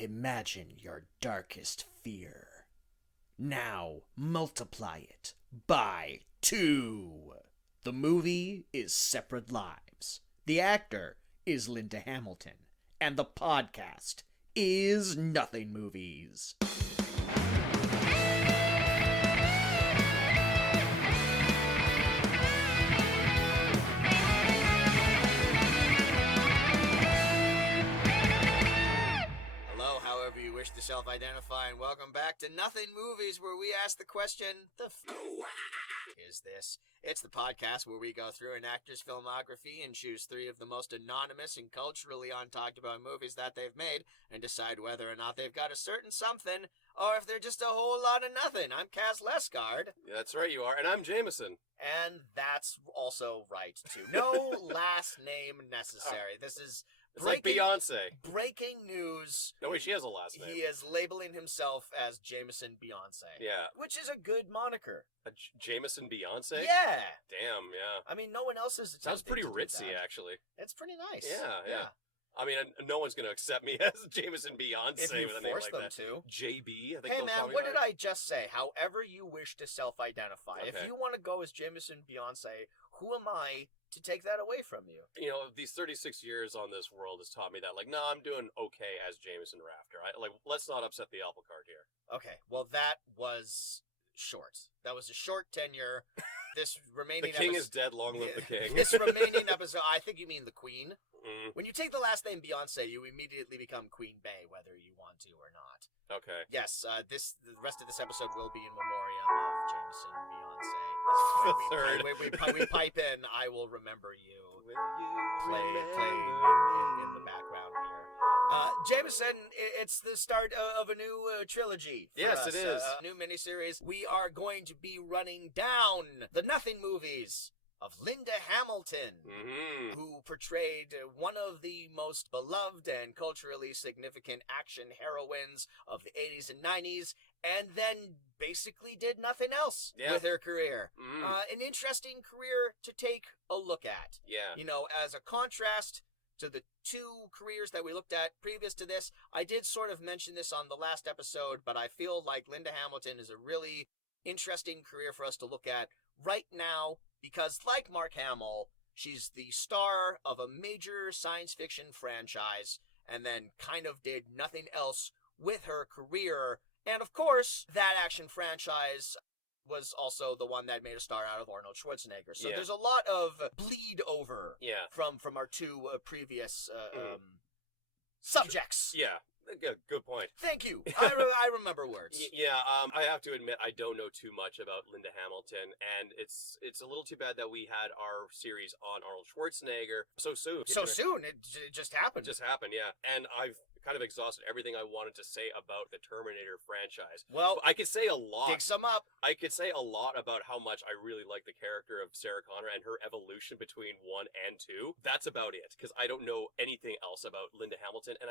Imagine your darkest fear. Now multiply it by 2. The movie is Separate Lives. The actor is Linda Hamilton. And the podcast is Nothing Movies. Hello, however you wish to self-identify, and welcome back to Nothing Movies, where we ask the question, the f*** is this? It's the podcast where we go through an actor's filmography and choose 3 of the most anonymous and culturally untalked about movies that they've made and decide whether or not they've got a certain something or if they're just a whole lot of nothing. I'm Kaz Lesgard. Yeah, that's right, you are. And I'm Jameson. And that's also right, too. No last name necessary. This is It's like Beyonce. breaking news. No, wait, she has a last name. He is labeling himself as Jameson Beyonce. Yeah. Which is a good moniker. Jameson Beyonce? Yeah. Damn, yeah. I mean, no one else is. Sounds pretty to do ritzy, that. actually. It's pretty nice. Yeah. I mean, no one's going to accept me as Jameson Beyonce If you with a name force like them that. to. JB, I think Hey they'll man, call me what that. did I just say? However you wish to self-identify. Okay. If you want to go as Jameson Beyonce, who am I to take that away from you? You know, these 36 years on this world has taught me that, like, no, I'm doing okay as Jameson Rafter. Let's not upset the apple cart here. Okay, well that was short. That was a short tenure. This remaining The king is dead, long live the king. This remaining episode, I think you mean the queen. Mm, When you take the last name Beyonce, you immediately become Queen Bey, whether you want to or not. okay. Yes, the rest of this episode will be in memoriam of Jameson Beyonce. This is when we pipe in, I Will Remember You. Will you Play remember in the background here. Jameson, it's the start of a new trilogy. For Yes, us. it is. A new miniseries. We are going to be running down the Nothing movies of Linda Hamilton, Mm-hmm. who portrayed one of the most beloved and culturally significant action heroines of the 80s and 90s, and then basically did nothing else with her career. Mm. An interesting career to take a look at. Yeah. You know, as a contrast to the 2 careers that we looked at previous to this, I did sort of mention this on the last episode, but I feel like Linda Hamilton is a really interesting career for us to look at right now, because like Mark Hamill, she's the star of a major science fiction franchise and then kind of did nothing else with her career. And of course, that action franchise was also the one that made a star out of Arnold Schwarzenegger. So there's a lot of bleed over from our 2 previous subjects. Yeah. Good point. Thank you. I remember words. I have to admit I don't know too much about Linda Hamilton, and it's a little too bad that we had our series on Arnold Schwarzenegger so soon. So soon? It just happened. It just happened, yeah. And I've kind of exhausted everything I wanted to say about the Terminator franchise. Well, I could say a lot. dig some up. I could say a lot about how much I really like the character of Sarah Connor and her evolution between 1 and 2. That's about it, because I don't know anything else about Linda Hamilton, and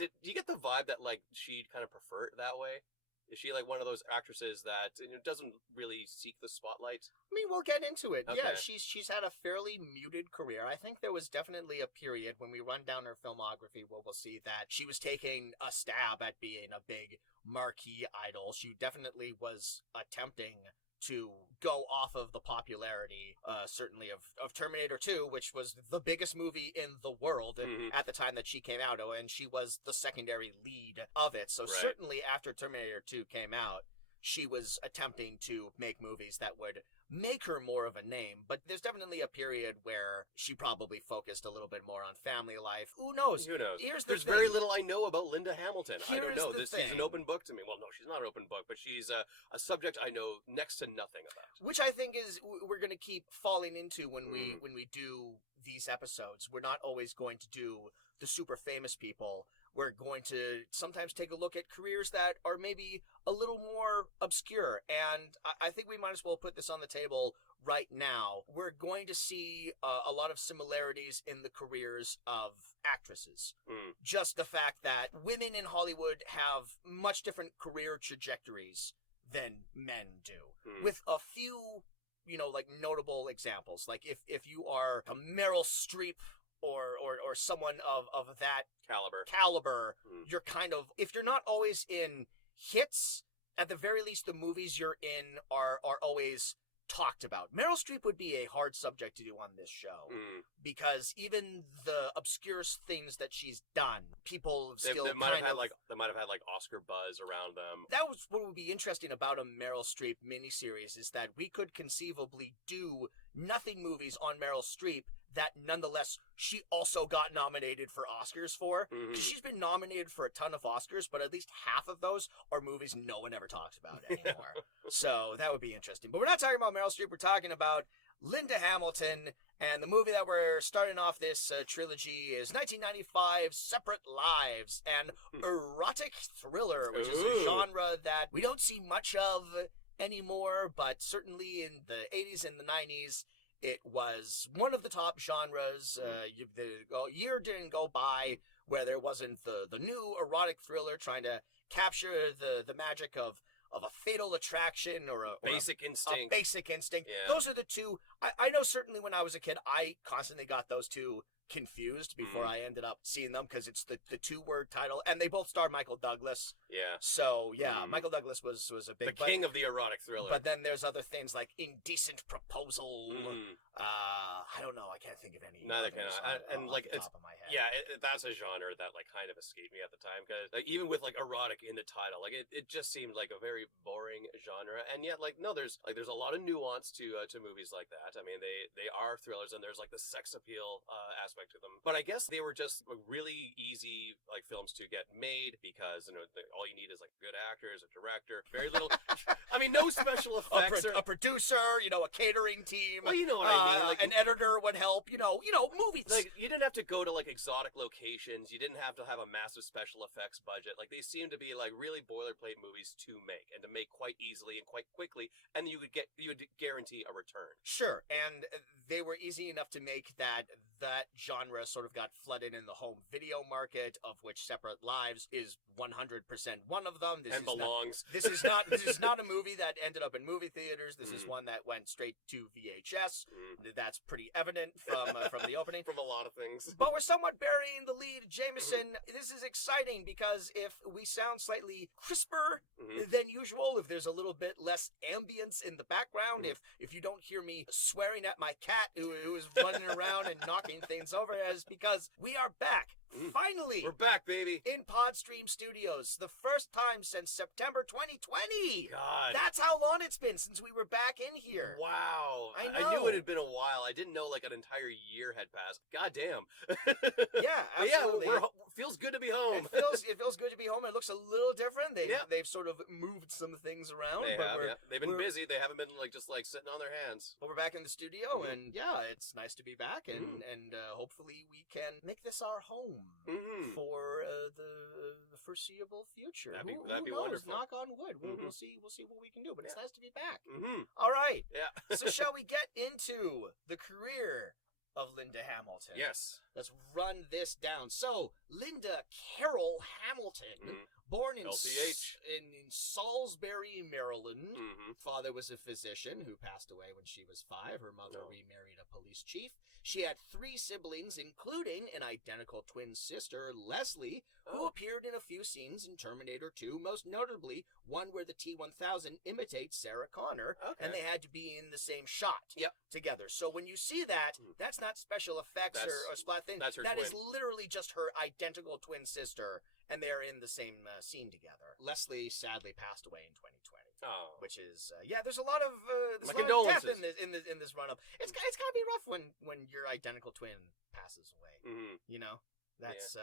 do you get the vibe that, like, she'd kind of prefer it that way? Is she, like, one of those actresses that doesn't really seek the spotlight? I mean, we'll get into it. Okay. Yeah, she's had a fairly muted career. I think there was definitely a period when we run down her filmography where we'll see that she was taking a stab at being a big marquee idol. She definitely was attempting to go off of the popularity, certainly of Terminator 2, which was the biggest movie in the world at the time that she came out, and she was the secondary lead of it. So certainly after Terminator 2 came out, she was attempting to make movies that would make her more of a name, but there's definitely a period where she probably focused a little bit more on family life. Who knows? Who knows? There's very little I know about Linda Hamilton. I don't know. Here's the She's an open book to me. Well, no, she's not an open book, but she's a subject I know next to nothing about. Which I think is we're going to keep falling into when we do these episodes. We're not always going to do the super famous people. We're going to sometimes take a look at careers that are maybe a little more obscure. And I think we might as well put this on the table right now. We're going to see a lot of similarities in the careers of actresses. Just the fact that women in Hollywood have much different career trajectories than men do. With a few, like, notable examples. Like, if you are a Meryl Streep or someone of that caliber. you're kind of, if you're not always in hits, at the very least the movies you're in are always talked about. Meryl Streep would be a hard subject to do on this show because even the obscure things that she's done, people still they might have had like Oscar buzz around them. That was what would be interesting about a Meryl Streep miniseries, is that we could conceivably do nothing movies on Meryl Streep that nonetheless she also got nominated for Oscars for. Because she's been nominated for a ton of Oscars, but at least half of those are movies no one ever talks about anymore. So that would be interesting. But we're not talking about Meryl Streep, we're talking about Linda Hamilton, and the movie that we're starting off this trilogy is 1995's Separate Lives, an erotic thriller, which is a genre that we don't see much of anymore, but certainly in the 80s and the 90s, it was one of the top genres. The year didn't go by where there wasn't the new erotic thriller trying to capture the magic of a fatal attraction or a Basic Instinct. A Basic Instinct. Yeah. Those are the two. I know certainly when I was a kid, I constantly got those two confused before I ended up seeing them, because it's the two-word title, and they both star Michael Douglas. Yeah. So yeah, Michael Douglas was a big king of the erotic thriller. But then there's other things like Indecent Proposal. I don't know. I can't think of any. Neither can I. And like, the it's top of my head. yeah, that's a genre that like kind of escaped me at the time, because like, even with like erotic in the title, like it just seemed like a very boring genre. And yet, like, no, there's a lot of nuance to movies like that. I mean, they are thrillers, and there's like the sex appeal aspect to them. But I guess they were just like, really easy like films to get made, because all you need is like good actors, a director, very little. I mean, no special effects. A producer, a catering team. Well, you know what I mean. Like, an editor would help. Movies. Like, you didn't have to go to like exotic locations. You didn't have to have a massive special effects budget. Like, they seemed to be like really boilerplate movies to make, and to make quite easily and quite quickly, and you would guarantee a return. Sure, and they were easy enough to make that genre sort of got flooded in the home video market, of which Separate Lives is 100% one of them. This is not a movie that ended up in movie theaters. This is one that went straight to VHS. That's pretty evident from the opening. From a lot of things. But we're somewhat burying the lead. Jameson, this is exciting, because if we sound slightly crisper than usual, if there's a little bit less ambience in the background, if you don't hear me swearing at my cat who is running around and knocking things over, is because we are back. Finally, we're back, baby, in Podstream Studios, the first time since September 2020. God, that's how long it's been since we were back in here. Wow, I knew it had been a while. I didn't know like an entire year had passed. God damn. Yeah, absolutely. Yeah, feels good to be home. It feels good to be home. It looks a little different. They've sort of moved some things around. They've been busy. They haven't been like just like sitting on their hands. But we're back in the studio, and yeah, it's nice to be back, and hopefully we can make this our home for the foreseeable future. That'd be knows? wonderful. Knock on wood. We'll see what we can do. But it's nice to be back. Mm-hmm. All right. Yeah. So shall we get into the career of Linda Hamilton? Yes. Let's run this down. So, Linda Carol Hamilton, born in Salisbury, Maryland. Father was a physician who passed away when she was 5. Her mother remarried a police chief. She had 3 siblings, including an identical twin sister, Leslie, who appeared in a few scenes in Terminator 2, most notably one where the T-1000 imitates Sarah Connor, and they had to be in the same shot together. So when you see that, that's not special effects or splat things. That is literally just her identical twin sister, and they're in the same scene together. Leslie sadly passed away in 2020. Oh, which is there's a lot of condolences death in this run up. It's gotta be rough when your identical twin passes away. That's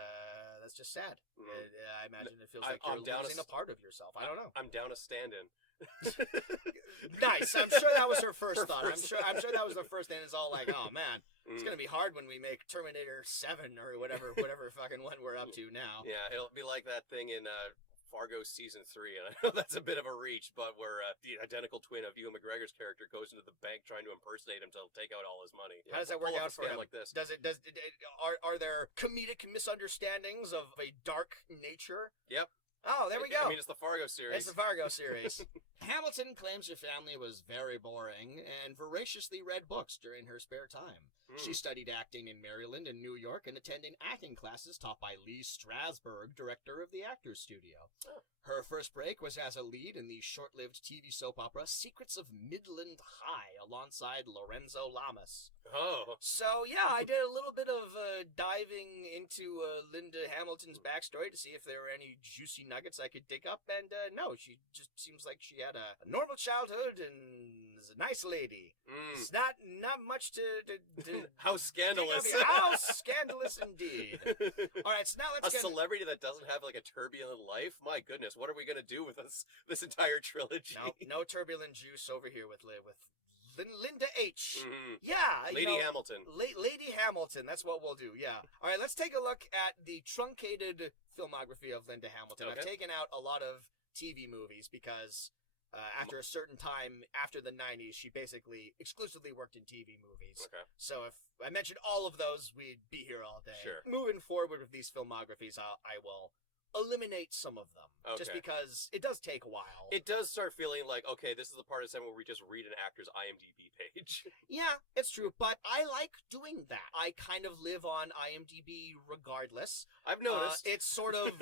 just sad. I imagine it feels like you're losing a part of yourself. I don't know. I'm down a stand-in. Nice. I'm sure that was her first thought. I'm sure that was the first thing. It's all like, oh man, it's gonna be hard when we make Terminator 7 or whatever fucking one we're up to now. Yeah, it'll be like that thing in Fargo season 3, and I know that's a bit of a reach, but where the identical twin of Ewan McGregor's character goes into the bank trying to impersonate him to take out all his money. How does that work out for him? Like this? Are there comedic misunderstandings of a dark nature? Yep. Oh, there we go. I mean, it's the Fargo series. It's the Fargo series. Hamilton claims her family was very boring and voraciously read books during her spare time. She studied acting in Maryland and New York and attending acting classes taught by Lee Strasberg, director of the Actors Studio. Oh. Her first break was as a lead in the short-lived TV soap opera Secrets of Midland High alongside Lorenzo Lamas. Oh. So, yeah, I did a little bit of diving into Linda Hamilton's backstory to see if there were any juicy nuggets I could dig up, and no, she just seems like she had a normal childhood and is a nice lady. It's not much to How scandalous. How scandalous indeed. All right, so now let's get... celebrity that doesn't have, like, a turbulent life? My goodness, what are we going to do with this entire trilogy? No turbulent juice over here with Linda H. Mm-hmm. Yeah. Lady Hamilton. Lady Hamilton, that's what we'll do, yeah. All right, let's take a look at the truncated filmography of Linda Hamilton. Okay. I've taken out a lot of TV movies because after a certain time, after the 90s, she basically exclusively worked in TV movies. Okay. So if I mentioned all of those, we'd be here all day. Sure. Moving forward with these filmographies, I will eliminate some of them. Okay. Just because it does take a while. It does start feeling like, okay, this is the part of the time where we just read an actor's IMDb page. Yeah, it's true, but I like doing that. I kind of live on IMDb regardless. I've noticed. It's sort of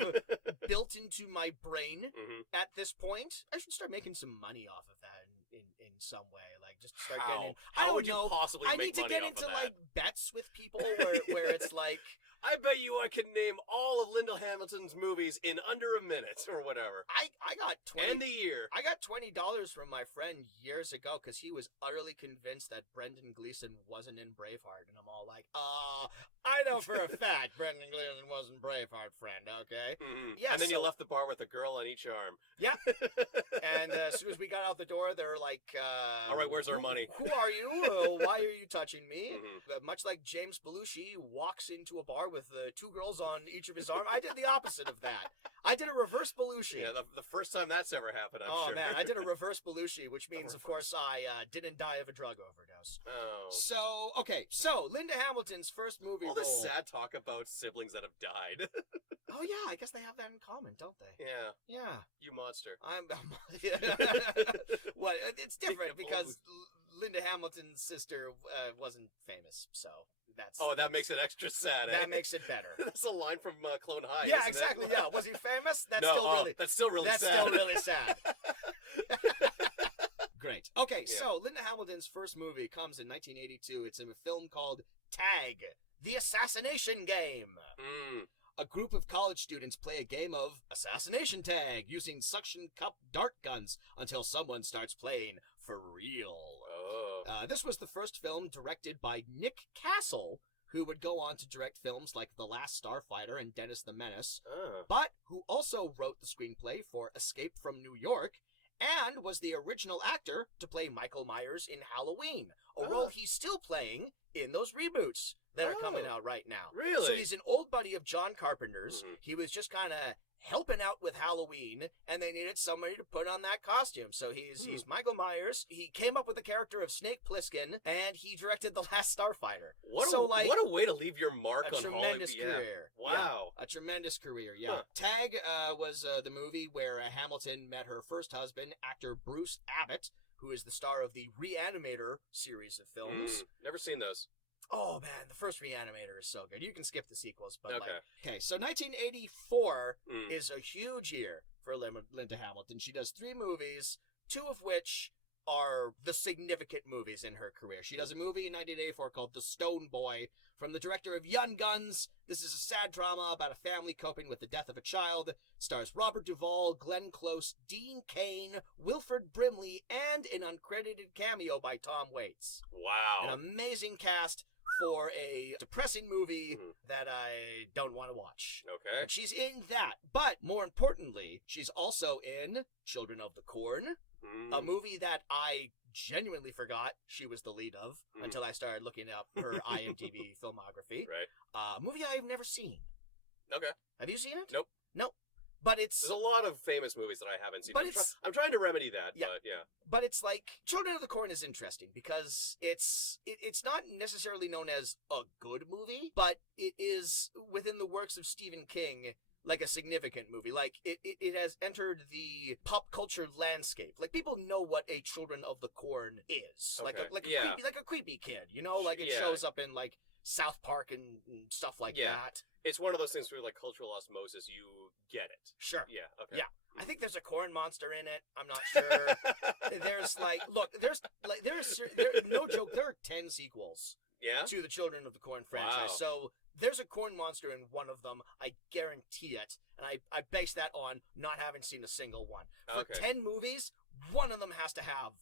built into my brain at this point. I should start making some money off of that in some way. Like, just start getting... How I don't would you know. possibly I make need to money get off into, of that? like, bets with people where it's like... I bet you I can name all of Linda Hamilton's movies in under a minute or whatever. I got 20... And the year. I got $20 from my friend years ago because he was utterly convinced that Brendan Gleeson wasn't in Braveheart. And I'm all like, I know for a fact Brendan Gleeson wasn't Braveheart, friend, okay? Mm-hmm. Yeah, and then you so- left the bar with a girl on each arm. Yeah. And as soon as we got out the door, they were like, all right, where's our money? Who are you? Why are you touching me? Mm-hmm. Much like James Belushi walks into a bar with two girls on each of his arms, I did the opposite of that. I did a reverse Belushi. Yeah, the first time that's ever happened, I'm sure. Oh, man, I did a reverse Belushi, which means, of course, I didn't die of a drug overdose. Oh. So, okay, so Linda Hamilton's first movie All role... this sad talk about siblings that have died. Oh, yeah, I guess they have that in common, don't they? Yeah. Yeah. You monster. What? It's different Speaking of because Linda Hamilton's sister wasn't famous, so that's... Oh, that makes it extra sad, That eh? makes it better. That's a line from Clone High, Yeah, isn't exactly, it? yeah. Was he famous? That's No, still really... that's still really That's sad. still really sad. Great. Okay, Yeah. so Linda Hamilton's first movie comes in 1982. It's in a film called Tag, The Assassination Game. A group of college students play a game of assassination tag using suction cup dart guns until someone starts playing for real. Oh. This was the first film directed by Nick Castle, who would go on to direct films like The Last Starfighter and Dennis the Menace, Oh. but who also wrote the screenplay for Escape from New York and was the original actor to play Michael Myers in Halloween, a role he's still playing in those reboots that are coming out right now. Really? So he's an old buddy of John Carpenter's. Mhm. He was just kind of helping out with Halloween, and they needed somebody to put on that costume. So he's Michael Myers. He came up with the character of Snake Plissken, and he directed The Last Starfighter. What a way to leave your mark A on tremendous Hollywood. career. Yeah. Wow. Yeah, a tremendous career, yeah. Huh. Tag was the movie where Hamilton met her first husband, actor Bruce Abbott, who is the star of the Reanimator series of films. Never seen those. Oh, man, the first Reanimator is so good. You can skip the sequels, but Okay. Okay, so 1984 Mm. is a huge year for Linda Hamilton. She does 3 movies, 2 of which are the significant movies in her career. She does a movie in 1984 called The Stone Boy from the director of Young Guns. This is a sad drama about a family coping with the death of a child. Stars Robert Duvall, Glenn Close, Dean Cain, Wilford Brimley, and an uncredited cameo by Tom Waits. Wow. An amazing cast for a depressing movie that I don't want to watch. Okay. But she's in that. But more importantly, she's also in Children of the Corn, a movie that I genuinely forgot she was the lead of until I started looking up her IMDb filmography. Right. A movie I've never seen. Okay. Have you seen it? Nope. Nope. But it's... There's a lot of famous movies that I haven't seen. But I'm trying to remedy that, Yeah. but yeah. But it's like, Children of the Corn is interesting because it's not necessarily known as a good movie, but it is, within the works of Stephen King, like a significant movie. Like it has entered the pop culture landscape. Like people know what a Children of the Corn is. Okay. Like a creepy kid, you know? Like it shows up in like South Park and stuff like that. It's one of those things where like cultural osmosis, you get it. Sure. Yeah. Okay. Yeah. I think there's a corn monster in it. I'm not sure. There's like, look, there's no joke. There are 10 sequels to the Children of the Corn franchise. Wow. So there's a corn monster in one of them. I guarantee it. And I base that on not having seen a single one. For 10 movies, one of them has to have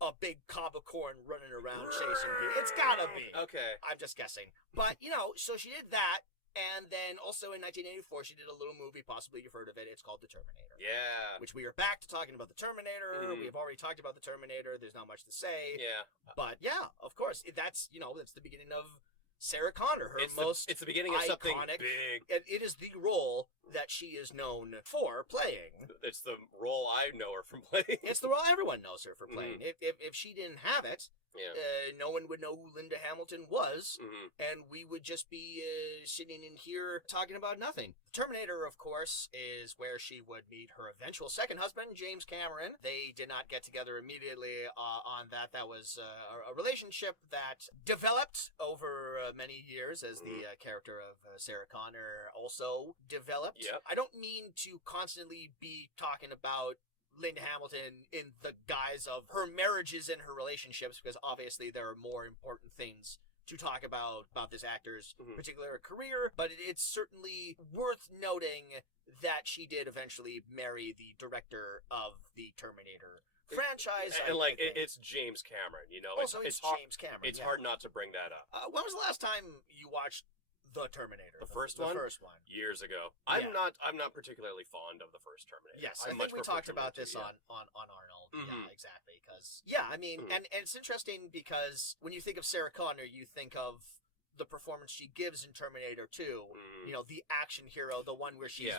a big cob of corn running around chasing people. It's gotta be. Okay. I'm just guessing. But, you know, so she did that. And then also in 1984, she did a little movie, possibly you've heard of it. It's called The Terminator. Yeah. Which we are back to talking about The Terminator. We have already talked about The Terminator. There's not much to say. Yeah. But yeah, of course, that's the beginning of Sarah Connor, it's the beginning of something big. And it is the role that she is known for playing. It's the role I know her from playing. It's the role everyone knows her for playing. If she didn't have it, no one would know who Linda Hamilton was, and we would just be sitting in here talking about nothing. Terminator, of course, is where she would meet her eventual second husband, James Cameron. They did not get together immediately on that. That was a relationship that developed over many years as the character of Sarah Connor also developed. Yep. I don't mean to constantly be talking about Linda Hamilton in the guise of her marriages and her relationships, because obviously there are more important things to talk about this actor's particular career, but it's certainly worth noting that she did eventually marry the director of the Terminator franchise. And it's James Cameron, you know. Also, it's James Cameron. It's hard not to bring that up. When was the last time you watched The Terminator? The first one? The first one. Years ago. Yeah. I'm not particularly fond of the first Terminator. Yes, I think we talked about this on Arnold. Yeah, exactly. Because I mean, and it's interesting because when you think of Sarah Connor, you think of the performance she gives in Terminator 2. You know, the action hero, the one where she's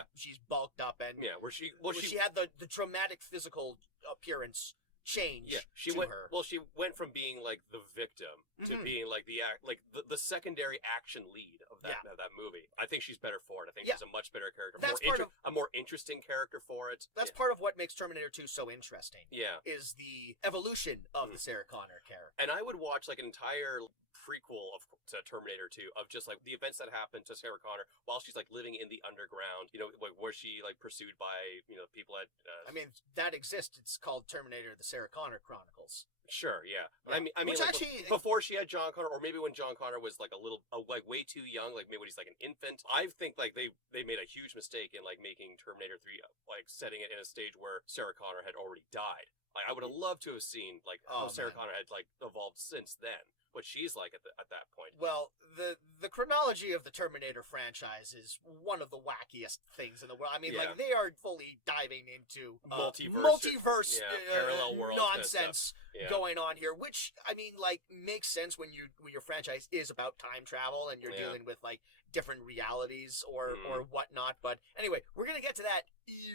bulked up and where she had the dramatic physical appearance change. Yeah, she to went. her. Well, she went from being like the victim to being like the secondary action lead of that movie. I think she's better for it. I think she's a much better character. That's a more interesting character for it. That's part of what makes Terminator 2 so interesting. Yeah, is the evolution of the Sarah Connor character. And I would watch like an entire prequel to Terminator 2 of just like the events that happened to Sarah Connor while she's like living in the underground, you know, like where she like pursued by, you know, people at I mean, that exists. It's called Terminator: The Sarah Connor Chronicles. Sure, yeah. I mean, Which like, actually, before she had John Connor, or maybe when John Connor was like like way too young, like maybe when he's like an infant. I think like they made a huge mistake in like making Terminator 3 like setting it in a stage where Sarah Connor had already died. Like I would have loved to have seen like how Sarah Connor had like evolved since then. What she's like at that point. Well, the chronology of the Terminator franchise is one of the wackiest things in the world. I mean, like they are fully diving into multiverse parallel world nonsense going on here, which I mean, like makes sense when your franchise is about time travel and you're dealing with like different realities or whatnot. But anyway, we're gonna get to that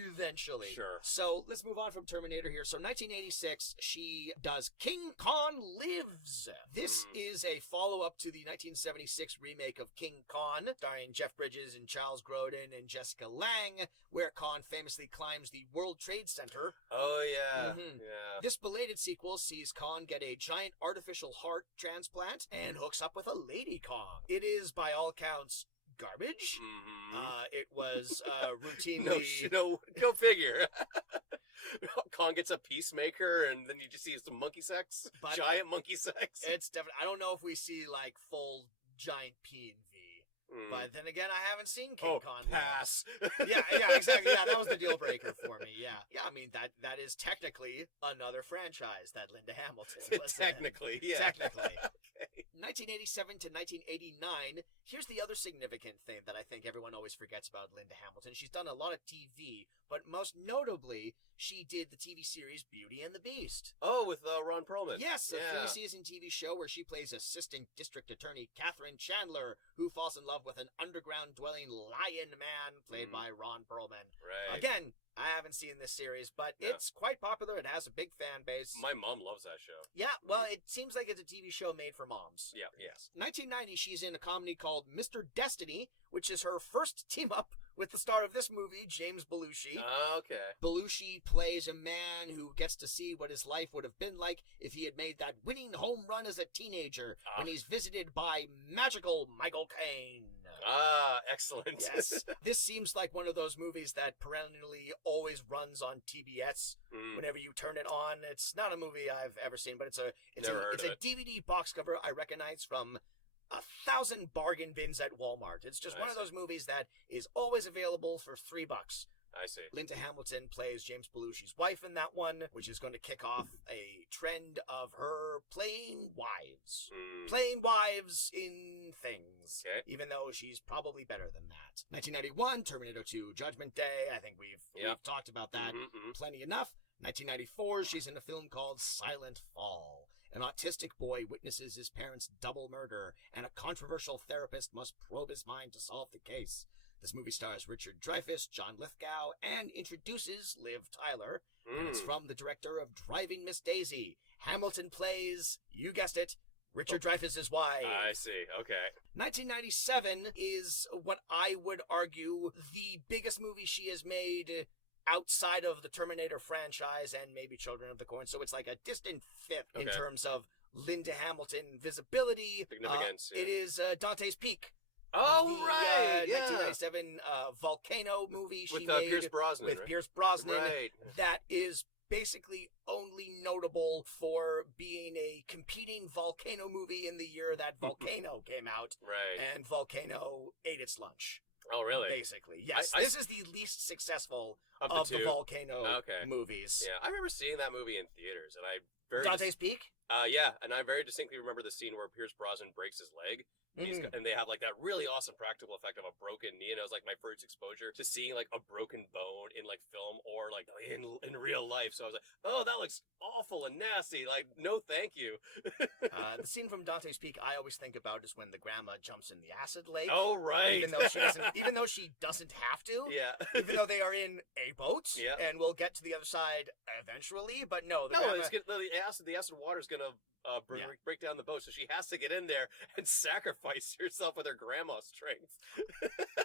eventually. Sure. So let's move on from Terminator here. So 1986, she does King Kong Lives. This is a follow-up to the 1976 remake of King Kong, starring Jeff Bridges and Charles Grodin and Jessica Lange, where Kong famously climbs the World Trade Center. Oh, yeah. Yeah. This belated sequel sees Kong get a giant artificial heart transplant and hooks up with a lady Kong. It is, by all counts, garbage. It was routinely... No figure. Kong gets a peacemaker, and then you just see some monkey sex. Giant monkey sex. It's definitely... I don't know if we see, like, full giant P and V. But then again, I haven't seen King Kong. Pass. Yeah, exactly. Yeah, that was the deal breaker for me. Yeah. I mean, that is technically another franchise that Linda Hamilton was Technically, in. yeah. Technically. Okay. 1987 to 1989, here's the other significant thing that I think everyone always forgets about Linda Hamilton. She's done a lot of TV, but most notably, she did the TV series Beauty and the Beast. Oh, with Ron Perlman. Yes, a 3-season TV show where she plays Assistant District Attorney Catherine Chandler, who falls in love with an underground-dwelling lion man played by Ron Perlman. Right. Again, I haven't seen this series, but it's quite popular. It has a big fan base. My mom loves that show. Yeah, well, it seems like it's a TV show made for moms. Yeah, yes. 1990, she's in a comedy called Mr. Destiny, which is her first team-up with the star of this movie, James Belushi. Okay. Belushi plays a man who gets to see what his life would have been like if he had made that winning home run as a teenager when he's visited by magical Michael Caine. Excellent. Yes. This seems like one of those movies that perennially always runs on TBS. Whenever you turn it on, it's not a movie I've ever seen, but it's a DVD box cover I recognize from 1,000 bargain bins at Walmart. It's just one of those movies that is always available for $3. I see. Linda Hamilton plays James Belushi's wife in that one, which is going to kick off a trend of her playing wives. Playing wives in things. Okay. Even though she's probably better than that. 1991, Terminator 2, Judgment Day. I think we've talked about that plenty enough. 1994, she's in a film called Silent Fall. An autistic boy witnesses his parents' double murder, and a controversial therapist must probe his mind to solve the case. This movie stars Richard Dreyfuss, John Lithgow, and introduces Liv Tyler. And it's from the director of Driving Miss Daisy. Hamilton plays, you guessed it, Richard Dreyfuss's wife. I see. Okay. 1997 is what I would argue the biggest movie she has made outside of the Terminator franchise and maybe Children of the Corn. So it's like a distant fifth in terms of Linda Hamilton visibility. Significance. It is Dante's Peak. Oh, right. 1997 volcano movie she made Pierce Brosnan. with Pierce Brosnan. Right. That is basically only notable for being a competing volcano movie in the year that Volcano came out. Right. And Volcano ate its lunch. Oh, really? Basically, yes. This is the least successful of the volcano movies. Yeah, I remember seeing that movie in theaters, and Dante's Peak? Yeah, and I very distinctly remember the scene where Pierce Brosnan breaks his leg, and they have like that really awesome practical effect of a broken knee, and it was like my first exposure to seeing like a broken bone in like film or like in real life. So I was like, oh, that looks awful and nasty. Like, no, thank you. The scene from Dante's Peak I always think about is when the grandma jumps in the acid lake. Oh, right. Even though she doesn't have to. Yeah. Even though they are in a boat. Yeah. And we'll get to the other side eventually, but no, the acid water is gonna break down the boat, so she has to get in there and sacrifice herself with her grandma's strength.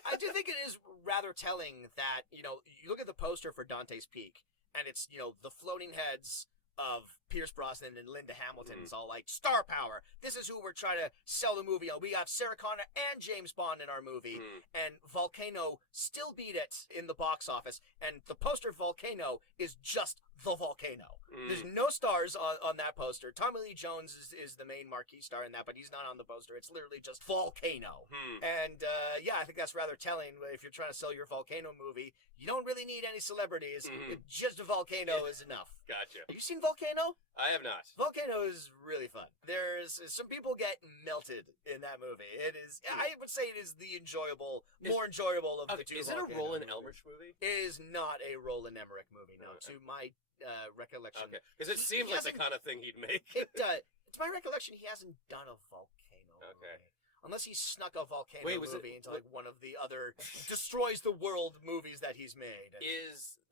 I do think it is rather telling that, you look at the poster for Dante's Peak, and it's, the floating heads of Pierce Brosnan and Linda Hamilton. It's all like, star power. This is who we're trying to sell the movie on. We got Sarah Connor and James Bond in our movie. And Volcano still beat it in the box office. And the poster Volcano is just the volcano. There's no stars on that poster. Tommy Lee Jones is the main marquee star in that, but he's not on the poster. It's literally just Volcano. And I think that's rather telling. If you're trying to sell your Volcano movie, you don't really need any celebrities. Just a Volcano is enough. Gotcha. Have you seen Volcano? I have not. Volcano is really fun. There's some people get melted in that movie. It is, I would say it is the more enjoyable of the two. Is it a Roland Emmerich movie? It is not a Roland Emmerich movie, no. To my recollection. Okay, because it seems like the kind of thing he'd make. To my recollection, he hasn't done a Volcano movie. Unless he snuck a Volcano movie into like one of the other destroys the world movies that he's made.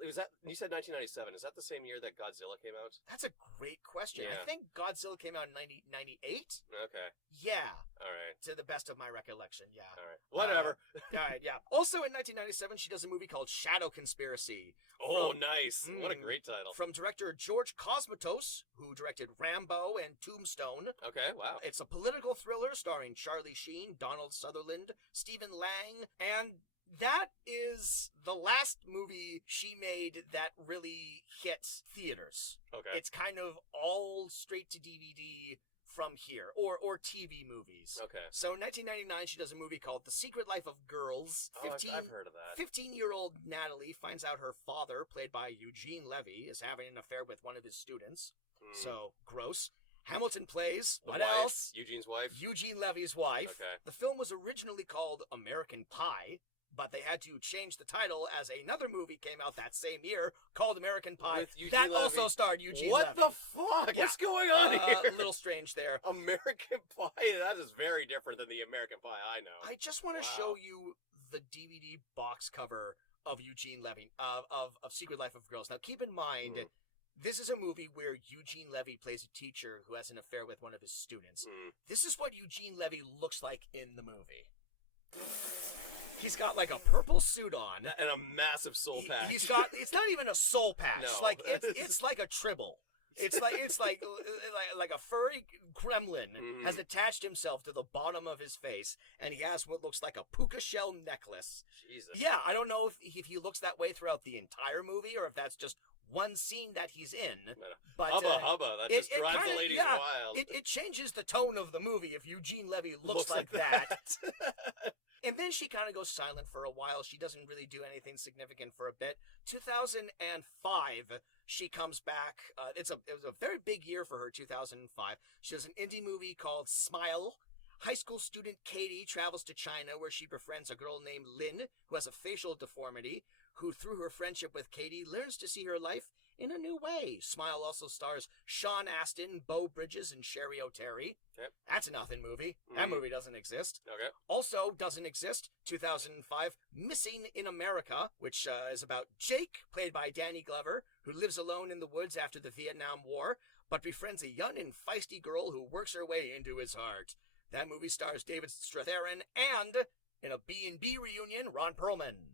Was that, you said 1997? Is that the same year that Godzilla came out? That's a great question. Yeah. I think Godzilla came out in 1998. Okay. Yeah. All right. To the best of my recollection, yeah. All right. Whatever. All right, yeah. Also in 1997, she does a movie called Shadow Conspiracy. Oh, nice. What a great title. From director George Cosmatos, who directed Rambo and Tombstone. Okay, wow. It's a political thriller starring Charlie Sheen, Donald Sutherland, Stephen Lang, and that is the last movie she made that really hit theaters. Okay. It's kind of all straight to DVD from here, or TV movies. Okay. So in 1999, she does a movie called The Secret Life of Girls. I've heard of that. 15-year-old Natalie finds out her father, played by Eugene Levy, is having an affair with one of his students. So, gross. Hamilton plays, what else? Eugene's wife? Eugene Levy's wife. Okay. The film was originally called American Pie, but they had to change the title as another movie came out that same year called American Pie. That also starred Eugene Levy. What the fuck? Yeah. What's going on here? A little strange there. American Pie? That is very different than the American Pie I know. I just want to show you the DVD box cover of Eugene Levy, of Secret Life of Girls. Now, keep in mind, this is a movie where Eugene Levy plays a teacher who has an affair with one of his students. This is what Eugene Levy looks like in the movie. He's got like a purple suit on and a massive soul patch. He's got. It's not even a soul patch. No. Like it's like a tribble. It's like a furry gremlin has attached himself to the bottom of his face, and he has what looks like a puka shell necklace. Jesus. Yeah, I don't know if he looks that way throughout the entire movie or if that's just one scene that he's in. But hubba, that just drives the ladies wild. It changes the tone of the movie if Eugene Levy looks like that. And then she kind of goes silent for a while. She doesn't really do anything significant for a bit. 2005, she comes back. It was a very big year for her, 2005. She does an indie movie called Smile. High school student Katie travels to China where she befriends a girl named Lynn who has a facial deformity, who through her friendship with Katie learns to see her life in a new way. Smile also stars Sean Astin, Beau Bridges, and Sherry O'Terry. Okay. That's a nothing movie. That movie doesn't exist. Okay. Also doesn't exist, 2005, Missing in America, which is about Jake, played by Danny Glover, who lives alone in the woods after the Vietnam War, but befriends a young and feisty girl who works her way into his heart. That movie stars David Strathairn and, in a B&B reunion, Ron Perlman.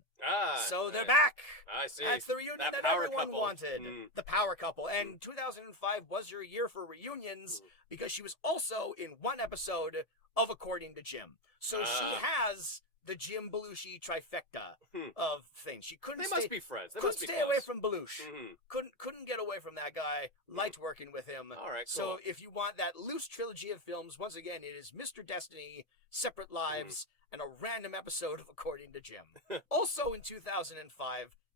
So they're back. I see. That's the reunion that everyone wanted. The power couple. And 2005 was your year for reunions because she was also in one episode of According to Jim. So she has the Jim Belushi trifecta of things. She couldn't. They must be friends. They couldn't must be stay close. away from Belushi. Couldn't get away from that guy. Liked working with him. All right. So Cool. if you want that loose trilogy of films, once again, it is Mr. Destiny, Separate Lives, and a random episode of According to Jim. Also in 2005,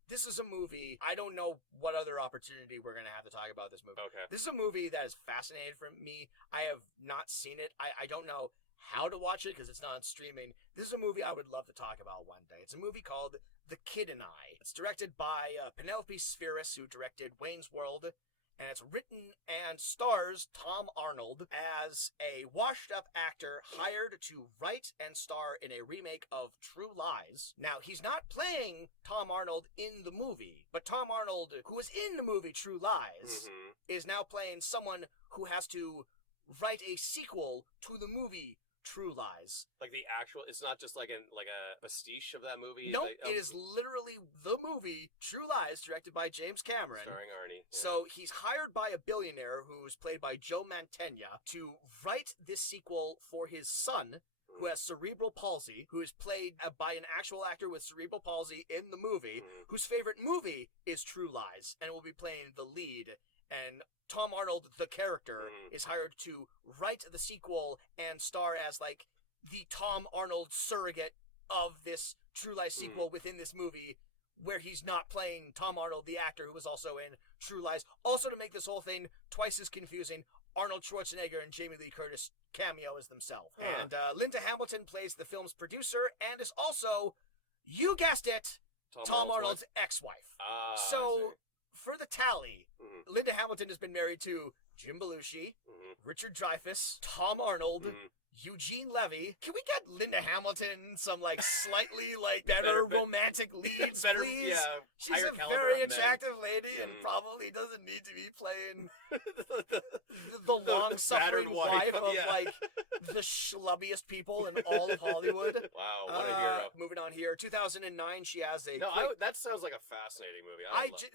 this is a movie, I don't know what other opportunity we're going to have to talk about this movie. Okay. This is a movie that is fascinating for me. I have not seen it. I don't know how to watch it because it's not on streaming. This is a movie I would love to talk about one day. It's a movie called The Kid and I. It's directed by Penelope Spheris, who directed Wayne's World. And it's written and stars Tom Arnold as a washed-up actor hired to write and star in a remake of True Lies. Now, he's not playing Tom Arnold in the movie, but Tom Arnold, who was in the movie True Lies, is now playing someone who has to write a sequel to the movie True Lies. Like the actual, it's not just like a pastiche of that movie. Nope, like, it is literally the movie True Lies, directed by James Cameron. Starring Arnie. Yeah. So he's hired by a billionaire who's played by Joe Mantegna to write this sequel for his son, who has cerebral palsy, who is played by an actual actor with cerebral palsy in the movie, whose favorite movie is True Lies, and will be playing the lead. And Tom Arnold, the character, is hired to write the sequel and star as, like, the Tom Arnold surrogate of this True Lies sequel within this movie, where he's not playing Tom Arnold, the actor who was also in True Lies. Also, to make this whole thing twice as confusing, Arnold Schwarzenegger and Jamie Lee Curtis cameo as themselves. And Linda Hamilton plays the film's producer and is also, you guessed it, Tom Arnold's ex-wife. So, for the tally, Linda Hamilton has been married to Jim Belushi, Richard Dreyfuss, Tom Arnold, Eugene Levy. Can we get Linda Hamilton some, like, slightly, like, better romantic leads, please? Yeah, she's a very attractive lady and probably doesn't need to be playing the long-suffering wife of, like, the schlubbiest people in all of Hollywood. Wow, what a hero. Moving on here. 2009, she has a... that sounds like a fascinating movie.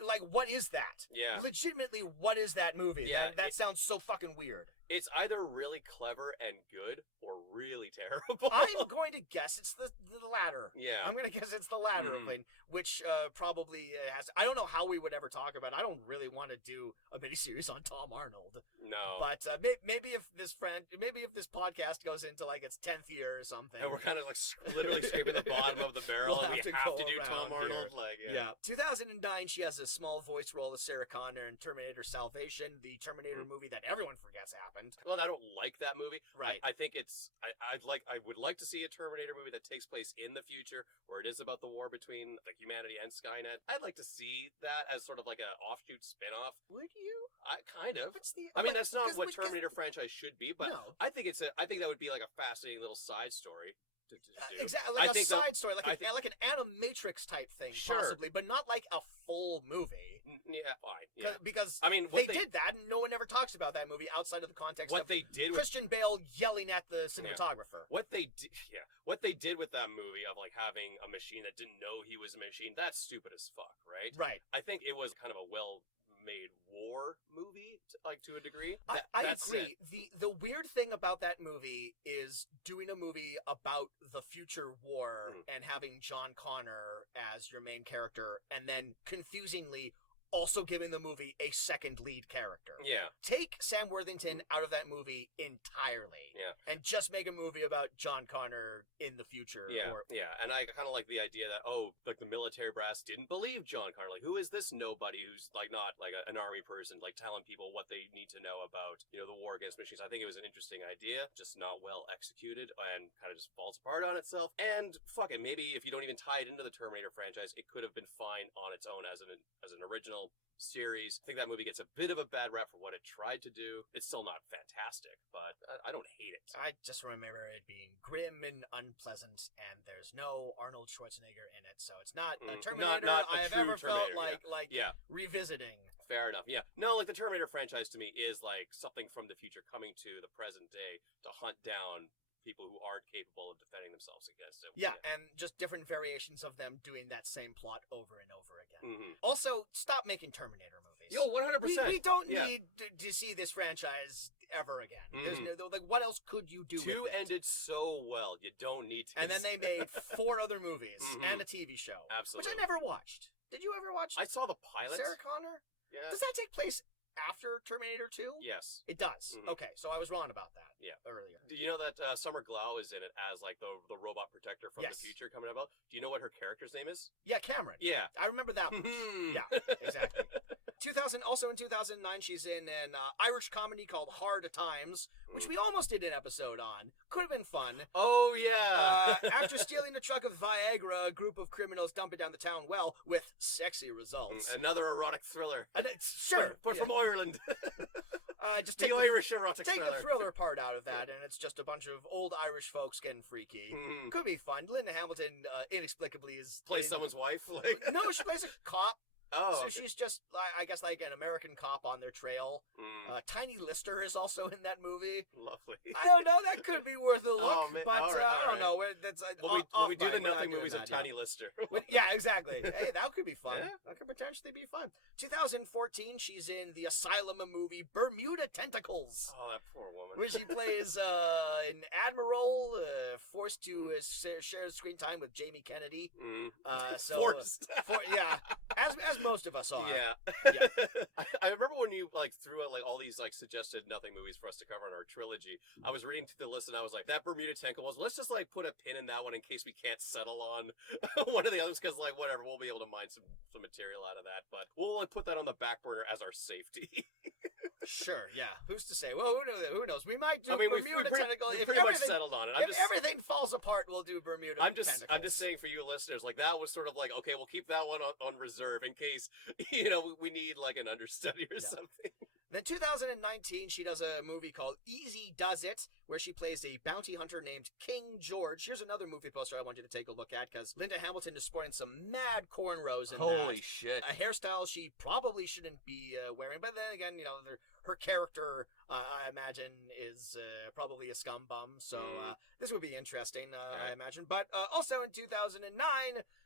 Like, what is that? Yeah. Legitimately, what is that movie? Yeah, That sounds so fucking weird. It's either really clever and good or really terrible. I'm going to guess it's the latter. Yeah. I'm going to guess it's the latter of it, which probably has... I don't know how we would ever talk about it. I don't really want to do a miniseries on Tom Arnold. No. But maybe if this podcast goes into, like, its 10th year or something. And we're kind of, like, literally scraping the bottom of the barrel, and we have to do Tom Arnold. Here. Like, yeah. 2009, she has a small voice role as Sarah Connor in Terminator Salvation, the Terminator movie that everyone forgets happened. Well, I don't like that movie. Right. I think it's... I would like to see a Terminator movie that takes place in the future, where it is about the war between, like, humanity and Skynet. I'd like to see that as sort of like an offshoot spin-off. Would you? Kind of. What's the... I mean, that's not what Terminator franchise should be, but No. I think that would be like a fascinating little side story to do. Exactly, like side story, like I think- an Animatrix type thing, Sure. possibly, but not like a full movie. Yeah, fine. Yeah. Because I mean, they did that, and no one ever talks about that movie outside of the context of they did Christian Bale yelling at the cinematographer. What they did with that movie of like having a machine that didn't know he was a machine, that's stupid as fuck, right? Right. I think it was kind of a well-made war movie, to a degree. I agree. The weird thing about that movie is doing a movie about the future war and having John Connor as your main character, and then confusingly also giving the movie a second lead character. Yeah. Take Sam Worthington out of that movie entirely. Yeah. And just make a movie about John Connor in the future. Yeah. Yeah. And I kind of like the idea that, like the military brass didn't believe John Connor. Like, who is this nobody who's like not like an army person, like telling people what they need to know about, the war against machines. I think it was an interesting idea, just not well executed and kind of just falls apart on itself. And fuck it, maybe if you don't even tie it into the Terminator franchise, it could have been fine on its own as an original series. I think that movie gets a bit of a bad rap for what it tried to do. It's still not fantastic, but I don't hate it. I just remember it being grim and unpleasant, and there's no Arnold Schwarzenegger in it, so it's not a Terminator not I have ever felt like revisiting. Fair enough. Yeah. No, like the Terminator franchise to me is like something from the future coming to the present day to hunt down people who aren't capable of defending themselves against it. Yeah, and just different variations of them doing that same plot over and over again. Mm-hmm. Also, stop making Terminator movies. Yo, 100%. We don't need to see this franchise ever again. There's like, what else could you do? Two ended so well, you don't need to. And then they made 4 other movies and a TV show. Absolutely. Which I never watched. Did you ever watch? I saw the pilot. Sarah Connor? Yeah. Does that take place after Terminator 2? Yes. It does. Okay, so I was wrong about that. Yeah. Earlier. Do you know that Summer Glau is in it as like the robot protector from the future coming about? Do you know what her character's name is? Yeah, Cameron. Yeah. I remember that one. Yeah, exactly. 2000. Also in 2009, she's in an Irish comedy called Hard Times, which we almost did an episode on. Could have been fun. Oh yeah. After stealing a truck of Viagra, a group of criminals dump it down the town well with sexy results. Another erotic thriller. Sure, but from Ireland. Just take the Irish erotic take thriller. the thriller part out of that, and it's just a bunch of old Irish folks getting freaky. Could be fun. Linda Hamilton inexplicably plays someone's wife. Like no, she plays a cop. Oh, so she's just, I guess, like an American cop on their trail. Tiny Lister is also in that movie. Lovely. I don't know. That could be worth a look, but I don't know. That's when we do the nothing movies of Tiny Lister. Yeah, exactly. Hey, that could be fun. Yeah. That could potentially be fun. 2014, she's in the Asylum movie Bermuda Tentacles. Oh, that poor woman. Where she plays an admiral forced to share screen time with Jamie Kennedy. Forced. Yeah, as most of us are. Yeah. I remember when you like threw out like all these like suggested nothing movies for us to cover in our trilogy. I was reading through the list and I was like, that Bermuda Tentacles, let's just like put a pin in that one in case we can't settle on one of the others, because like whatever, we'll be able to mine some material out of that, but we'll like put that on the back burner as our safety. Sure, yeah. Who's to say? Well, who knows? We might do Bermuda Tentacle. We pretty much settled on it. If everything falls apart, we'll do Bermuda Tentacles. I'm just saying for you listeners, like that was sort of like, okay, we'll keep that one on reserve in case, we need like an understudy or something. Then 2019, she does a movie called Easy Does It, where she plays a bounty hunter named King George. Here's another movie poster I want you to take a look at, because Linda Hamilton is sporting some mad cornrows in that. Holy shit. A hairstyle she probably shouldn't be wearing, but then again, her character, I imagine, is probably a scum bum, so this would be interesting, I imagine. But also in 2009,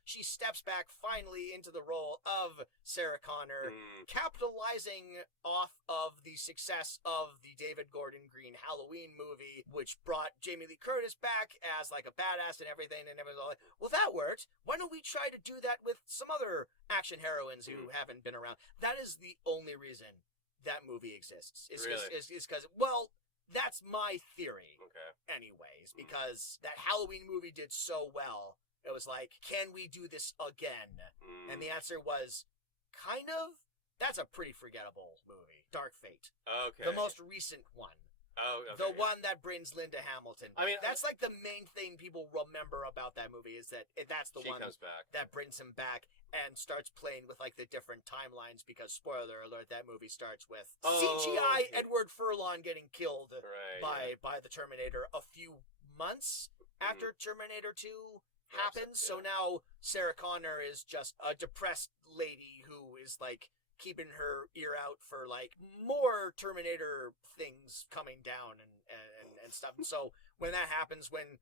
she steps back finally into the role of Sarah Connor, capitalizing off of the success of the David Gordon Green Halloween movie, which brought Jamie Lee Curtis back as like a badass and everything, and everyone's all like, well, that worked. Why don't we try to do that with some other action heroines who haven't been around? That is the only reason that movie exists. Is because, well, that's my theory. Okay. Anyways, because that Halloween movie did so well, it was like, can we do this again? And the answer was, kind of. That's a pretty forgettable movie. Dark Fate. Okay. The most recent one. Oh, okay. The one that brings Linda Hamilton back. I mean, that's like the main thing people remember about that movie, is that that's the one comes back. That brings him back and starts playing with like the different timelines, because spoiler alert, that movie starts with CGI Edward Furlong getting killed by the Terminator a few months after Terminator 2 happens. So now Sarah Connor is just a depressed lady who is like keeping her ear out for like more Terminator things coming down and stuff. And so when that happens, when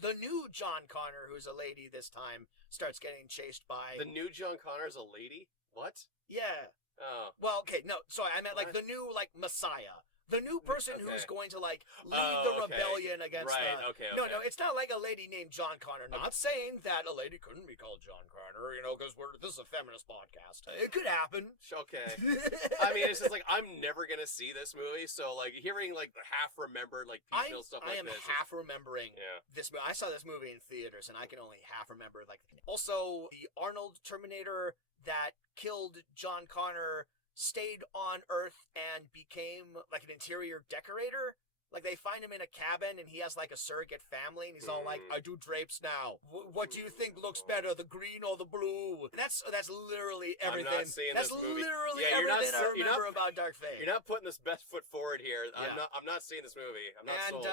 the new John Connor, who's a lady this time, starts getting chased by The new John Connor's a lady? What? yeah. Oh. Well, okay, no, sorry, I meant like What? the new like Messiah. The new person who's Okay. going to like lead the okay. rebellion against Right, the okay. No, it's not like a lady named John Connor. Not saying that a lady couldn't be called John Connor, because this is a feminist podcast. It could happen. Okay. I mean, it's just like, I'm never gonna see this movie, so like hearing like the half-remembered like piecemeal stuff I like am this. half remembering Yeah. this movie. I saw this movie in theaters, and I can only half remember like. Also, the Arnold Terminator that killed John Connor stayed on Earth and became like an interior decorator. Like they find him in a cabin and he has like a surrogate family and he's all like, I do drapes now. What do you think looks better, the green or the blue? That's literally everything. I'm not seeing that's this movie. literally Yeah, you're not everything I you're remember not- about Dark Fate. You're not putting this best foot forward here. Yeah. I'm not seeing this movie. I'm not And sold.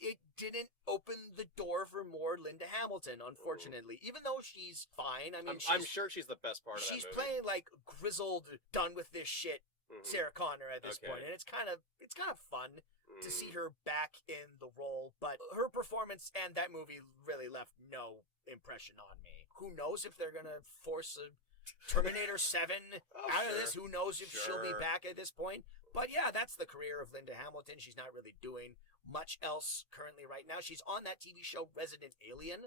it didn't open the door for more Linda Hamilton, unfortunately. Even though she's fine. I mean, I'm sure she's the best part of that she's movie. playing like grizzled, done with this shit Mhm. Sarah Connor at this Okay. point, and it's kind of fun to see Mm. her back in the role. But her performance and that movie really left no impression on me. Who knows if they're gonna force a Terminator 7 Oh, out of sure. this? Who knows if she'll be Sure. back at this point? But yeah, that's the career of Linda Hamilton. She's not really doing much else currently right now. She's on that TV show Resident Alien.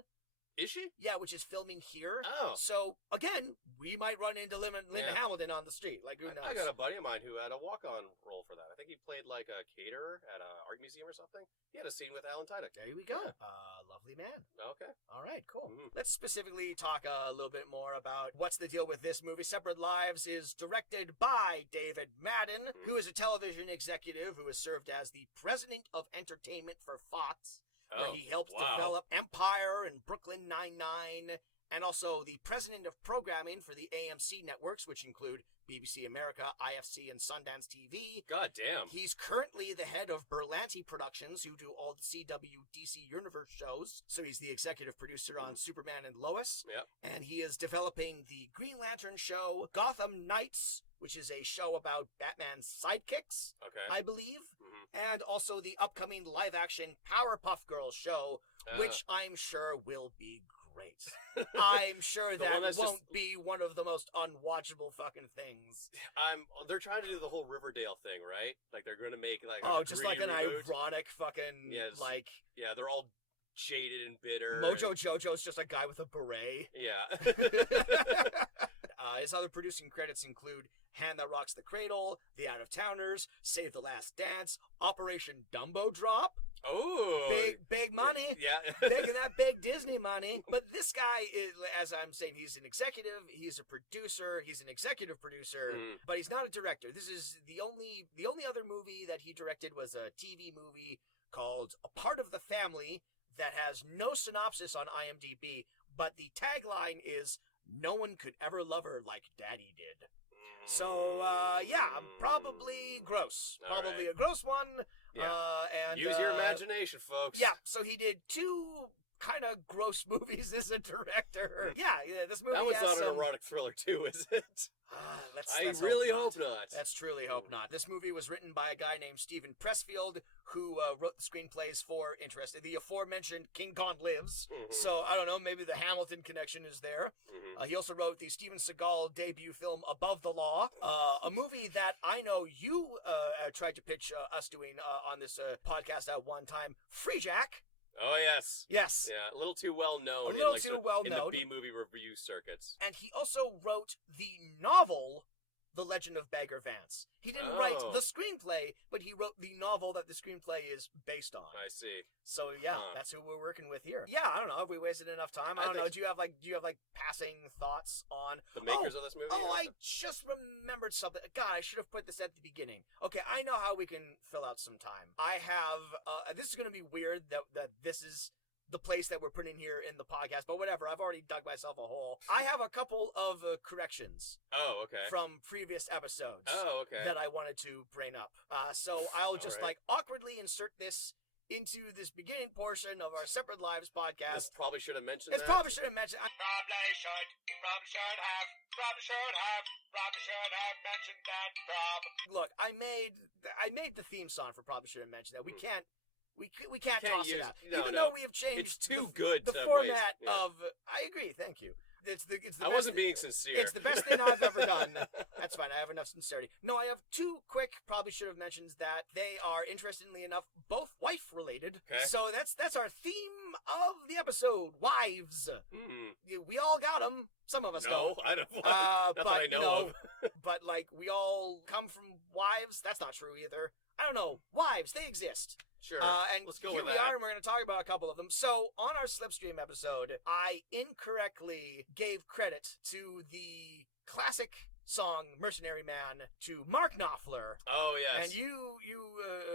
Is she? Yeah, which is filming here. Oh. So, again, we might run into Linda Yeah. Hamilton on the street. Like, who knows? I got a buddy of mine who had a walk-on role for that. I think he played like a caterer at an art museum or something. He had a scene with Alan Tudyk. There we go. Yeah. Lovely man. Okay. All right, cool. Mhm. Let's specifically talk a little bit more about what's the deal with this movie. Separate Lives is directed by David Madden, who is a television executive who has served as the president of entertainment for Fox, where Oh, he helped wow. develop Empire and Brooklyn Nine-Nine, and also the president of programming for the AMC networks, which include BBC America, IFC, and Sundance TV. God damn. He's currently the head of Berlanti Productions, who do all the CW DC Universe shows. So he's the executive producer on Superman and Lois. Yep. And he is developing the Green Lantern show, Gotham Knights, which is a show about Batman's sidekicks, Okay. I believe. Mhm. And also the upcoming live-action Powerpuff Girls show, which I'm sure will be great. I'm sure The one that that's won't just- be one of the most unwatchable fucking things. They're trying to do the whole Riverdale thing, right? Like they're going to make like Oh, a just gritty like an reboot. ironic fucking, Yes. like, Yeah, they're all jaded and bitter. Mojo and- Jojo's just a guy with a beret. Yeah. His other producing credits include Hand That Rocks the Cradle, The Out of Towners, Save the Last Dance, Operation Dumbo Drop. Oh. Big money. Yeah. Making that big Disney money. But this guy is, as I'm saying, he's an executive, he's a producer, he's an executive producer, Mhm. but he's not a director. This is the only other movie that he directed was a TV movie called A Part of the Family that has no synopsis on IMDb, but the tagline is "No one could ever love her like Daddy did." So, yeah, probably gross. All Probably right. a gross one. Yeah. And Use your imagination, folks. Yeah, so he did two kind of gross movies as a director. Yeah, this movie That one's has not some... an erotic thriller, too, is it? Let's really not. hope not. Let's truly hope not. This movie was written by a guy named Stephen Pressfield, who wrote the screenplays for, the aforementioned King Kong Lives. Mhm. So, I don't know, maybe the Hamilton connection is there. Mhm. He also wrote the Steven Seagal debut film Above the Law, a movie that I know you tried to pitch us doing on this podcast at one time, Free Jack. Oh, yes. Yes. Yeah, a little too well known. A little in, like, too the, well in known. the B-movie review circuits. And he also wrote the novel The Legend of Bagger Vance. He didn't write Oh. the screenplay, but he wrote the novel that the screenplay is based on. I see. So yeah, Huh. that's who we're working with here. Yeah, I don't know. Have we wasted enough time? I I don't know. think- Do you have like passing thoughts on The makers of this movie? Oh, I just remembered something. God, I should have put this at the beginning. Okay, I know how we can fill out some time. I have. This is going to be weird that this is the place that we're putting here in the podcast, but whatever. I've already dug myself a hole. I have a couple of corrections Oh, okay. from previous episodes Oh, okay. that I wanted to bring up. So I'll just right. like awkwardly insert this into this beginning portion of our Separate Lives podcast. This probably should have mentioned It that. probably should have mentioned. Probably should have mentioned that, Look, I made the theme song for probably should have mentioned that. We can't Can't toss use- it out. no, Even no. though we have changed It's too good the to format waste. Yeah. of. I agree. Thank you. It's the I best wasn't being sincere. It's the best thing I've ever done. That's fine. I have enough sincerity. No, I have two quick, probably should have mentioned that they are, interestingly enough, both wife related. Okay. So that's our theme of the episode: wives. We all got them. Some of us No, don't. I don't. Not that I know of. But like we all come from wives. That's not true either. I don't know. Wives, they exist. Sure. And Let's go here with we that. are, and we're going to talk about a couple of them. So, on our Slipstream episode, I incorrectly gave credit to the classic song "Mercenary Man" to Mark Knopfler, Oh yes. and you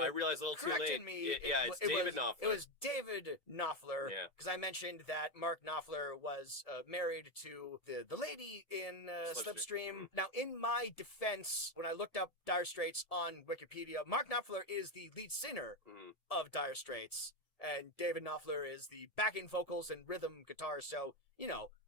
I realized a little too corrected late. me. It's David was, Knopfler. It was David Knopfler, Yeah. because I mentioned that Mark Knopfler was married to the lady in Slipstream. Now, in my defense, when I looked up Dire Straits on Wikipedia, Mark Knopfler is the lead singer of Dire Straits, and David Knopfler is the backing vocals and rhythm guitar. So,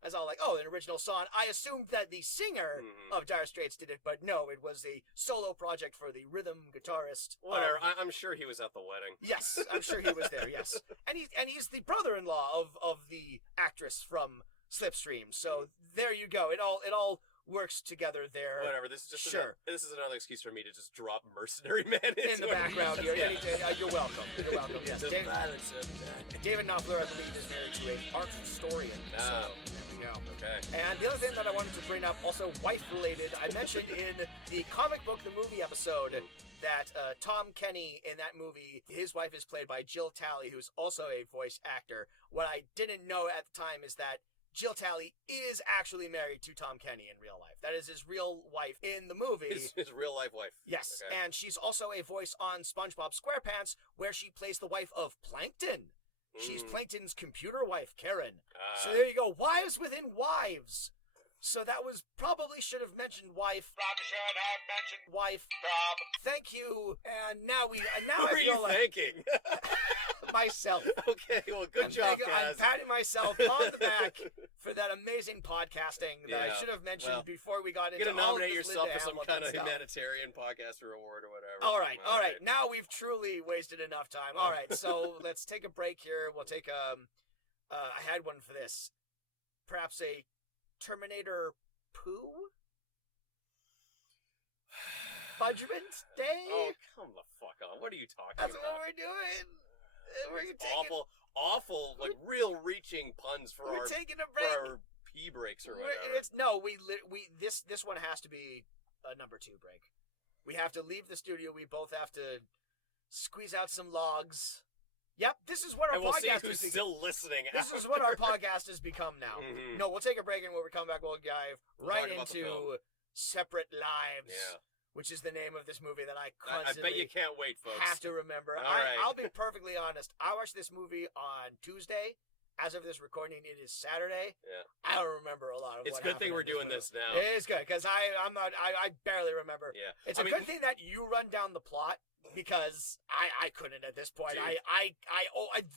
as all like, oh, an original song. I assumed that the singer of Dire Straits did it, but no, it was a solo project for the rhythm guitarist. Whatever. I'm sure he was at the wedding. Yes, I'm sure he was there. Yes, and he's the brother-in-law of the actress from Slipstream. So there you go. It all works together there. Whatever. This is just Sure. this is another excuse for me to just drop Mercenary Man In the background here. Yeah. You're welcome. You're welcome. Yes, The David, violence of that. David Knopfler, I believe, is married to a art historian. So Oh. there we go. Okay. And the other thing that I wanted to bring up, also wife-related, I mentioned in the comic book, the movie episode, that Tom Kenny in that movie, his wife is played by Jill Talley, who's also a voice actor. What I didn't know at the time is that Jill Talley is actually married to Tom Kenny in real life. That is his real wife in the movie. His real life wife. Yes, Okay. and she's also a voice on SpongeBob SquarePants, where she plays the wife of Plankton. She's Plankton's computer wife, Karen. So there you go, wives within wives. So that was probably should have mentioned wife. Probably should have mentioned Wife. Rob. Thank you. And now Who I are you feel like thanking? myself. Okay, well, good job, I'm Kaz. patting myself on the back for that amazing podcasting that I Yeah, should have mentioned well, before we got into You're gonna all of nominate this yourself Linda for some Hamilton kind of stuff. humanitarian podcaster award or whatever. All right. Now we've truly wasted enough time. All right, so let's take a break here. We'll take I had one for this. Perhaps a Terminator poo? Fudgment Day? Oh, come the fuck on. What are you talking That's about? what we're doing. We're taking, Awful, like real reaching puns for we're our taking a break. pee breaks or We're- whatever. This one has to be a number 2 break. We have to leave the studio. We both have to squeeze out some logs. Yep, this is what our And we'll see podcast who's is. still listening. This is what our podcast has become now. Mhm. No, we'll take a break, and when we come back, we'll dive We'll right talk about the into film. Separate Lives, Yeah. which is the name of this movie that I I constantly bet you can't wait, folks. have to remember. All right. I'll be perfectly honest. I watched this movie on Tuesday. As of this recording, it is Saturday. Yeah. I don't remember a lot of It's what a good thing happened we're in doing movie. this now. It is good, because I barely remember. Yeah. It's I a mean, good thing that you run down the plot, because I couldn't at this point. Dude. I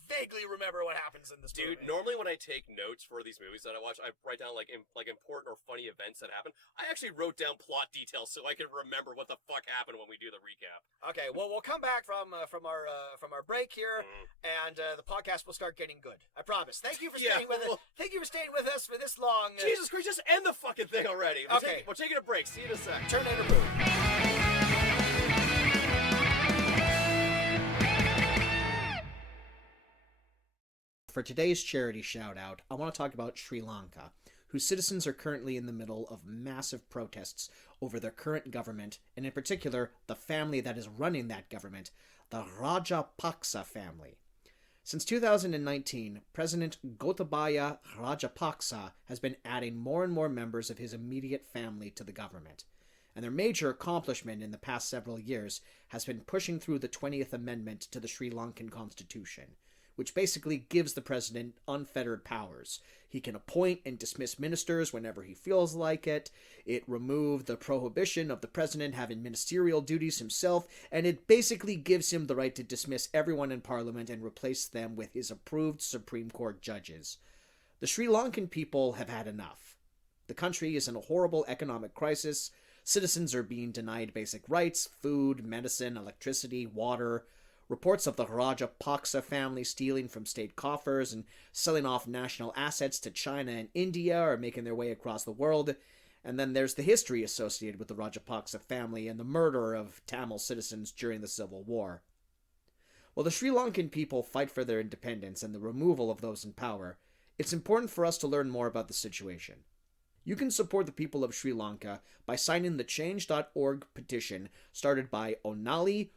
vaguely remember what happens in this Dude, movie. normally when I take notes for these movies that I watch, I write down like important or funny events that happen. I actually wrote down plot details so I can remember what the fuck happened when we do the recap. Okay, well, we'll come back from our break here, and the podcast will start getting good. I promise. Thank you for Yeah, staying with us. well- Thank you for staying with us for this long. Jesus Christ, just end the fucking thing already. Okay. We're taking a break. See you in a sec. Terminator Boo. For today's charity shout out, I want to talk about Sri Lanka, whose citizens are currently in the middle of massive protests over their current government, and in particular, the family that is running that government, the Rajapaksa family. Since 2019, President Gotabaya Rajapaksa has been adding more and more members of his immediate family to the government, and their major accomplishment in the past several years has been pushing through the 20th Amendment to the Sri Lankan Constitution, which basically gives the president unfettered powers. He can appoint and dismiss ministers whenever he feels like it. It removed the prohibition of the president having ministerial duties himself, and it basically gives him the right to dismiss everyone in parliament and replace them with his approved Supreme Court judges. The Sri Lankan people have had enough. The country is in a horrible economic crisis. Citizens are being denied basic rights, food, medicine, electricity, water. Reports of the Rajapaksa family stealing from state coffers and selling off national assets to China and India are making their way across the world. And then there's the history associated with the Rajapaksa family and the murder of Tamil citizens during the Civil War. While the Sri Lankan people fight for their independence and the removal of those in power, it's important for us to learn more about the situation. You can support the people of Sri Lanka by signing the Change.org petition started by Onali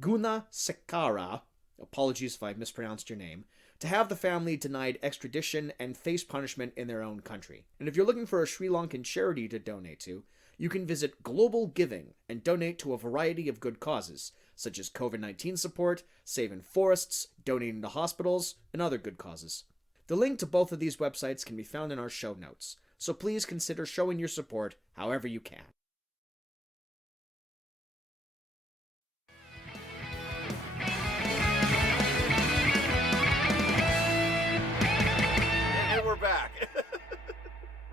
Gunasekara, apologies if I mispronounced your name, to have the family denied extradition and face punishment in their own country. And if you're looking for a Sri Lankan charity to donate to, you can visit Global Giving and donate to a variety of good causes, such as COVID-19 support, saving forests, donating to hospitals, and other good causes. The link to both of these websites can be found in our show notes, so please consider showing your support however you can. And we're back.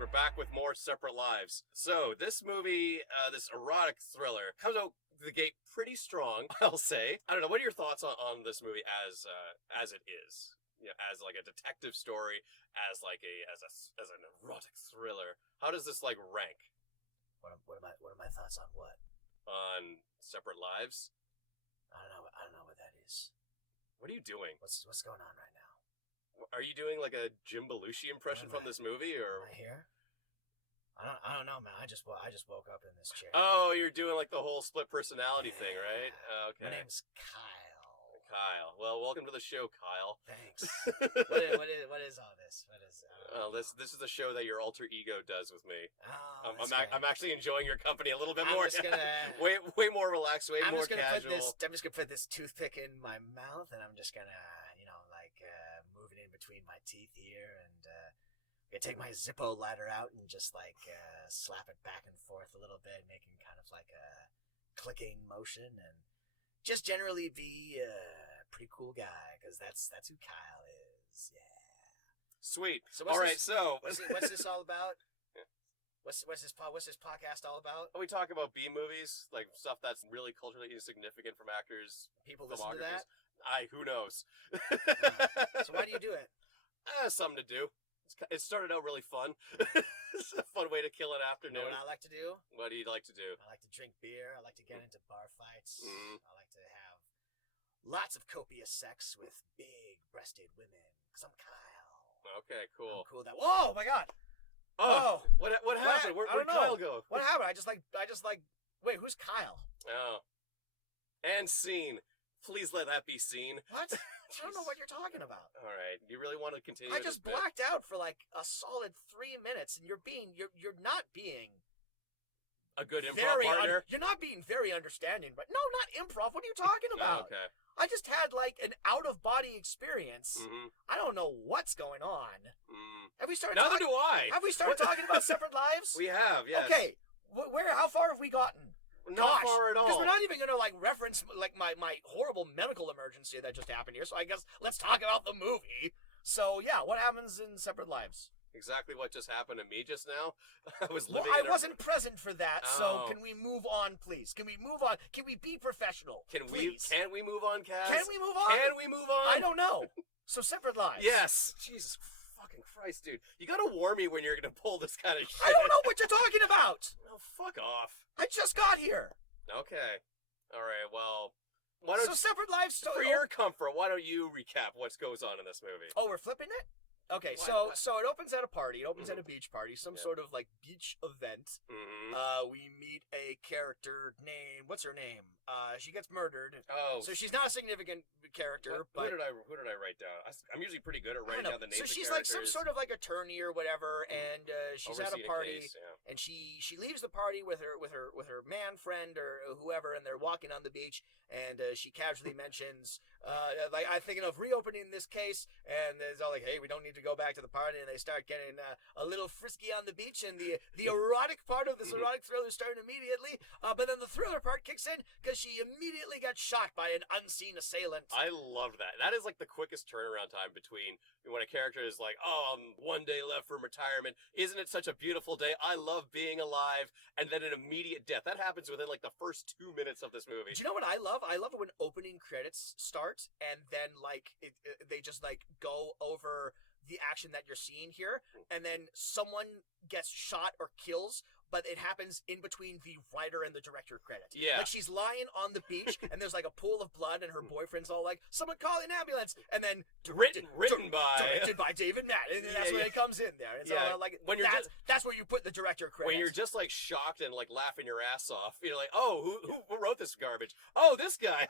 We're back with more Separate Lives. So this movie, this erotic thriller, comes out the gate pretty strong, I'll say. I don't know. What are your thoughts on this movie as it is? You know, as like a detective story, as an erotic thriller. How does this like rank? What are my thoughts on what? On Separate Lives? I don't know what that is. What are you doing? What's going on right now? Are you doing like a Jim Belushi impression from this movie, or? Am I here? I don't know, man. I just woke up in this chair. Oh, you're doing like the whole split personality thing, right? Okay. My name's Kyle. Kyle. Well, welcome to the show, Kyle. Thanks. what is all this? What is? This is the show that your alter ego does with me. Oh, I'm actually enjoying your company a little bit I'm more. just gonna, way more relaxed, way more casual. I'm just gonna put this toothpick in my mouth, and I'm just gonna, move it in between my teeth here, and I take my Zippo ladder out and just slap it back and forth a little bit, making kind of like a clicking motion, and just generally be a pretty cool guy, because that's who Kyle is. Yeah. Sweet. So all right. So what's this all about? What's this podcast all about? we talk about B movies, like stuff that's really culturally insignificant from actors. People listen to that? Who knows? So why do you do it? Something to do. It started out really fun. It's a fun way to kill an afternoon. You know what I like to do? What do you like to do? I like to drink beer. I like to get into bar fights. Mm. I like to have lots of copious sex with big-breasted women. Because I'm Kyle. Okay, cool. I'm cool that. Whoa, my God. Oh, what happened? Where'd Kyle go? What happened? I just like. Wait, who's Kyle? Oh, and scene. Please let that be seen. What? I don't know what you're talking about. All right, you really want to continue? I just blacked out for like a solid 3 minutes, and you're not being a good improv partner. You're not being very understanding, but no, not improv. What are you talking about? Okay. I just had like an out of body experience. Mm-hmm. I don't know what's going on. Mm. Have we started? Neither do I. Have we started talking about Separate Lives? We have, yes. Okay, where? How far have we gotten? Not far at all. Because we're not even gonna reference my horrible medical emergency that just happened here. So I guess let's talk about the movie. So yeah, what happens in Separate Lives? Exactly what just happened to me just now. I was Well, living. I wasn't present for that. Oh. So can we move on, please? Can we move on? Can we be professional? Please? Can we move on, Kaz? Can we move on? Can we move on? I don't know. So Separate Lives. Yes. Jesus fucking Christ, dude. You gotta warn me when you're gonna pull this kind of shit. I don't know what you're talking about. Oh, fuck off. I just got here. Okay. All right. Well, why don't So Separate Lives. for your comfort, why don't you recap what goes on in this movie? Oh, we're flipping it. Okay, What? so it opens at a party. It opens at a beach party, some Yeah. sort of like beach event. Mm-hmm. We meet a character named, what's her name? She gets murdered. Oh, So she's not a significant character, who but did I write down? I'm usually pretty good at I writing don't down know. the names So of she's like some characters. sort of like attorney or whatever, and she's at a Overseeing a party, case, yeah. and she leaves the party with her man friend or whoever, and they're walking on the beach, and she casually mentions like, I'm thinking of reopening this case, and it's all like, hey, we don't need to go back to the party, and they start getting a little frisky on the beach, and the erotic part of this erotic thriller is starting immediately, but then the thriller part kicks in because she immediately gets shot by an unseen assailant. I love that. That is like the quickest turnaround time between when a character is like, "Oh, I'm one day left for retirement. Isn't it such a beautiful day? I love being alive," and then an immediate death. That happens within like the first 2 minutes of this movie. Do you know what I love? I love it when opening credits start and then like they just like go over the action that you're seeing here, and then someone gets shot or kills, but it happens in between the writer and the director credit. Yeah. Like she's lying on the beach and there's like a pool of blood and her boyfriend's all like, someone call an ambulance, and then Written by directed by David Matt, and that's when it comes in there. It's Yeah. all like When you're that's where you put the director credit. when you're just like shocked and like laughing your ass off. You're like, "Oh, who wrote this garbage? Oh, this guy."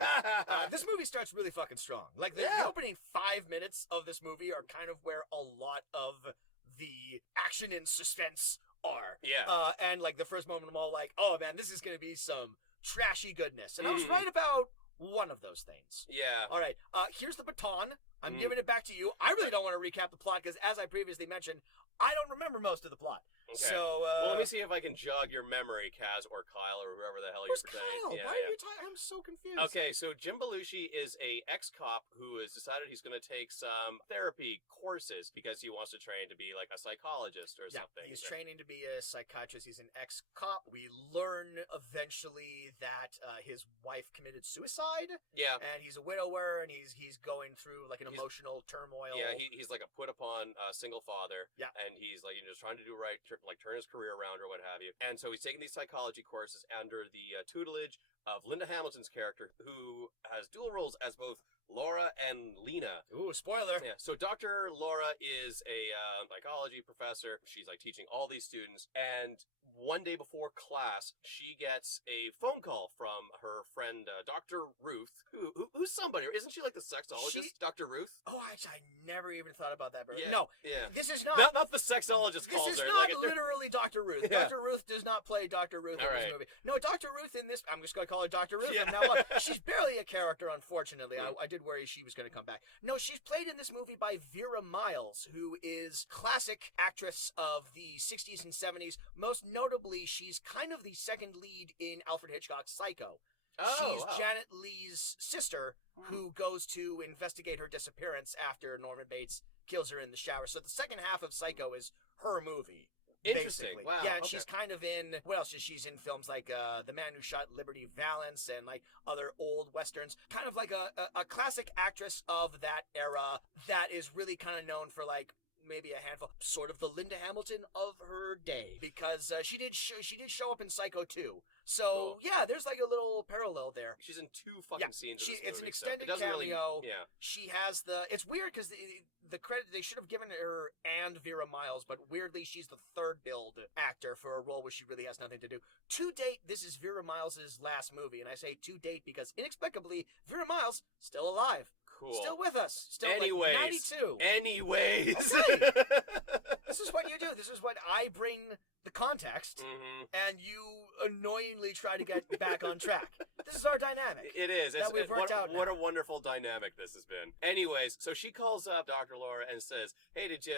This movie starts really fucking strong. Like the opening 5 minutes of this movie are kind of where a lot of the action and suspense are. Yeah. And like the first moment, I'm all like, "Oh man, this is gonna be some trashy goodness," and I was Mm. right about one of those things. Yeah. All right, here's the baton. I'm Mm. giving it back to you. I really don't want to recap the plot because, as I previously mentioned, I don't remember most of the plot. Okay. So, Well, let me see if I can jog your memory, Kaz or Kyle or whoever the hell where's you're pretending. Kyle? Yeah, Why yeah. are you talking? I'm so confused. Okay, so Jim Belushi is a ex-cop who has decided he's going to take some therapy courses because he wants to train to be like a psychologist or something. He's training to be a psychiatrist. He's an ex-cop. We learn eventually that his wife committed suicide, Yeah. and he's a widower, and he's going through like an emotional turmoil. Yeah, he's like a put upon single father. Yeah. And he's like, just trying to do right, like turn his career around or what have you. And so he's taking these psychology courses under the tutelage of Linda Hamilton's character, who has dual roles as both Laura and Lena. Ooh, spoiler. Yeah, so Dr. Laura is a psychology professor. She's like teaching all these students, and one day before class, she gets a phone call from her friend, Dr. Ruth, who's somebody. Isn't she like the sexologist, Dr. Ruth? Oh, I never even thought about that. But Yeah, no, yeah. this is not. Not the sexologist This calls is her. not like literally Dr. Ruth. Yeah. Dr. Ruth does not play Dr. Ruth in All this right. movie. No, Dr. Ruth in this, I'm just going to call her Dr. Ruth Yeah. from now on. She's barely a character, unfortunately. I did worry she was going to come back. No, she's played in this movie by Vera Miles, who is classic actress of the 60s and 70s. Most notably, she's kind of the second lead in Alfred Hitchcock's Psycho. She's wow. Janet Leigh's sister, who goes to investigate her disappearance after Norman Bates kills her in the shower. So the second half of Psycho is her movie. Interesting. Basically. Wow. Yeah, and okay. she's kind of in, what else? She's in films like The Man Who Shot Liberty Valance and like other old westerns. Kind of like a classic actress of that era that is really kind of known for like maybe a handful, sort of the Linda Hamilton of her day, because she did show up in Psycho 2. So Cool. yeah, there's like a little parallel there. She's in two fucking scenes. Of this It's an movie, so extended it doesn't really- cameo. yeah. She has it's weird because the credit, they should have given her and Vera Miles, but weirdly she's the third billed actor for a role where she really has nothing to do. To date, this is Vera Miles' last movie, and I say to date because inexplicably Vera Miles still alive, Cool. still with us, still Anyways. like 92. Anyways. Okay. This is what you do. This is what I bring the context, and you annoyingly try to get back on track. This is our dynamic. It is. That we've worked out What now. a wonderful dynamic this has been. Anyways, so she calls up Dr. Laura and says, "Hey, did you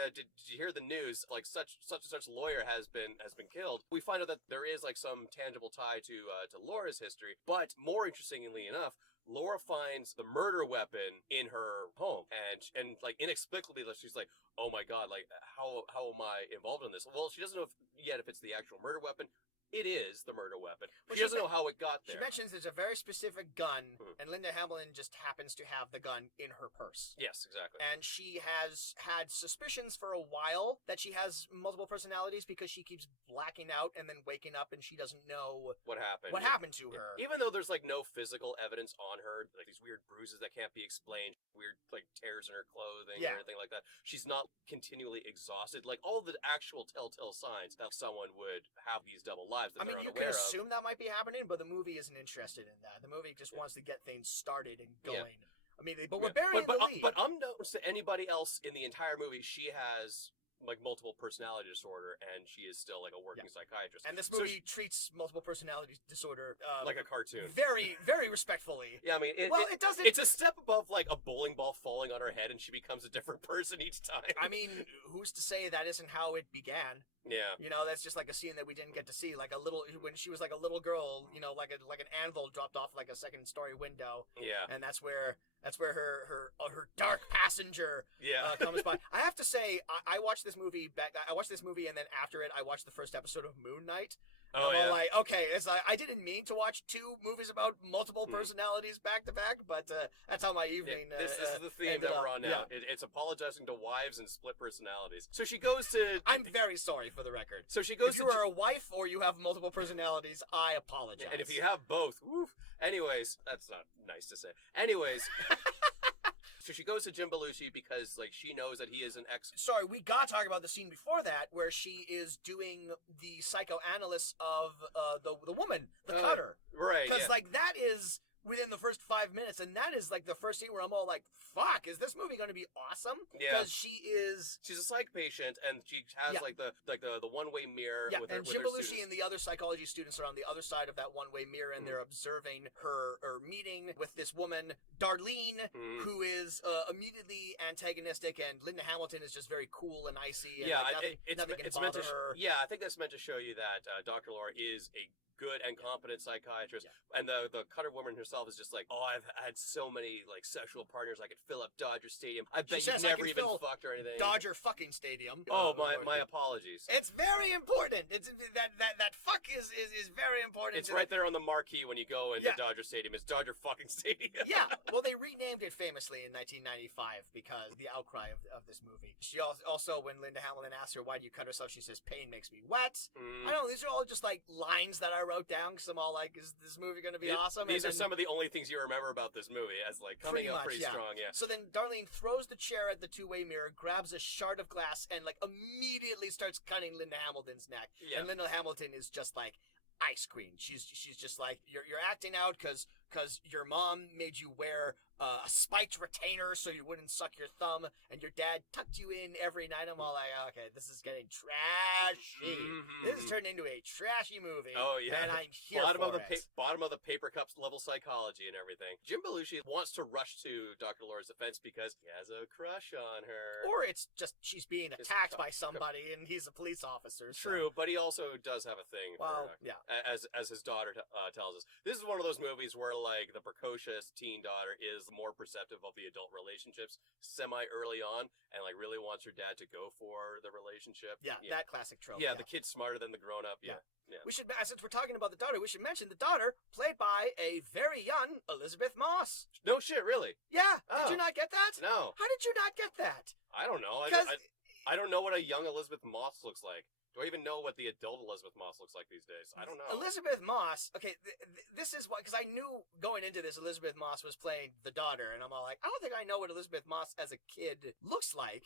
hear the news? Like such and such lawyer has been killed." We find out that there is like some tangible tie to Laura's history, but more interestingly enough, Laura finds the murder weapon in her home, and like inexplicably, she's like, "Oh my god! Like how am I involved in this?" Well, she doesn't know yet if it's the actual murder weapon it is the murder weapon. Well, She doesn't know how it got She there. mentions it's a very specific gun, Mhm. and Linda Hamilton just happens to have the gun in her purse. Yes, exactly. And she has had suspicions for a while that she has multiple personalities because she keeps blacking out and then waking up and she doesn't know What happened? what happened to her. Even though there's like no physical evidence on her, like these weird bruises that can't be explained, weird like tears in her clothing Yeah. or anything like that, she's not continually exhausted. Like all the actual telltale signs that someone would have these double lives that I mean, they're you unaware can of. assume that might be happening, but the movie isn't interested in that. The movie just wants to get things started and Yeah. going. I mean, but we're burying the lead. But unknowns to anybody else in the entire movie, she has like multiple personality disorder, and she is still like a working psychiatrist. And this So movie treats multiple personality disorder like a cartoon. very, very respectfully. Yeah, I mean, it doesn't. It's a step above like a bowling ball falling on her head, and she becomes a different person each time. I mean, who's to say that isn't how it began? Yeah. You know, that's just like a scene that we didn't get to see, like a little when she was like a little girl. You know, like an anvil dropped off like a second-story window, Yeah. and that's where her dark passenger Yeah. comes by. I have to say, I watched this movie back. I watched this movie, and then after it, I watched the first episode of Moon Knight. Oh, I'm yeah. all like, okay, it's like I didn't mean to watch two movies about multiple personalities back to back, but that's how my evening. This is the theme ended that we're up. on now. Yeah. It's apologizing to wives and split personalities. So she goes to. I'm very sorry for the record. So she goes If you to. are a wife or you have multiple personalities, I apologize. And if you have both, woof. Anyways, that's not nice to say. Anyways. So she goes to Jim Belushi because, like, she knows that he is an ex. Sorry, we gotta talk about the scene before that where she is doing the psychoanalyst of the woman, the cutter. Right. Because Yeah. like that is within the first 5 minutes, and that is like the first scene where I'm all like, "Fuck, is this movie going to be awesome?" Yeah. Because she is. She's a psych patient, and she has Yeah. like the one-way mirror. Yeah, with her, and with Jim her Belushi students. and the other psychology students are on the other side of that one-way mirror, and they're observing her meeting with this woman, Darlene, who is immediately antagonistic, and Linda Hamilton is just very cool and icy. And Yeah, like, nothing it's can meant bother to. her. Yeah, I think that's meant to show you that Dr. Laura is a good and competent psychiatrist, and the cutter woman herself is just like, oh, I've had so many like sexual partners, I could fill up Dodger Stadium. I bet She you've says, "I never can even fill fucked or anything. Dodger fucking stadium. Oh, my apologies. It's very important. It's that fuck is very important. It's right there on the marquee when you go into Dodger Stadium. It's Dodger fucking Stadium. Yeah, well, they renamed it famously in 1995 because the outcry of this movie. She also, when Linda Hamilton asks her, why do you cut herself, she says, pain makes me wet. I don't know, these are all just like lines that I wrote down because I'm all like, is this movie going to be awesome? These are some of the only things you remember about this movie as like coming up pretty strong, yeah. So then Darlene throws the chair at the two-way mirror, grabs a shard of glass, and like immediately starts cutting Linda Hamilton's neck. Yeah. And Linda Hamilton is just like ice cream. She's just like, you're acting out because your mom made you wear a spiked retainer so you wouldn't suck your thumb, and your dad tucked you in every night. I'm all like, okay, this is getting trashy. This has turned into a trashy movie. Oh yeah, and I'm here bottom for of the it. bottom of the paper cups level psychology and everything. Jim Belushi wants to rush to Dr. Laura's defense because he has a crush on her. Or it's just she's being attacked by somebody and he's a police officer. So. True, but he also does have a thing. Well, for, as his daughter tells us, this is one of those movies where like the precocious teen daughter is more perceptive of the adult relationships semi early on, and like really wants her dad to go for the relationship. Yeah, that classic trope. Yeah, the kid's smarter than the grown up. Yeah. We should, since we're talking about the daughter, we should mention the daughter played by a very young Elizabeth Moss. No shit, really? Yeah. Oh. Did you not get that? No. How did you not get that? I don't know. I don't know what a young Elizabeth Moss looks like. Do I even know what the adult Elizabeth Moss looks like these days? I don't know. Elizabeth Moss, okay, this is what, because I knew going into this Elizabeth Moss was playing the daughter, and I'm all like, I don't think I know what Elizabeth Moss as a kid looks like.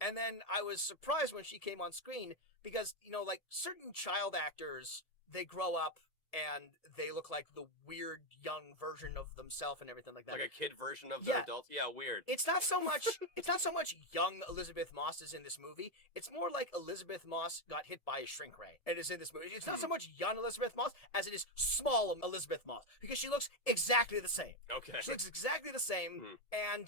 And then I was surprised when she came on screen because, you know, like certain child actors, they grow up and they look like the weird young version of themselves and everything like that. Like a kid version of the adults? Yeah, weird. It's not so much young Elizabeth Moss is in this movie. It's more like Elizabeth Moss got hit by a shrink ray and is in this movie. It's not so much young Elizabeth Moss as it is small Elizabeth Moss because she looks exactly the same. Okay. She looks exactly the same. And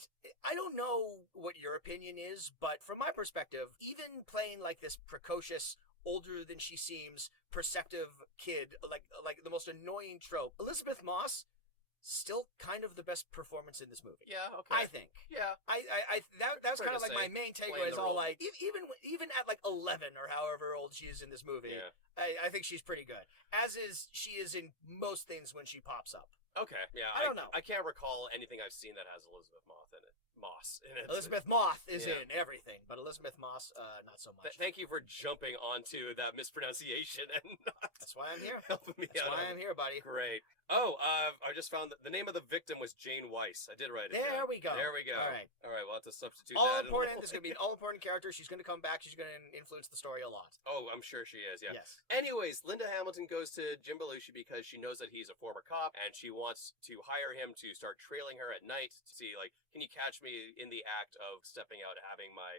I don't know what your opinion is, but from my perspective, even playing like this precocious, older than she seems, perceptive kid, like the most annoying trope. Elizabeth Moss still kind of the best performance in this movie. Yeah, okay. I think. Yeah. That was Fair kind of to like say. my main Playing takeaway. Is the all role. like even at like 11 or however old she is in this movie, Yeah. I think she's pretty good. As is she is in most things when she pops up. Okay, yeah. I don't know. I can't recall anything I've seen that has Elizabeth Moss in it. Elizabeth Moss is Yeah. in everything, but Elizabeth Moss, not so much. Thank you for jumping onto that mispronunciation and not That's why I'm here. helping me That's out. why on I'm it. here, buddy. Great. Oh, I just found that the name of the victim was Jane Weiss. I did write it There down. we go. There we go. All right. We'll have to substitute All that. important. This is going to be an all-important character. She's going to come back. She's going to influence the story a lot. Oh, I'm sure she is, yeah. Yes. Anyways, Linda Hamilton goes to Jim Belushi because she knows that he's a former cop, and she wants to hire him to start trailing her at night to see, like, can you catch me in the act of stepping out, having my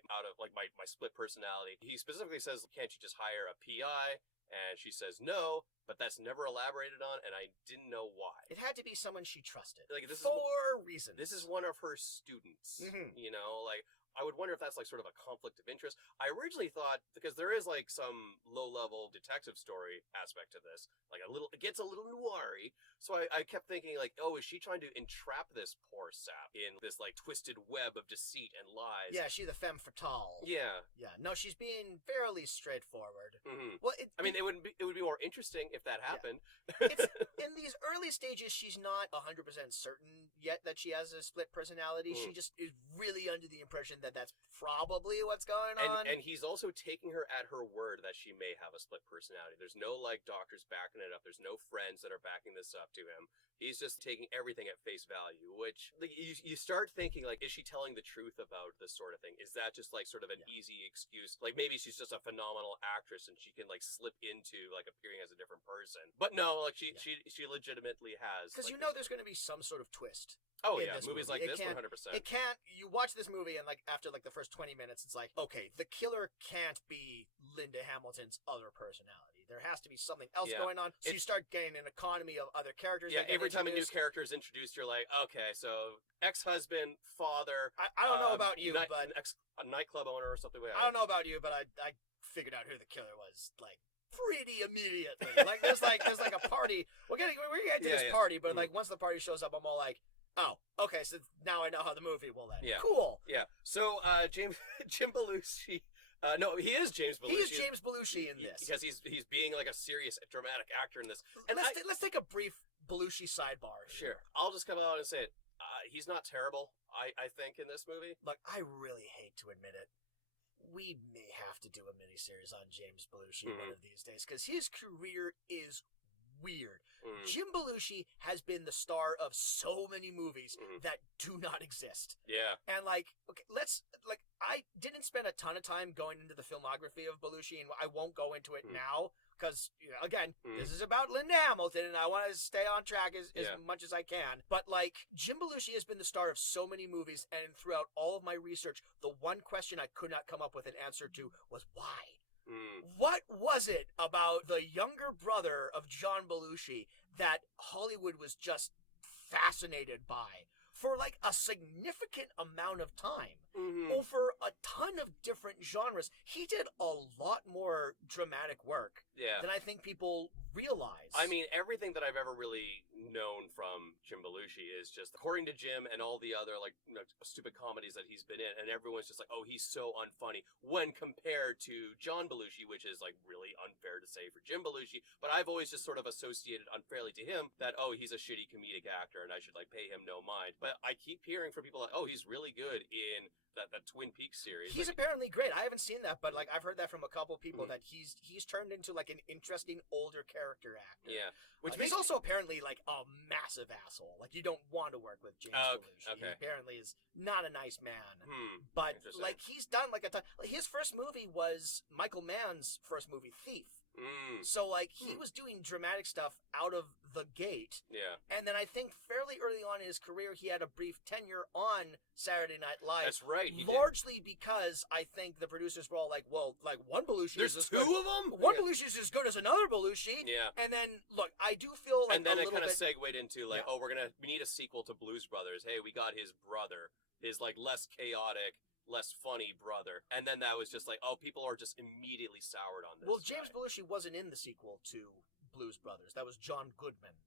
split personality? He specifically says, can't you just hire a PI? And she says no, but that's never elaborated on, and I didn't know why. It had to be someone she trusted. Like, this for reasons. This is one of her students. Mhm. You know, like, I would wonder if that's like sort of a conflict of interest. I originally thought, because there is like some low-level detective story aspect to this, like it gets a little noir-y. So I kept thinking like, oh, is she trying to entrap this poor sap in this like twisted web of deceit and lies? Yeah, she the femme fatale. Yeah. Yeah. No, she's being fairly straightforward. Mm-hmm. Well, I mean, it would be more interesting if that happened. It's, in these early stages, she's not 100% certain yet that she has a split personality. She just is really under the impression that that's probably what's going on. And he's also taking her at her word that she may have a split personality. There's no like doctors backing it up. There's no friends that are backing this up to him. He's just taking everything at face value, which like, you start thinking like, is she telling the truth about this sort of thing? Is that just like sort of an easy excuse? Like maybe she's just a phenomenal actress and she can like slip into like appearing as a different person. But no, like she legitimately has. Because like, you know there's going to be some sort of twist. Oh in yeah, this movies movie. like this, It can't- 100%. It can't. You watch this movie and like after like the first 20 minutes, it's like, okay, the killer can't be Linda Hamilton's other personality. There has to be something else Yeah. going on. So you start getting an economy of other characters. Yeah, that get every time a new introduced. character is introduced, you're like, okay, so ex-husband, father. I don't know about you, but a nightclub owner or something. I don't know about you, but I figured out who the killer was like pretty immediately. Like there's like a party. We're getting to this party, but like once the party shows up, I'm all like, oh, okay, so now I know how the movie will end. Yeah. Cool. Yeah. So Jim Belushi. No, he is James Belushi. He is James Belushi in this because he's being like a serious dramatic actor in this. And let's take a brief Belushi sidebar. Sure. I'll just come out and say it. He's not terrible. I think in this movie. Look, I really hate to admit it. We may have to do a miniseries on James Belushi one of these days because his career is weird. Jim Belushi has been the star of so many movies that do not exist. Yeah. And like, okay, I didn't spend a ton of time going into the filmography of Belushi, and I won't go into it now because, again, this is about Linda Hamilton, and I want to stay on track as much as I can. But like, Jim Belushi has been the star of so many movies, and throughout all of my research, the one question I could not come up with an answer to was why. What was it about the younger brother of John Belushi that Hollywood was just fascinated by for like a significant amount of time over a ton of different genres? He did a lot more dramatic work than I think people realize. I mean, everything that I've ever really known from Jim Belushi is just according to Jim and all the other like stupid comedies that he's been in, and everyone's just like, oh, he's so unfunny when compared to John Belushi, which is like really unfair to say for Jim Belushi. But I've always just sort of associated unfairly to him that, oh, he's a shitty comedic actor and I should like pay him no mind. But I keep hearing from people like, oh, he's really good in that Twin Peaks series. He's like, apparently great. I haven't seen that, but like I've heard that from a couple people that he's turned into like an interesting older character actor. Yeah, which he's also apparently like a massive asshole. Like you don't want to work with James Belushi. Okay. He apparently is not a nice man. But Interesting. like he's done like a ton. Like, his first movie was Michael Mann's first movie, Thief. So like he was doing dramatic stuff out of the gate. Yeah. And then I think fairly early on in his career he had a brief tenure on Saturday Night Live. That's right. Largely because I think the producers were all like, well, like one Belushi There's is as two good. of them? One Belushi is as good as another Belushi. Yeah. And then look, I do feel like and then a it little kind of bit segued into like, oh, we need a sequel to Blues Brothers. Hey, we got his brother, his like less chaotic, less funny brother. And then that was just like, oh, people are just immediately soured on this. Well, James Belushi wasn't in the sequel to Blues Brothers. That was John Goodman.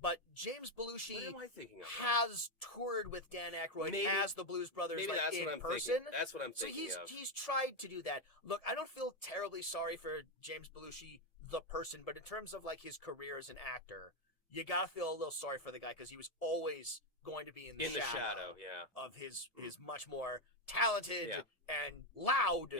But James Belushi What am I thinking of? has toured with Dan Aykroyd as the Blues Brothers Maybe like, that's in what I'm person. thinking. That's what I'm thinking of. So he's tried to do that. Look, I don't feel terribly sorry for James Belushi, the person, but in terms of like his career as an actor, you gotta feel a little sorry for the guy because he was always going to be in the shadow of his much more talented and loud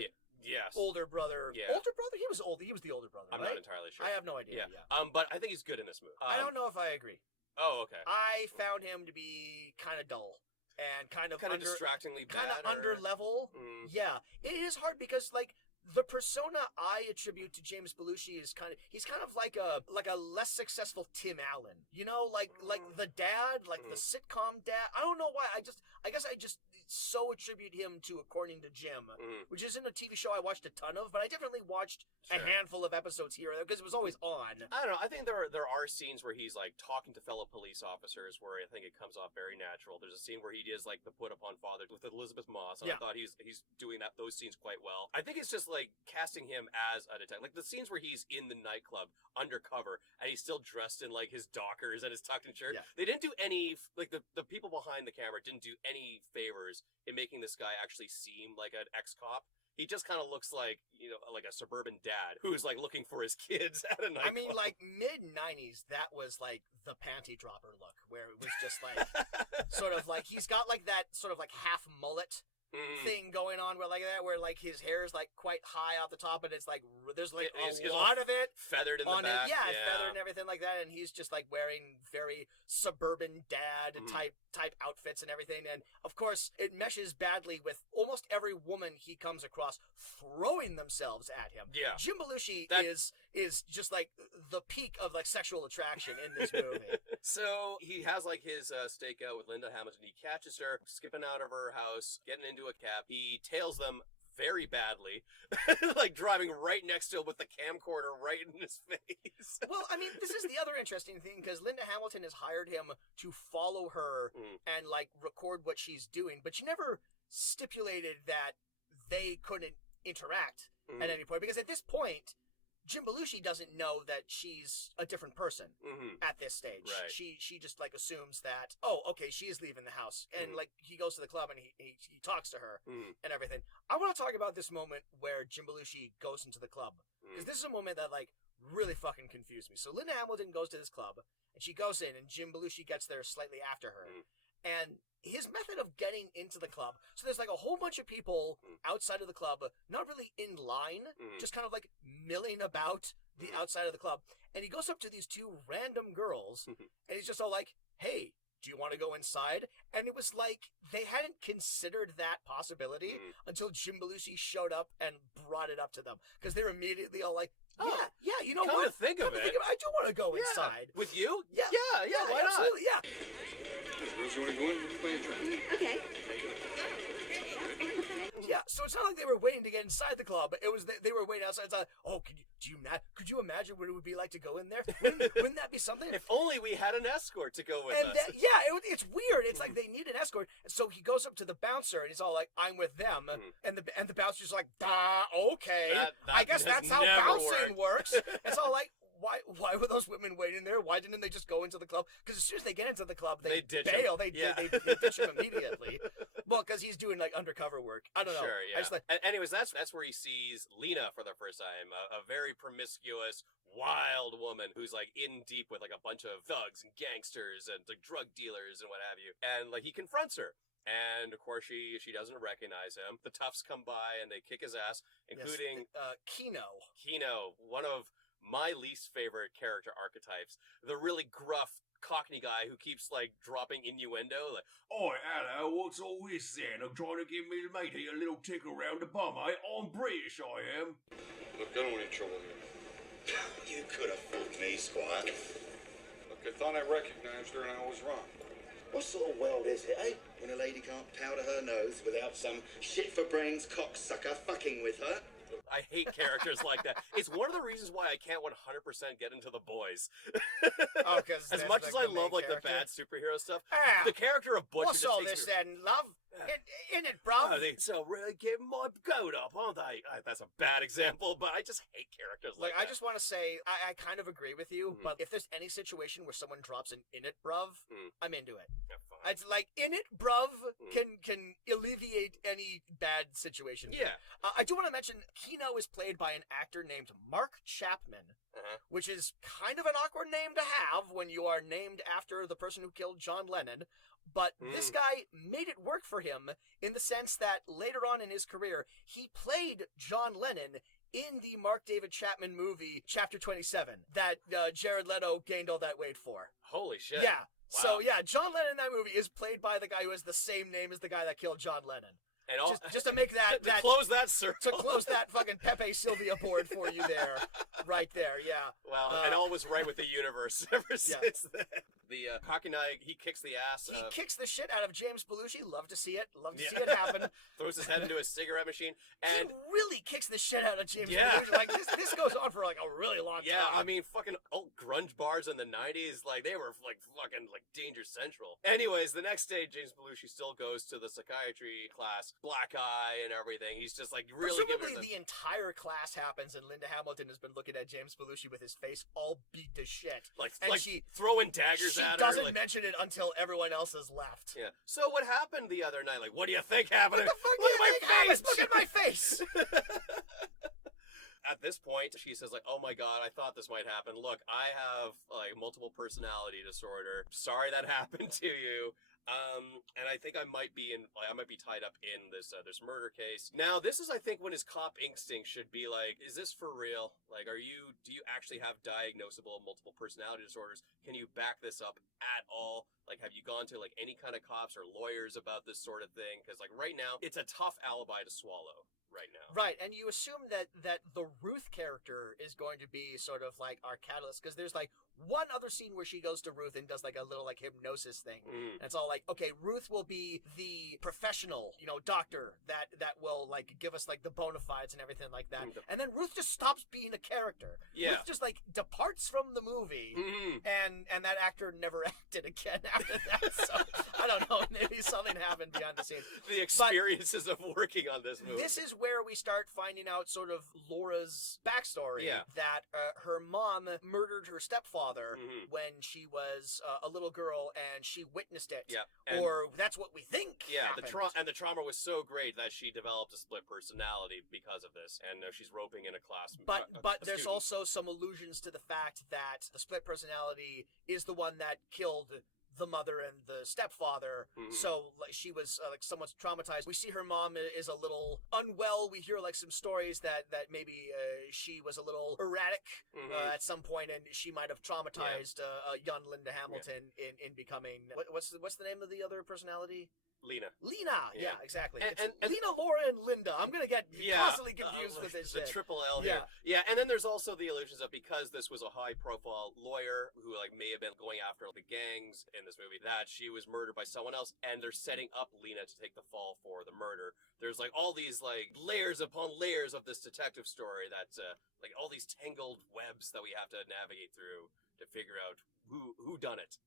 older brother. Yeah. Older brother? He was old. He was the older brother, I'm right? not entirely sure. I have no idea. Yeah. But I think he's good in this movie. I don't know if I agree. Oh, okay. I found him to be kind of dull and kind of distractingly bad. Kind of under level. Mm. Yeah. It is hard because like the persona I attribute to James Belushi is he's kind of like a less successful Tim Allen. You know, like the dad, like the sitcom dad. I don't know why. I guess I just so attribute him to According to Jim, which isn't a TV show I watched a ton of, but I definitely watched a handful of episodes here because it was always on. I don't know. I think there are scenes where he's like talking to fellow police officers where I think it comes off very natural. There's a scene where he is like the put upon father with Elizabeth Moss, and I thought he's doing those scenes quite well. I think it's just like casting him as a detective, like the scenes where he's in the nightclub undercover and he's still dressed in like his Dockers and his tucked in shirt. Yeah. They didn't do any like the people behind the camera didn't do any favors in making this guy actually seem like an ex-cop. He just kind of looks like, like a suburban dad who's like looking for his kids at a nightclub. I mean, like mid-90s, that was like the panty dropper look, where it was just like, sort of like, he's got like that sort of like half mullet thing going on where like that, where like his hair is like quite high off the top and it's like, there's like a lot of it feathered in the back. Feathered and everything like that. And he's just like wearing very suburban dad type outfits and everything. And of course it meshes badly with almost every woman he comes across throwing themselves at him. Yeah. Jim Belushi is just like the peak of like sexual attraction in this movie. So he has like his stakeout with Linda Hamilton. He catches her skipping out of her house, getting into a cab. He tails them very badly, like driving right next to him with the camcorder right in his face. Well, I mean, this is the other interesting thing because Linda Hamilton has hired him to follow her and like record what she's doing, but she never stipulated that they couldn't interact at any point because at this point Jim Belushi doesn't know that she's a different person at this stage. Right. She just like assumes that, oh, okay, she is leaving the house. And like he goes to the club and he talks to her and everything. I want to talk about this moment where Jim Belushi goes into the club. Because this is a moment that like really fucking confused me. So Linda Hamilton goes to this club and she goes in and Jim Belushi gets there slightly after her. And his method of getting into the club, so there's like a whole bunch of people outside of the club, not really in line, just kind of like milling about the outside of the club. And he goes up to these two random girls and he's just all like, hey, do you want to go inside? And it was like they hadn't considered that possibility until Jim Belushi showed up and brought it up to them. Because they're immediately all like, yeah, you know what? Come to think of it, I do want to go inside. With you? Yeah, why not? Absolutely, yeah. Okay. Yeah, so it's not like they were waiting to get inside the club. It was they were waiting outside. It's like, oh, could you imagine what it would be like to go in there? Wouldn't that be something? If only we had an escort to go with us. It's weird. It's like they need an escort. And so he goes up to the bouncer and he's all like, I'm with them. And the bouncer's like, okay. I guess that's how bouncing works. It's all like, why were those women waiting there? Why didn't they just go into the club? Because as soon as they get into the club, they bail. They ditch him immediately. Well, because he's doing like undercover work. I don't know. Sure, yeah. Anyways, that's where he sees Lena for the first time, a very promiscuous, wild woman who's like in deep with like a bunch of thugs and gangsters and like drug dealers and what have you. And like he confronts her. And of course she doesn't recognize him. The toughs come by and they kick his ass, including Keno. Keno, one of my least favorite character archetypes. The really gruff Cockney guy who keeps like dropping innuendo like, "Oi, hello, what's all this then? I'm trying to give me matey a little tickle round the bum, eh? I'm British, I am." Look, I don't want any trouble here. You could have fooled me, Squire. Look, I thought I recognized her and I was wrong. What sort of world is it, eh? When a lady can't powder her nose without some shit-for-brains cocksucker fucking with her? I hate characters like that. It's one of the reasons why I can't 100% get into The Boys. Oh, because as much as I love like the bad superhero stuff, the character of Butch what's all this then, love? In it, bruv. Oh, they so really give my goat up, aren't they? That's a bad example, but I just hate characters like that. I just want to say, I kind of agree with you, Mhm. but if there's any situation where someone drops an in it, bruv, I'm into it. Yeah, fine. It's like, in it, bruv, can alleviate any bad situation. Yeah. I do want to mention, Kino is played by an actor named Mark Chapman, which is kind of an awkward name to have when you are named after the person who killed John Lennon. But this guy made it work for him in the sense that later on in his career, he played John Lennon in the Mark David Chapman movie, Chapter 27, that Jared Leto gained all that weight for. Holy shit. Yeah. Wow. So, yeah, John Lennon in that movie is played by the guy who has the same name as the guy that killed John Lennon. And all, Just to make that... to close that circle. To close that fucking Pepe Sylvia board for you there. Right there, yeah. Well, and all was right with the universe ever since then. The Hakanai, he kicks the ass. He kicks the shit out of James Belushi. Love to see it. Love to see it happen. Throws his head into a cigarette machine. And he really kicks the shit out of James Belushi. Like, this goes on for, like, a really long time. Yeah, I mean, fucking old grunge bars in the 90s, like, they were, like, fucking, like, danger central. Anyways, the next day, James Belushi still goes to the psychiatry class, black eye and everything. He's just, like, really Presumably the entire class happens, and Linda Hamilton has been looking at James Belushi with his face all beat to shit. Like, and she throwing daggers at her. She doesn't mention it until everyone else has left. Yeah. So what happened the other night? Like, what do you think happened? What the fuck Look at my face! Look at my face! At this point, she says, like, oh my god, I thought this might happen. Look, I have, like, multiple personality disorder. Sorry that happened to you. And I think I might be tied up in this murder case. Now, this is, I think, when his cop instinct should be like, is this for real? Like, do you actually have diagnosable multiple personality disorders? Can you back this up at all? Like, have you gone to, like, any kind of cops or lawyers about this sort of thing? Because, like, right now, it's a tough alibi to swallow. Right now. Right, and you assume that the Ruth character is going to be sort of like our catalyst, because there's like one other scene where she goes to Ruth and does like a little like hypnosis thing. And it's all like, okay, Ruth will be the professional, doctor that will like give us like the bona fides and everything like that. And then Ruth just stops being a character. Yeah. Ruth just like departs from the movie, and that actor never acted again after that. So I don't know, maybe something happened behind the scenes. The experiences of working on this movie. This is where we start finding out sort of Laura's backstory. Yeah. That her mom murdered her stepfather when she was a little girl, and she witnessed it. Yeah. Or that's what we think. Yeah, happened. the trauma was so great that she developed a split personality because of this, and she's roping in a class. But there's student. also some allusions to the fact that the split personality is the one that killed the mother and the stepfather. So like she was like somewhat traumatized. We see her mom is a little unwell. We hear like some stories that maybe she was a little erratic at some point, and she might have traumatized young Linda Hamilton in becoming what's the name of the other personality? Lena, yeah, exactly. And Lena, Laura, and Linda. I'm gonna get constantly confused with this the shit. triple L here. Yeah, and then there's also the illusions of, because this was a high-profile lawyer who like may have been going after the gangs in this movie, that she was murdered by someone else, and they're setting up Lena to take the fall for the murder. There's like all these like layers upon layers of this detective story that's like all these tangled webs that we have to navigate through to figure out who done it.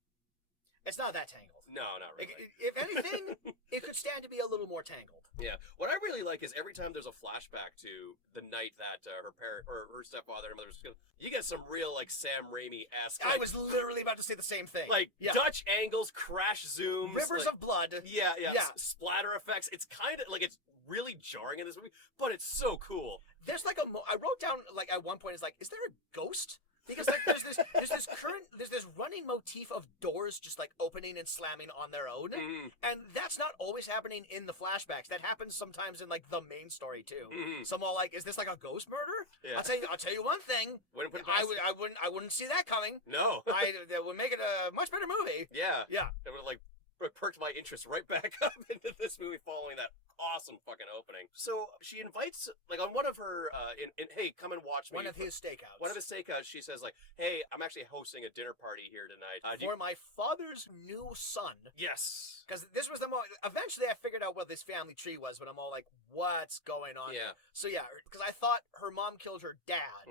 It's not that tangled. No, not really. If anything, it could stand to be a little more tangled. Yeah. What I really like is every time there's a flashback to the night that her parent or her stepfather and mother was killed, you get some real like Sam Raimi-esque. I was literally about to say the same thing. Like Dutch angles, crash zooms, rivers of blood. Yeah. Splatter effects. It's kind of like, it's really jarring in this movie, but it's so cool. There's like I wrote down like at one point, it's like, is there a ghost? Because like there's this running motif of doors just like opening and slamming on their own, and that's not always happening in the flashbacks. That happens sometimes in like the main story too. So I'm all like, is this like a ghost murder? Yeah. I'll tell you one thing. I wouldn't see that coming. No. That would make it a much better movie. Yeah. Yeah. It would like perked my interest right back up into this movie following that awesome fucking opening. So she invites, like, on one of her, hey, come and watch me. One of his stakeouts. One of his stakeouts, she says, like, hey, I'm actually hosting a dinner party here tonight. For my father's new son. Yes. Because this was the moment, eventually I figured out what this family tree was, but I'm all like, what's going on? Yeah. So yeah, because I thought her mom killed her dad.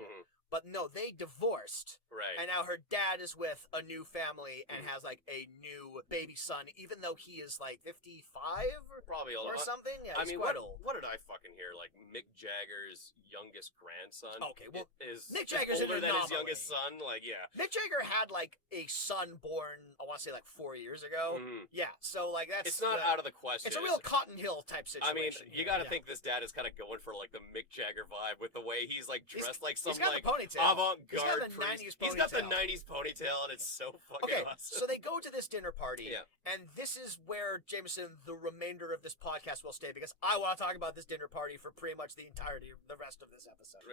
But no, they divorced. Right. And now her dad is with a new family and has like a new baby son, even though he is like 55 Probably or something. Yeah, I he's mean, quite what, old. what did I fucking hear? Like Mick Jagger's youngest grandson. Okay, well, is Mick Jagger's older an than his anomaly. youngest son. Like, yeah. Mick Jagger had like a son born, I want to say like 4 years ago. Yeah, so like that's It's not out of the question. It's a real Cotton Hill type situation. I mean, you got to yeah. think this dad is kind of going for like the Mick Jagger vibe with the way he's like dressed like some he's got like the ponytail. avant-garde He's got the 90s ponytail. He's got the 90s ponytail, and it's so fucking Okay, awesome. so they go to this dinner party, Yeah. and this is where, Jameson, the remainder of this podcast will stay, because I want to talk about this dinner party for pretty much the entirety of the rest of this episode.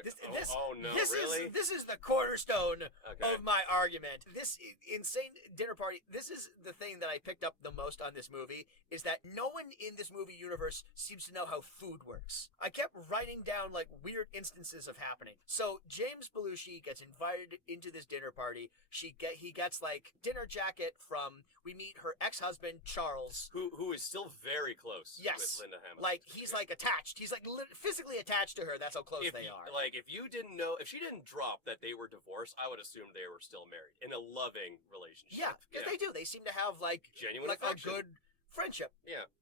This is the cornerstone of my argument. This insane dinner party, this is the thing that I picked up the most on this movie, is that no one in this movie universe seems to know how food works. I kept writing down like weird instances of happening. So James Belushi gets invited into this dinner party. He gets like dinner jacket from, we meet her ex-husband Charles, who is still very close yes, with Linda Hamilton. like he's like attached. He's like physically attached to her. That's how close they are. Like if you didn't know, if she didn't drop that they were divorced, I would assume they were still married in a loving relationship. Yeah, because they do. They seem to have like genuine like affection. a good friendship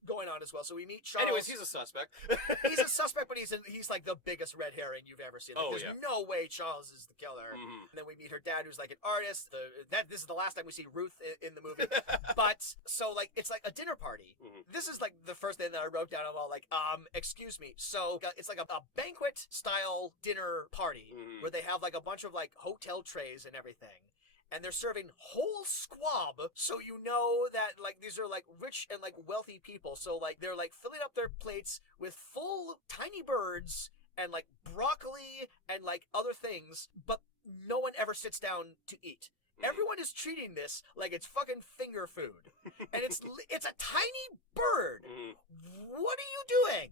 going on as well. So we meet Charles. Anyways, he's a suspect. He's a suspect, but he's like the biggest red herring you've ever seen. Like, there's no way Charles is the killer. And then we meet her dad, who's like an artist. This is the last time we see Ruth in the movie. But so like it's like a dinner party. This is like the first thing that I wrote down. I'm all like, excuse me. So it's like a banquet style dinner party where they have like a bunch of like hotel trays and everything. And they're serving whole squab, so you know that, like, these are, like, rich and, like, wealthy people. So, like, they're, like, filling up their plates with full tiny birds and, like, broccoli and, like, other things, but no one ever sits down to eat. Everyone is treating this like it's fucking finger food. And it's a tiny bird. What are you doing?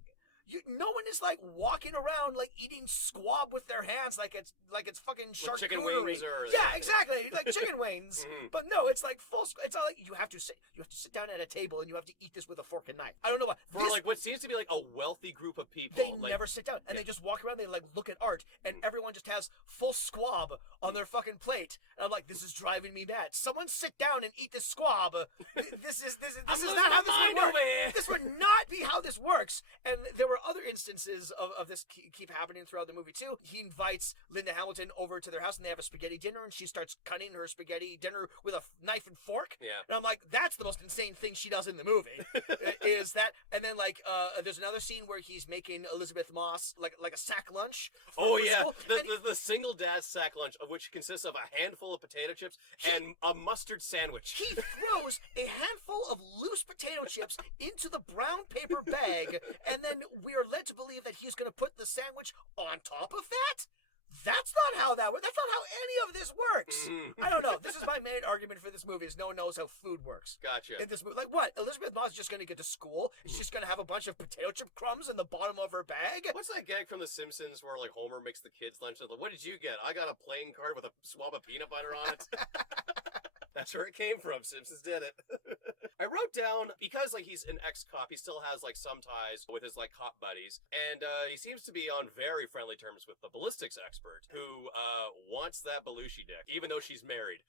No one is like walking around like eating squab with their hands like it's fucking charcuterie. Chicken wings or exactly, like chicken wings. But no, it's like full. It's not like you have to sit down at a table and you have to eat this with a fork and knife. I don't know why. For like what seems to be like a wealthy group of people, they never sit down and they just walk around. They like look at art and everyone just has full squab on their fucking plate. And I'm like, this is driving me mad. Someone sit down and eat this squab. This is not how this would work. This would not be how this works. And there were other instances of this keep happening throughout the movie too. He invites Linda Hamilton over to their house and they have a spaghetti dinner and she starts cutting her spaghetti dinner with a knife and fork. Yeah. And I'm like, that's the most insane thing she does in the movie. Is that, and then like there's another scene where he's making Elizabeth Moss like a sack lunch. Oh yeah, the single dad's sack lunch, of which consists of a handful of potato chips and a mustard sandwich. He throws a handful of loose potato chips into the brown paper bag, and then we are led to believe that he's going to put the sandwich on top of that? That's not how that works. That's not how any of this works. I don't know. This is my main argument for this movie, is no one knows how food works. Gotcha. In this movie. Like what? Elizabeth Moss is just going to get to school? She's just going to have a bunch of potato chip crumbs in the bottom of her bag? What's that gag from The Simpsons where like Homer makes the kids lunch? Like, what did you get? I got a playing card with a swab of peanut butter on it. That's where it came from. Simpsons did it. I wrote down, because like he's an ex-cop, he still has like some ties with his like cop buddies, and he seems to be on very friendly terms with the ballistics expert, who wants that Belushi dick, even though she's married.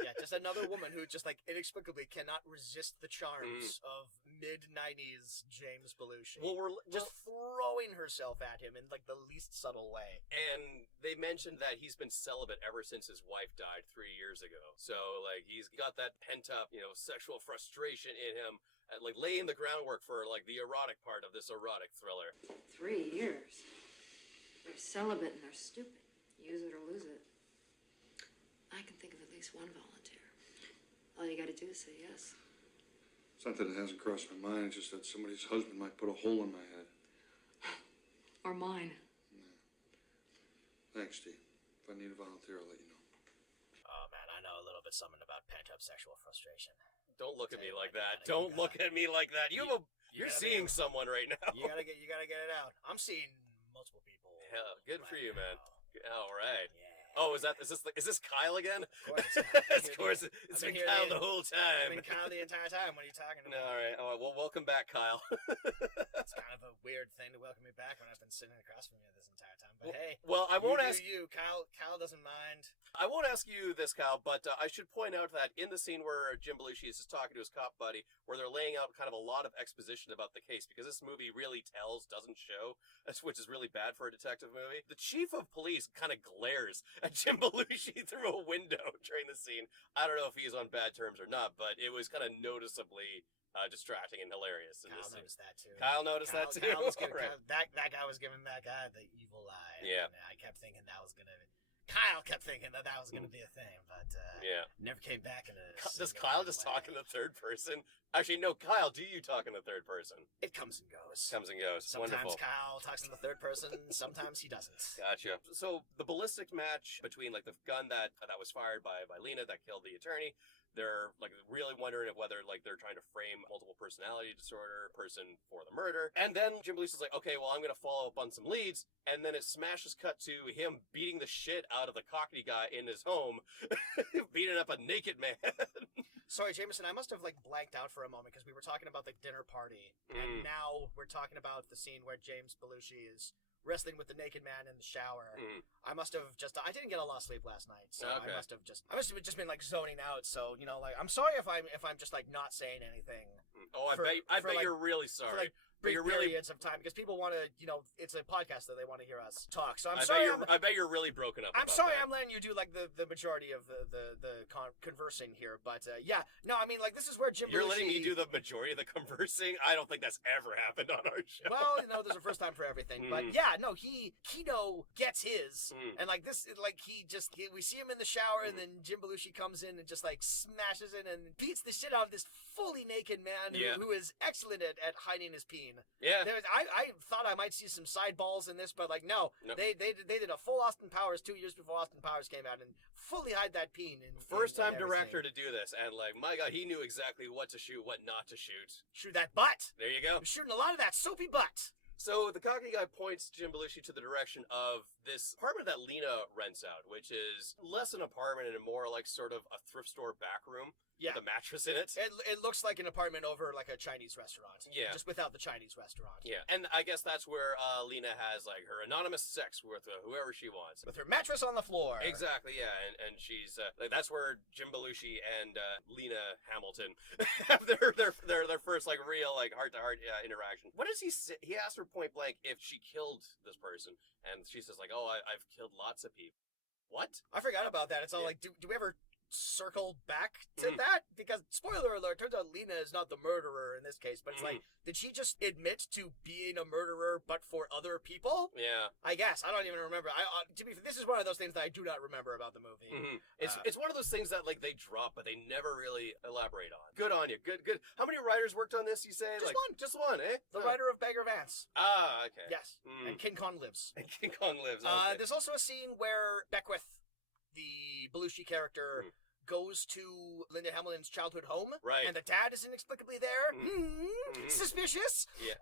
Yeah, just another woman who just like inexplicably cannot resist the charms of mid-90s James Belushi. Well, we're just throwing herself at him in like the least subtle way. And they mentioned that he's been celibate ever since his wife died 3 years ago. So like he's got that pent up, sexual frustration in him, like laying the groundwork for like the erotic part of this erotic thriller. 3 years. They're celibate and they're stupid. Use it or lose it. I can think of at least one volunteer. All you gotta do is say yes. It's not that it hasn't crossed my mind, it's just that somebody's husband might put a hole in my head. Or mine. Yeah. Thanks, Steve. If I need a volunteer, I'll let you know. Oh man, I know a little bit something about pent-up sexual frustration. Don't look at me like that. Don't look at me like that. You're seeing someone right now. You gotta get it out. I'm seeing multiple people. Hell, good for you, man. All right. Yeah. Oh, is this Kyle again? Of course. It's been Kyle the whole time. I've been Kyle the entire time. What are you talking about? All right. Oh, well, welcome back, Kyle. It's kind of a weird thing to welcome me back when I've been sitting across from you this entire time. But hey, well, I won't ask you. Kyle doesn't mind. I won't ask you this, Kyle, but I should point out that in the scene where Jim Belushi is just talking to his cop buddy, where they're laying out kind of a lot of exposition about the case, because this movie really tells, doesn't show, which is really bad for a detective movie. The chief of police kind of glares at Jim Belushi through a window during the scene. I don't know if he's on bad terms or not, but it was kind of noticeably distracting and hilarious. Kyle noticed that too. Kyle noticed that too. Right. That guy was giving that guy the evil eye. Yeah. And I kept thinking that was gonna. Kyle kept thinking that was going to be a thing, but never came back in a. Does Kyle just talk in the third person? Actually, no. Kyle, do you talk in the third person? It comes and goes. Sometimes Wonderful. Wonderful. Kyle talks in the third person. Sometimes he doesn't. Gotcha. So the ballistic match between like the gun that was fired by Lena that killed the attorney. They're like really wondering if whether like they're trying to frame multiple personality disorder person for the murder. And then Jim Belushi's like, okay, well, I'm going to follow up on some leads. And then it smashes cut to him beating the shit out of the Cockney guy in his home, beating up a naked man. Sorry, Jameson, I must have like blanked out for a moment because we were talking about the dinner party. And now we're talking about the scene where James Belushi is wrestling with the naked man in the shower. I must have I didn't get a lot of sleep last night, so okay. I must have just been like zoning out. So like I'm sorry if I'm just like not saying anything. Oh, I bet you're really sorry. Brief you're really periods of time because people want to, it's a podcast that they want to hear us talk. So I bet you're really broken up. I'm sorry, that. I'm letting you do like the majority of the conversing here, but no, I mean like this is where Jim. You're Belushi, letting me do the majority of the conversing. I don't think that's ever happened on our show. Well, there's a first time for everything, but Kino gets his, and like this, like we see him in the shower, and then Jim Belushi comes in and just like smashes it and beats the shit out of this fully naked man who is excellent at hiding his peen. Yeah. I thought I might see some side balls in this, but like no. They did a full Austin Powers 2 years before Austin Powers came out and fully hide that peen. First time director to do this, and like my God, he knew exactly what to shoot, what not to shoot. Shoot that butt. There you go. I'm shooting a lot of that soapy butt. So the Cockney guy points Jim Belushi to the direction of this apartment that Lena rents out, which is less an apartment and more like sort of a thrift store back room. Yeah. With a mattress in it. It looks like an apartment over like a Chinese restaurant. Yeah. Just without the Chinese restaurant. Yeah. And I guess that's where Lena has like her anonymous sex with whoever she wants. With her mattress on the floor. Exactly, yeah. And she's like that's where Jim Belushi and Lena Hamilton have their first like real like heart-to-heart interaction. What does he say? He asks her point blank if she killed this person, and she says like, "Oh, I've killed lots of people." What? I forgot about that. It's all like, do we ever circle back to that? Because spoiler alert, turns out Lena is not the murderer in this case, but it's like, did she just admit to being a murderer but for other people? Yeah, I guess I don't even remember. This is one of those things that I do not remember about the movie. It's one of those things that like they drop but they never really elaborate on. Good on you. Good. How many writers worked on this, you say? Just one, eh? The writer of Beggar Vance. Ah, okay. Yes. And King Kong Lives. And King Kong Lives. Okay. There's also a scene where Beckwith, the Belushi character, goes to Linda Hamilton's childhood home, right? And the dad is inexplicably there. Suspicious. Yeah.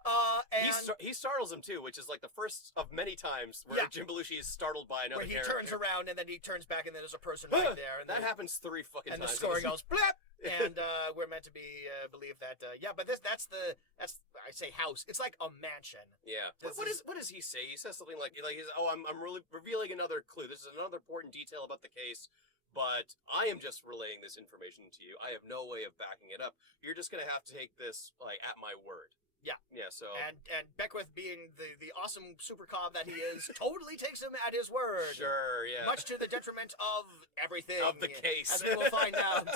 And he startles him too, which is like the first of many times where Jim Belushi is startled by another character. Where he turns around and then he turns back and then there's a person right there. And that happens 3 fucking times. And the story goes blip. And we're meant to believe that. But that's I say house. It's like a mansion. Yeah. What does he say? He says something like he's I'm really revealing another clue. This is another important detail about the case. But I am just relaying this information to you. I have no way of backing it up. You're just gonna have to take this like at my word. Yeah. Yeah. So and Beckwith, being the awesome super cop that he is, totally takes him at his word. Sure. Yeah. Much to the detriment of everything of the case, as we will find out.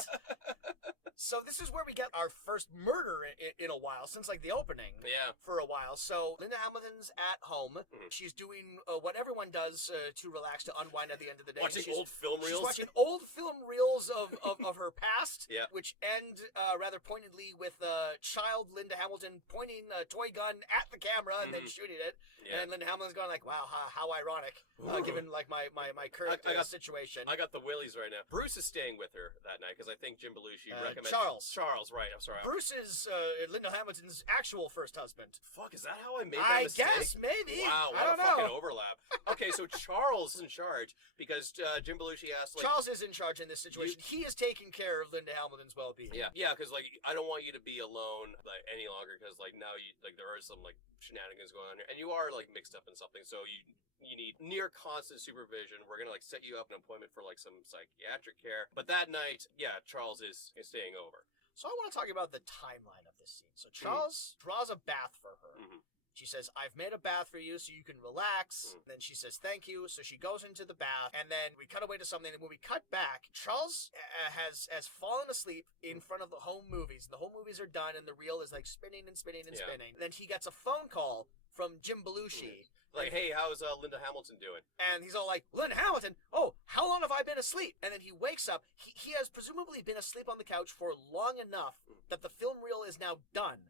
So this is where we get our first murder in a while, since like the opening. Yeah. For a while. So Linda Hamilton's at home. She's doing what everyone does to relax, to unwind at the end of the day. Watching old film reels. She's watching old film reels of her past. Yeah. Which end rather pointedly with child Linda Hamilton pointing a toy gun at the camera and then shooting it. Yeah. And Linda Hamilton's going like, "Wow, how ironic," given like my current situation. I got the willies right now. Bruce is staying with her that night because I think Jim Belushi recommends Charles. Charles, right? I'm sorry. Bruce is Linda Hamilton's actual first husband. Fuck, is that how I made that mistake? I guess, maybe. Wow, I what don't a fucking know. overlap. Okay, so Charles is in charge because Jim Belushi asked, like... Charles is in charge in this situation. He is taking care of Linda Hamilton's well-being. Yeah, because, like, I don't want you to be alone, like, any longer, because, like, now you, like, there are some, like, shenanigans going on here, and you are, like, mixed up in something, so you need near constant supervision. We're gonna, like, set you up an appointment for, like, some psychiatric care. But that night, yeah, Charles is staying over. So I want to talk about the timeline of this scene. So Charles draws a bath for her. She says, I've made a bath for you so you can relax. Then she says, thank you. So she goes into the bath, and then we cut away to something. And when we cut back, Charles has fallen asleep in front of the home movies. The home movies are done, and the reel is like spinning and spinning and spinning. Then he gets a phone call from Jim Belushi. Like, hey, how's Linda Hamilton doing? And he's all like, Linda Hamilton? Oh, how long have I been asleep? And then he wakes up. He has presumably been asleep on the couch for long enough that the film reel is now done.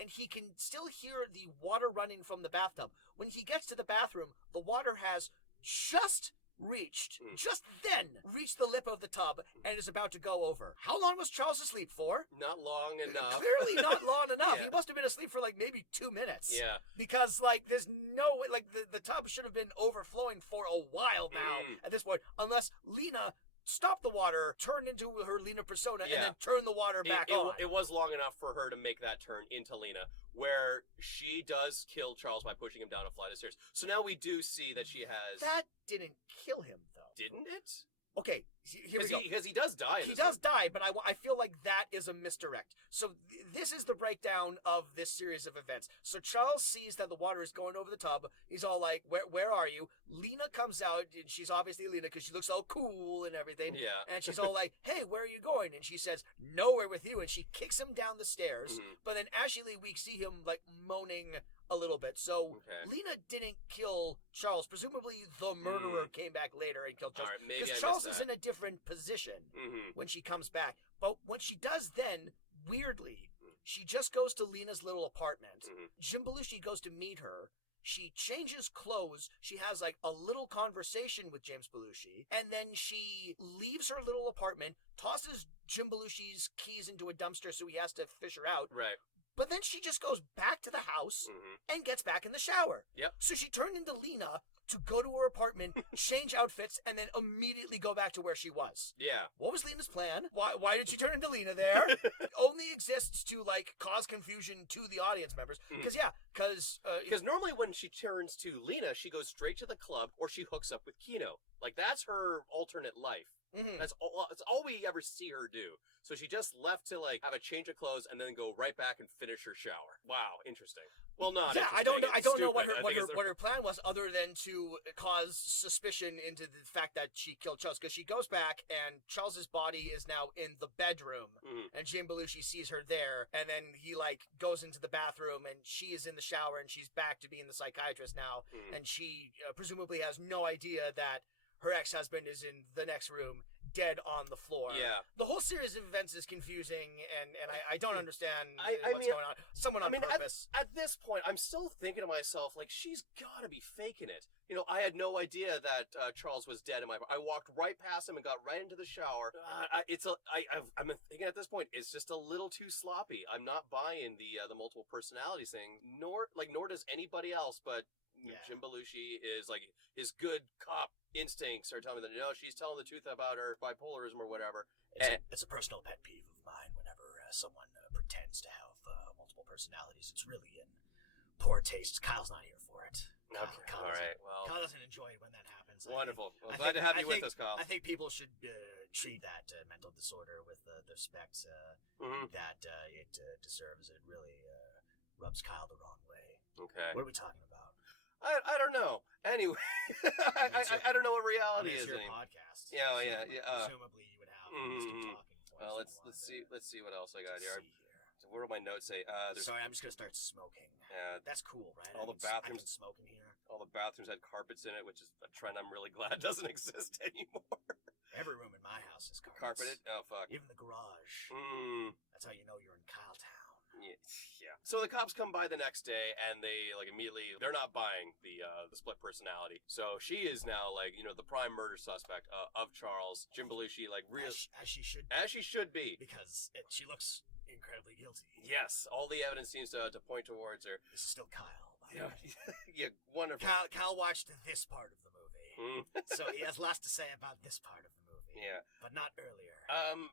And he can still hear the water running from the bathtub. When he gets to the bathroom, the water has just reached the lip of the tub and is about to go over. How long was Charles asleep for? Not long enough. Clearly not long enough. He must have been asleep for like maybe 2 minutes. Yeah. Because like there's no way, like the tub should have been overflowing for a while now at this point, unless Lena stopped the water, turned into her Lena persona, and then turned the water back on. It was long enough for her to make that turn into Lena, where she does kill Charles by pushing him down a flight of stairs. So now we do see that she has... That didn't kill him, though. Didn't it? Okay, here we go. Because he does die in He this does one. die, but I feel like that is a misdirect. So this is the breakdown of this series of events. So Charles sees that the water is going over the tub. He's all like, where are you? Lena comes out, and she's obviously Lena because she looks all cool and everything. Yeah. And she's all like, hey, where are you going? And she says, nowhere with you. And she kicks him down the stairs. But then as she leaves, we see him like moaning a little bit. So Lena didn't kill Charles. Presumably the murderer came back later and killed Charles. Maybe because I Charles missed is in a different position when she comes back. But when she does then, weirdly, she just goes to Lena's little apartment. Jim Belushi goes to meet her. She changes clothes. She has like a little conversation with James Belushi. And then she leaves her little apartment, tosses Jim Belushi's keys into a dumpster so he has to fish her out. Right. But then she just goes back to the house and gets back in the shower. Yep. So she turned into Lena to go to her apartment, change outfits, and then immediately go back to where she was. Yeah. What was Lena's plan? Why did she turn into Lena there? It only exists to, like, cause confusion to the audience members. Because normally when she turns to Lena, she goes straight to the club or she hooks up with Kino. Like, that's her alternate life. That's all we ever see her do. So she just left to like have a change of clothes and then go right back and finish her shower. Wow, interesting. Well, not yeah. interesting. I don't know what Stupid. her plan was other than to cause suspicion into the fact that she killed Charles. Because she goes back and Charles's body is now in the bedroom, and Jim Belushi sees her there, and then he like goes into the bathroom and she is in the shower and she's back to being the psychiatrist now, and she presumably has no idea that her ex-husband is in the next room, dead on the floor. Yeah. The whole series of events is confusing, and I don't understand what's going on. Purpose. At this point, I'm still thinking to myself, like, she's gotta be faking it. You know, I had no idea that Charles was dead in my... I walked right past him and got right into the shower. I'm thinking at this point, it's just a little too sloppy. I'm not buying the multiple personalities thing, nor does anybody else, but... Yeah. Jim Belushi is like his good cop instincts are telling me that she's telling the truth about her bipolarism or whatever. It's a personal pet peeve of mine whenever someone pretends to have multiple personalities. It's really in poor taste. Kyle's not here for it. All right. Well, Kyle doesn't enjoy it when that happens. Wonderful. Glad to have you with us, Kyle. I think people should treat that mental disorder with the respect that it deserves. It really rubs Kyle the wrong way. Okay. What are we talking about? I don't know. Anyway, I don't know what reality is your anymore. podcast. Yeah. Presumably you would have talking points. Well, let's see what else I got here. So what do my notes say? Sorry, I'm just gonna start smoking. That's cool, right? All the bathrooms. I've been smoking here. All the bathrooms had carpets in it, which is a trend I'm really glad doesn't exist anymore. Every room in my house is carpeted. Oh fuck. Even the garage. That's how you know you're in Kyle Town. Yeah. So the cops come by the next day, and they like immediately they're not buying the split personality. So she is now like the prime murder suspect of Charles. Jim Belushi like real as she should be because she looks incredibly guilty. Yes, all the evidence seems to point towards her. This is still Kyle. By the way. Yeah, wonderful. Kyle watched this part of the movie, so he has lots to say about this part of the movie. Yeah, but not earlier.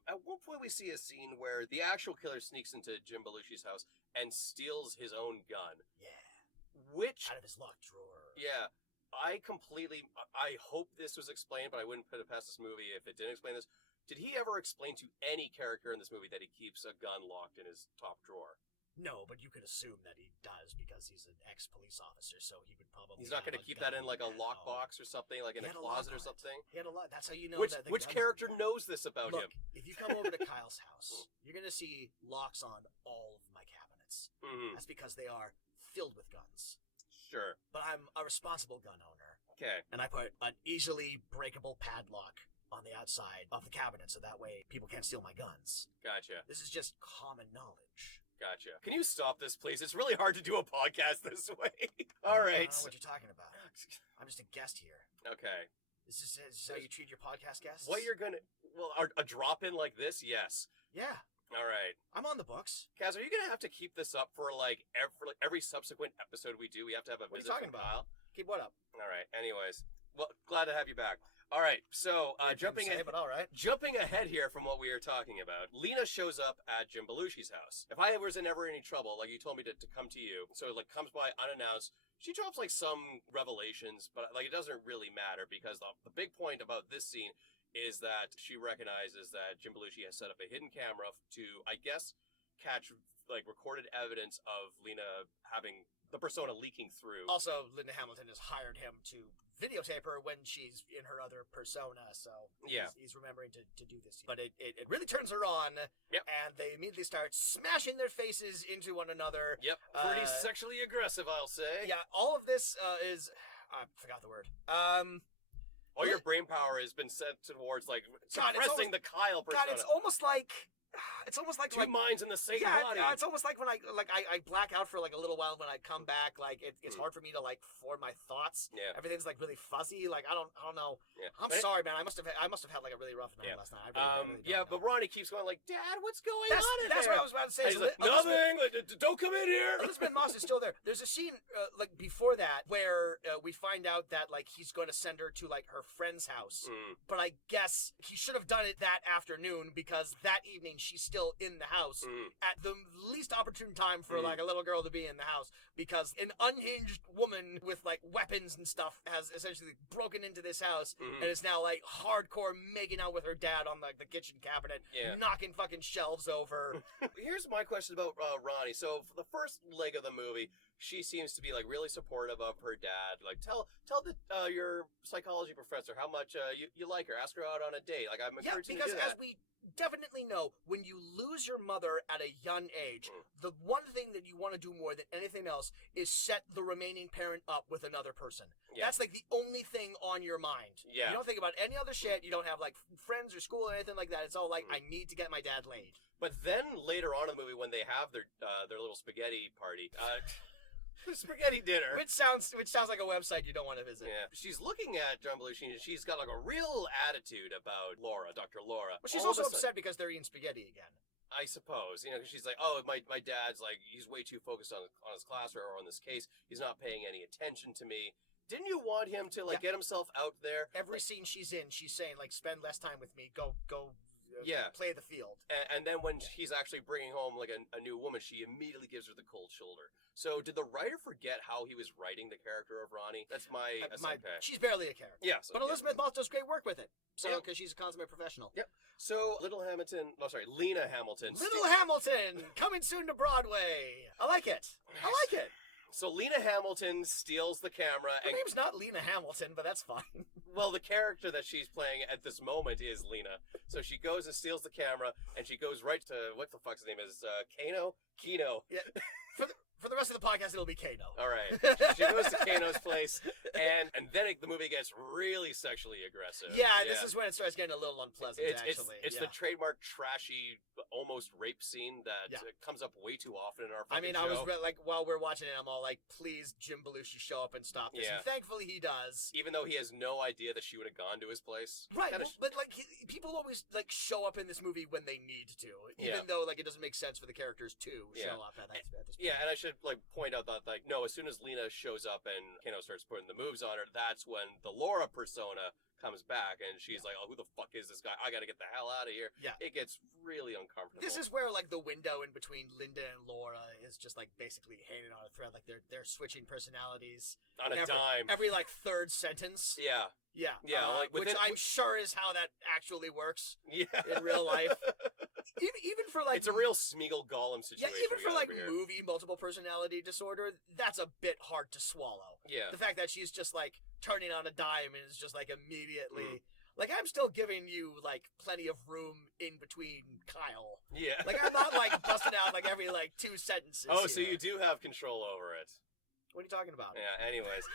At one point we see a scene where the actual killer sneaks into Jim Belushi's house and steals his own gun. Yeah. Which out of his locked drawer. Yeah. I hope this was explained, but I wouldn't put it past this movie if it didn't explain this. Did he ever explain to any character in this movie that he keeps a gun locked in his top drawer? No, but you could assume that he does because he's an ex-police officer, so he would probably. He's not going to keep that in like a lockbox or something, like in a closet or something. He had a lot. That's how you know that. Which character knows this about him? If you come over to Kyle's house, you're going to see locks on all of my cabinets. Mm-hmm. That's because they are filled with guns. Sure. But I'm a responsible gun owner. Okay. And I put an easily breakable padlock on the outside of the cabinet, so that way people can't steal my guns. Gotcha. This is just common knowledge. Gotcha. Can you stop this, please? It's really hard to do a podcast this way. All right. I don't know what you're talking about. I'm just a guest here. Okay. Is this how you treat your podcast guests? What you're gonna... Well, a drop-in like this? Yes. Yeah. All right. I'm on the books. Kaz, are you gonna have to keep this up for like every subsequent episode we do? We have to have a visit from Kyle? Keep what up? All right. Anyways, well, glad to have you back. All right, so jumping ahead here from what we were talking about, Lena shows up at Jim Belushi's house. If I was in ever any trouble, like you told me to come to you, so like comes by unannounced, she drops like some revelations, but like it doesn't really matter because the big point about this scene is that she recognizes that Jim Belushi has set up a hidden camera to, I guess, catch like recorded evidence of Lena having the persona leaking through. Also, Linda Hamilton has hired him to videotape her when she's in her other persona, so he's remembering to do this. But it really turns her on, and they immediately start smashing their faces into one another. Yep, pretty sexually aggressive, I'll say. Yeah, all of this is... I forgot the word. All your brain power has been set towards, like, suppressing the Kyle persona. God, it's almost like... two minds in the same body. Yeah, it's almost like when I black out for like a little while. When I come back, like it's hard for me to like form my thoughts. Yeah, everything's like really fuzzy. Like I don't know. Yeah. I'm sorry, man. I must have had like a really rough night last night. I really but Ronnie keeps going like, Dad, what's going on? That's what I was about to say. He's like, nothing. Don't come in here. Elizabeth Moss is still there. There's a scene like before that where we find out that like he's going to send her to like her friend's house, but I guess he should have done it that afternoon because that evening she's still in the house at the least opportune time for like a little girl to be in the house, because an unhinged woman with like weapons and stuff has essentially broken into this house and is now like hardcore making out with her dad on like the kitchen cabinet, knocking fucking shelves over. Here's my question about Ronnie. So for the first leg of the movie, she seems to be like really supportive of her dad. Like tell your psychology professor how much you like her. Ask her out on a date. Like I'm encouraging you to do that. As we definitely know, when you lose your mother at a young age, the one thing that you want to do more than anything else is set the remaining parent up with another person. That's like the only thing on your mind. You don't think about any other shit. You don't have like friends or school or anything like that. It's all like, I need to get my dad laid. But then later on in the movie, when they have their little spaghetti party, spaghetti dinner, which sounds like a website you don't want to visit. Yeah, she's looking at John Belushi and she's got like a real attitude about Dr. Laura. But she's also upset because they're eating spaghetti again. I suppose, because she's like, oh, my dad's like, he's way too focused on his class or on this case. He's not paying any attention to me. Didn't you want him to like get himself out there? Every scene she's in, she's saying like, spend less time with me. Go. Play the field. And then when he's actually bringing home like a new woman, she immediately gives her the cold shoulder. So did the writer forget how he was writing the character of Ronnie? That's my she's barely a character. Yeah. But Elizabeth Moss does great work with it. So because she's a consummate professional. Yep. So Lena Hamilton. Little Hamilton coming soon to Broadway. I like it. So Lena Hamilton steals the camera. Her name's not Lena Hamilton, but that's fine. Well, the character that she's playing at this moment is Lena. So she goes and steals the camera, and she goes right to, what the fuck's his name is, Keno? Yeah. For the rest of the podcast, it'll be Kano. All right. She goes to Kano's place, and then the movie gets really sexually aggressive. Yeah, this is when it starts getting a little unpleasant, actually. It's the trademark trashy, almost rape scene that comes up way too often in our fucking show. I was like, while we're watching it, I'm all like, please, Jim Belushi, show up and stop this. Yeah. And thankfully, he does. Even though he has no idea that she would have gone to his place. Right, but like, people always like show up in this movie when they need to, even though like it doesn't make sense for the characters to show up at this point. Yeah, and I should like point out that like no, as soon as Lena shows up and Kano starts putting the moves on her, that's when the Laura persona comes back, and she's like, oh, who the fuck is this guy? I gotta get the hell out of here. Yeah. It gets really uncomfortable. This is where, like, the window in between Linda and Laura is just, like, basically hanging on a thread. Like, they're switching personalities. On a dime. Every, like, third sentence. Yeah. Yeah. Like which I'm sure is how that actually works. Yeah. In real life. Even for, like... It's a real Smeagol Gollum situation. Yeah, even for, like, movie multiple personality disorder, that's a bit hard to swallow. Yeah. The fact that she's just, like, turning on a dime and is just, like, immediately... Like, I'm still giving you, like, plenty of room in between Kyle. Yeah. Like, I'm not, like, busting out, like, every, like, 2 sentences. Oh, so you do have control over it. What are you talking about? Yeah, anyways.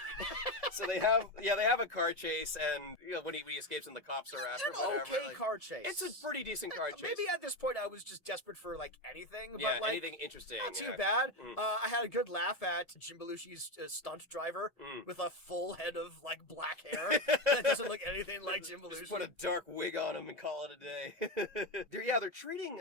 So they have a car chase, and, you know, when he escapes and the cops are after It's him. an okay car chase. It's a pretty decent car chase. Maybe at this point I was just desperate for, like, anything. Yeah, but, like, anything interesting. Not too bad. Mm. I had a good laugh at Jim Belushi's stunt driver with a full head of, like, black hair that doesn't look anything like Jim Belushi. Just put a dark wig on him and call it a day. they're treating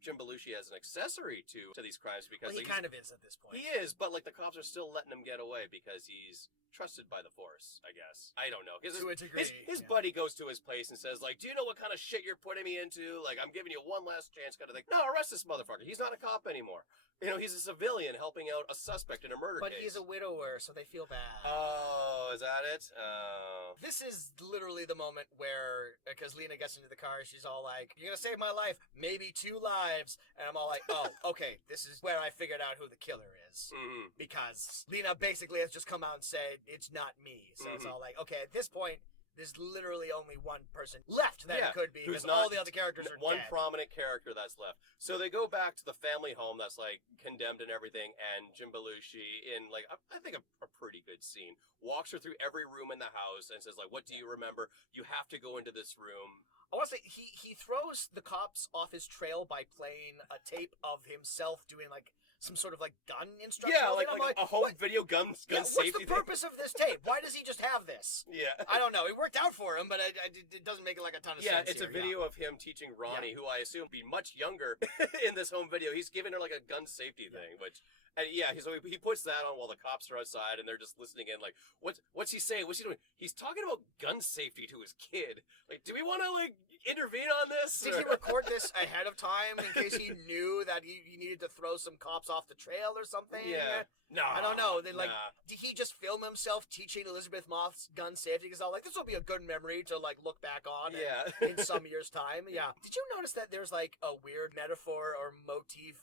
Jim Belushi as an accessory to these crimes because he kind of is at this point. He is, but like the cops are still letting him get away because he's trusted by the force, I guess. I don't know. To a degree. His buddy goes to his place and says, like, do you know what kind of shit you're putting me into? Like, I'm giving you one last chance kind of thing. No, arrest this motherfucker. He's not a cop anymore. You know, he's a civilian helping out a suspect in a murder case. But he's a widower, so they feel bad. Oh, is that it? Oh. This is literally the moment where, because Lena gets into the car, she's all like, you're gonna save my life, maybe 2 lives. And I'm all like, oh, okay, this is where I figured out who the killer is. Mm-hmm. Because Lena basically has just come out and said, it's not me. So it's all like, okay, at this point, there's literally only one person left that it could be, because all the other characters are one dead. prominent character that's left. So they go back to the family home that's like condemned and everything, and Jim Belushi, in like I think a pretty good scene, walks her through every room in the house and says like, what do you remember? You have to go into this room. I want to say he throws the cops off his trail by playing a tape of himself doing like some sort of like gun instruction. Yeah, like a home video gun safety. What's the purpose of this tape? Why does he just have this? Yeah. I don't know. It worked out for him, but it doesn't make it like a ton of sense. Yeah, it's a video of him teaching Ronnie, who I assume be much younger in this home video. He's giving her like a gun safety thing, which. And so he puts that on while the cops are outside and they're just listening in like, what's he saying? What's he doing? He's talking about gun safety to his kid. Like, do we want to like intervene on this? Did he record this ahead of time in case he knew that he needed to throw some cops off the trail or something? Yeah. No. I don't know. Then did he just film himself teaching Elizabeth Moth's gun safety? Because I was like, this will be a good memory to like look back on in some years' time. Yeah. Did you notice that there's like a weird metaphor or motif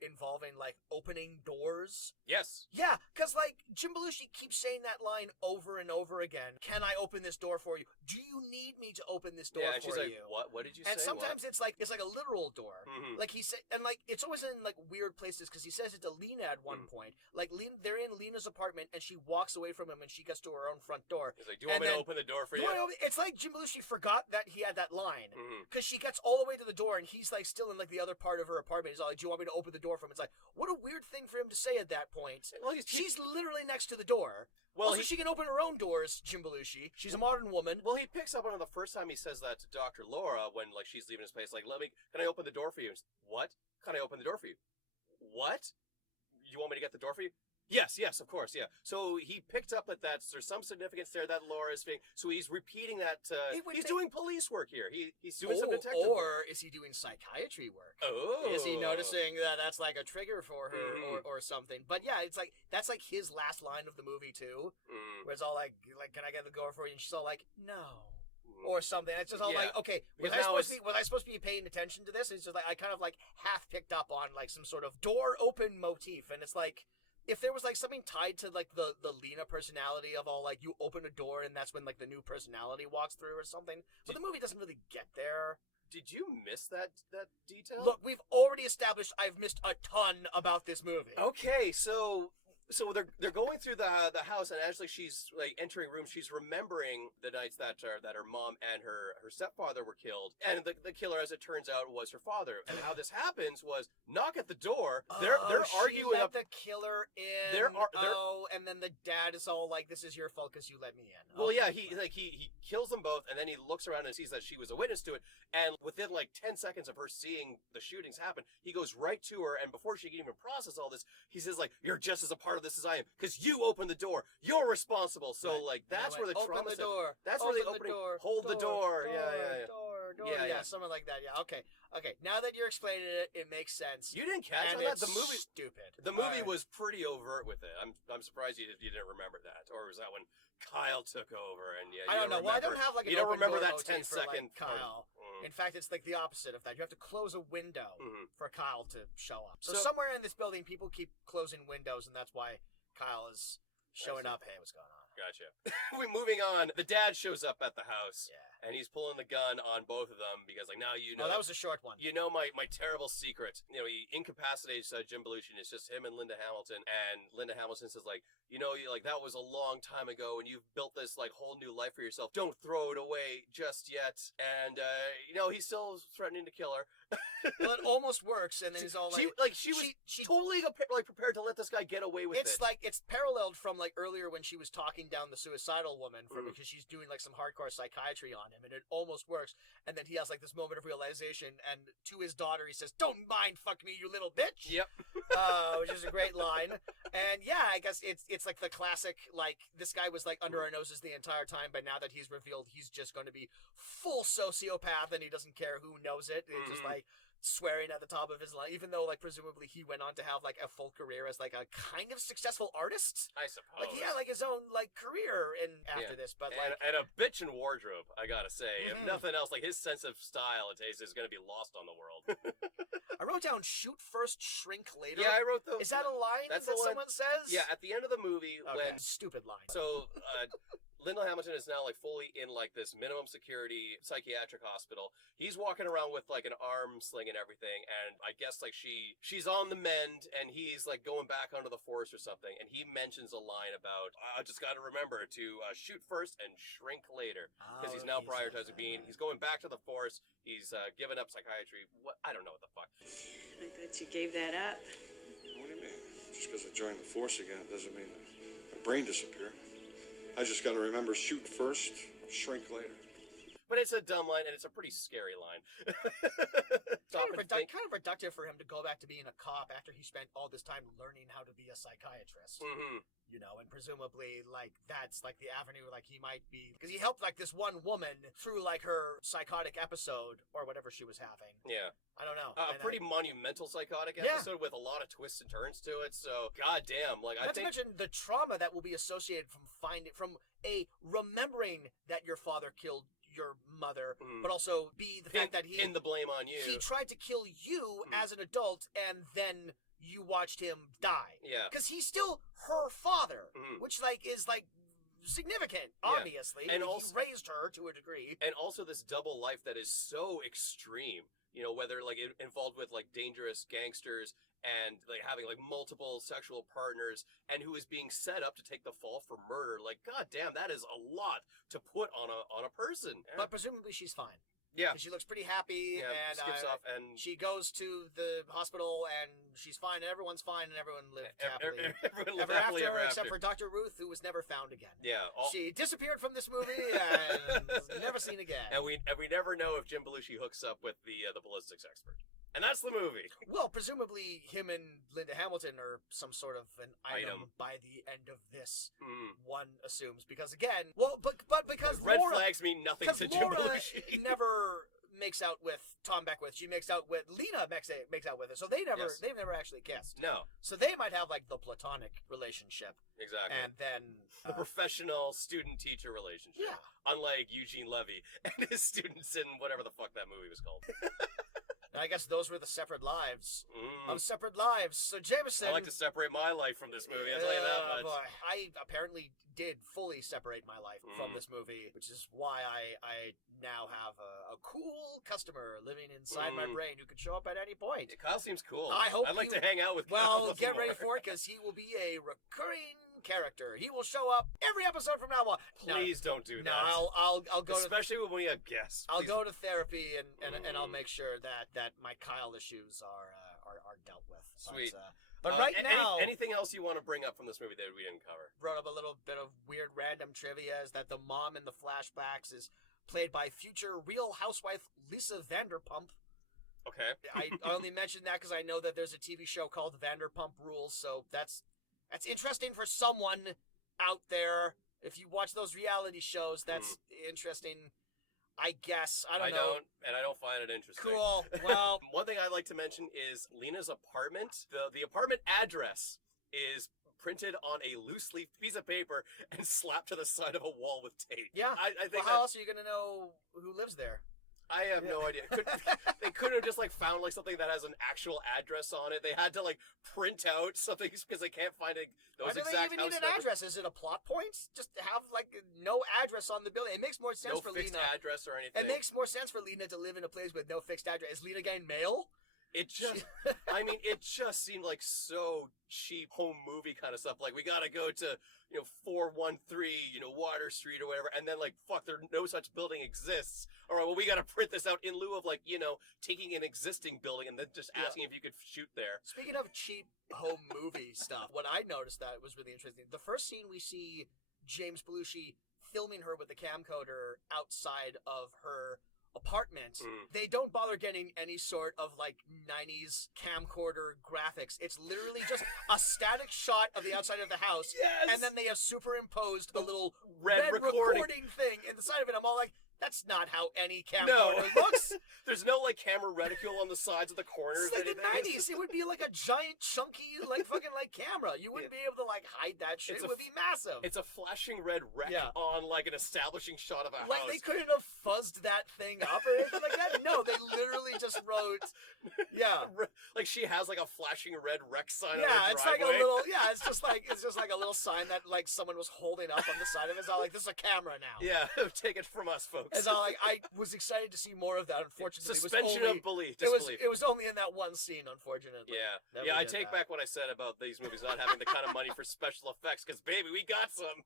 involving like opening doors? Yes. Yeah, because like Jim Belushi keeps saying that line over and over again. Can I open this door for you? Do you need me to open this door for you? Yeah, she's like, what did you say? And sometimes it's like a literal door. Mm-hmm. Like he said, and like it's always in like weird places because he says it to Lena at one point. Like they're in Lena's apartment and she walks away from him and she gets to her own front door. He's like, do you want me to open the door for you? It's like Jim Belushi forgot that he had that line because she gets all the way to the door and he's like still in like the other part of her apartment. He's all like, do you want me to open the door for him? It's like, what a weird thing for him to say at that point. Well, she's literally next to the door. Well, she can open her own doors, Jim Belushi. She's a modern woman. Well, he picks up on it the first time he says that to Dr. Laura when like she's leaving his place. Like, can I open the door for you? What? Can I open the door for you? What? You want me to get the door for you? Yes, of course, yeah. So he picked up that there's some significance there that Laura is being. So he's repeating that. He's doing police work here. He's doing some detective work. Or is he doing psychiatry work? Oh. Is he noticing that that's like a trigger for her or something? But yeah, it's like that's like his last line of the movie too, where it's all like, can I get the door for you? And she's all like, no. Or something. It's just all like, okay, was I supposed to be paying attention to this? And it's just like I kind of like half picked up on like some sort of door open motif, and it's like. If there was like something tied to like the Lena personality of all like you open a door and that's when like the new personality walks through or something, but the movie doesn't really get there. Did you miss that detail? Look, we've already established I've missed a ton about this movie. Okay, so they're going through the house, and as she's like entering rooms, she's remembering the nights that her mom and her stepfather were killed, and the killer, as it turns out, was her father. And how this happens was knock at the door. They're arguing let up. the killer in. And then the dad is all like, "This is your fault because you let me in." Well, yeah, he kills them both, and then he looks around and sees that she was a witness to it. And within like 10 seconds of her seeing the shootings happen, he goes right to her, and before she can even process all this, he says like, "You're just as a part of this as I am, because you opened the door. You're responsible." So like that's where the trauma. Open the door. That's where the opening. Hold the door. Yeah. Yeah, something like that. Yeah. Okay. Now that you're explaining it, it makes sense. You didn't catch and on that? It's The movie stupid. The movie was pretty overt with it. I'm surprised you didn't remember that, or was that when Kyle took over and I don't know. Well, I don't have like an you don't open remember door that motif 10-second for, like, Kyle. In fact, it's like the opposite of that. You have to close a window for Kyle to show up. So somewhere in this building, people keep closing windows, and that's why Kyle is showing up. Hey, what's going on? Gotcha. We're moving on. The dad shows up at the house. Yeah. And he's pulling the gun on both of them because, like, now you know. Oh, that was a short one. You know my terrible secret. You know, he incapacitates Jim Belushi, and it's just him and Linda Hamilton. And Linda Hamilton says, like, that was a long time ago, and you've built this, like, whole new life for yourself. Don't throw it away just yet. And, he's still threatening to kill her. Well, it almost works, and then he's all like... She was totally, prepared to let this guy get away with it. It's like, it's paralleled from, like, earlier when she was talking down the suicidal woman because she's doing, like, some hardcore psychiatry on him, and it almost works. And then he has, like, this moment of realization, and to his daughter, he says, "Don't mind fuck me, you little bitch." Yep. Which is a great line. And, yeah, I guess it's like the classic, like, this guy was, like, under our noses the entire time, but now that he's revealed he's just going to be full sociopath, and he doesn't care who knows it. It's just, like, swearing at the top of his lungs, even though, like, presumably he went on to have, like, a full career as, like, a kind of successful artist. I suppose. Like, he had, like, his own, like, career after this, but, like... And a bitchin' wardrobe, I gotta say. If nothing else, like, his sense of style and taste is gonna be lost on the world. I wrote down, "Shoot first, shrink later." Yeah, I wrote Is that a line that someone says? Yeah, at the end of the movie, when... Stupid line. So, Linda Hamilton is now, like, fully in, like, this minimum security psychiatric hospital. He's walking around with, like, an arm sling and everything, and I guess, like, she's on the mend, and he's, like, going back onto the force or something, and he mentions a line about, "I just gotta remember to shoot first and shrink later," because he's now prioritizing he's going back to the force, he's given up psychiatry. I don't know what the fuck. I thought you gave that up. What do you mean? Just because I joined the force again doesn't mean my brain disappeared. I just gotta remember, shoot first, shrink later. But it's a dumb line, and it's a pretty scary line. Kind of reductive for him to go back to being a cop after he spent all this time learning how to be a psychiatrist. You know, and presumably, like, that's, like, the avenue, like, he might be... Because he helped, like, this one woman through, like, her psychotic episode, or whatever she was having. Yeah. I don't know. A pretty monumental psychotic episode with a lot of twists and turns to it, so, goddamn, like, Not to mention the trauma that will be associated from remembering that your father killed your mother, but also the fact that he... Pin the blame on you. He tried to kill you as an adult, and then you watched him die. Yeah. Because he's still her father, which, like, is, like, significant, obviously. And he raised her to a degree. And also this double life that is so extreme. You know, whether, like, involved with, like, dangerous gangsters and, like, having, like, multiple sexual partners, and who is being set up to take the fall for murder. Like, goddamn, that is a lot to put on a person. But presumably she's fine. Yeah. She looks pretty happy, and skips off, and she goes to the hospital, and she's fine, and everyone's fine, and everyone lived happily ever ever after, except for Dr. Ruth, who was never found again. Yeah. She disappeared from this movie and was never seen again. And we never know if Jim Belushi hooks up with the ballistics expert. And that's the movie. Well, presumably him and Linda Hamilton are some sort of an item by the end of this. One assumes, because again, because red Laura, flags mean nothing to Jim Belushi. Never makes out with Tom Beckwith. She makes out with Lena. Makes out with her. So they've never actually kissed. No. So they might have, like, the platonic relationship. Exactly. And then the professional student-teacher relationship. Yeah. Unlike Eugene Levy and his students in whatever the fuck that movie was called. And I guess those were the separate lives Mm. of separate lives. So Jameson... I like to separate my life from this movie, I'll tell you that much. Boy. I apparently did fully separate my life from this movie, which is why I now have a cool customer living inside my brain who could show up at any point. Yeah, Kyle seems cool. I hope I'd like to hang out with Kyle. Well, a little get ready more. for it, because he will be a recurring character. He will show up every episode from now on. Please don't do that. No, I'll go Especially when we have guests. I'll Please. go to therapy and I'll make sure that my Kyle issues are dealt with. Sweet. But right now, anything else you want to bring up from this movie that we didn't cover? Brought up a little bit of weird random trivia is that the mom in the flashbacks is played by future Real Housewife Lisa Vanderpump. Okay. I only mentioned that because I know that there's a TV show called Vanderpump Rules, so that's interesting for someone out there. If you watch those reality shows, that's interesting, I guess. I don't find it interesting. Cool. Well, one thing I'd like to mention is Lena's apartment. The apartment address is printed on a loose leaf piece of paper and slapped to the side of a wall with tape. Yeah. I think how else are you going to know who lives there? I have no idea. They couldn't have just found something that has an actual address on it. They had to print out something because they can't find those Why do exact they even need an address? Is it a plot point? Just have no address on the building. It makes more sense for fixed Lena. address or anything. It makes more sense for Lena to live in a place with no fixed address. Is Lena getting mail? It just, it just seemed like so cheap home movie kind of stuff. We gotta go to, 413, Water Street or whatever. And then fuck, no such building exists. All right, well, we gotta print this out in lieu of taking an existing building and then just asking if you could shoot there. Speaking of cheap home movie stuff, what I noticed that was really interesting. The first scene we see James Belushi filming her with the camcorder outside of her apartment, they don't bother getting any sort of 90s camcorder graphics. It's literally just a static shot of the outside of the house, and then they have superimposed a little red recording thing inside of it. I'm all like, that's not how any camcorder looks. There's no camera reticule on the sides of the corners. It's the 90s. It would be a giant, chunky, fucking camera. You wouldn't be able to hide that shit. It would be massive. It's a flashing red wreck on an establishing shot of a house. They couldn't have fuzzed that thing up or anything like that. No, they literally just wrote, she has a flashing red wreck sign on her driveway. It's a little, it's just a little sign that someone was holding up on the side of it. It's all this is a camera now. Yeah, take it from us, folks. It's all I was excited to see more of that. Unfortunately, suspension of belief. It was only in that one scene, unfortunately. Yeah. I take back what I said about these movies not having the kind of money for special effects, because baby, we got some.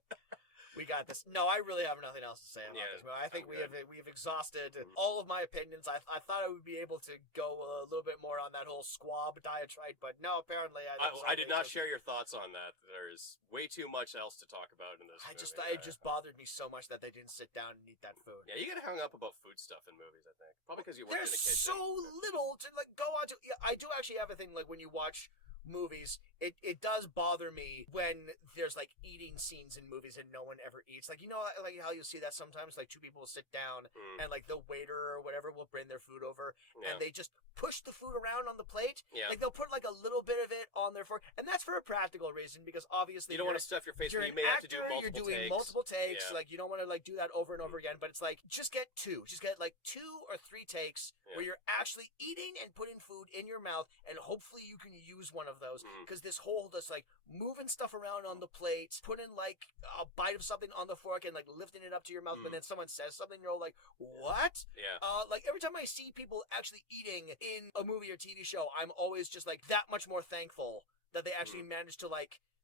We got this. No, I really have nothing else to say about this movie. I think we've exhausted all of my opinions. I thought I would be able to go a little bit more on that whole squab diatribe, but no, apparently I did not share your thoughts on that. There's way too much else to talk about in this movie. It just bothered me so much that they didn't sit down and eat that food. Yeah, you get hung up about food stuff in movies, I think. Probably because you work in a kitchen. There's so little to go on to. I do actually have a thing when you watch movies, it does bother me when there's eating scenes in movies and no one ever eats. How you see that sometimes two people will sit down and the waiter or whatever will bring their food over and they just push the food around on the plate. Yeah. They'll put a little bit of it on their fork, and that's for a practical reason because obviously you don't want to stuff your face when you may have to do multiple takes. You're doing multiple takes. Yeah. You don't want to do that over and over again, but it's just get two. Just get 2 or 3 takes where you're actually eating and putting food in your mouth, and hopefully you can use one of those because this whole just moving stuff around on the plate, putting a bite of something on the fork and lifting it up to your mouth, but then someone says something, you're all like, what? Yeah. Every time I see people actually eating in a movie or TV show, I'm always just that much more thankful that they actually managed to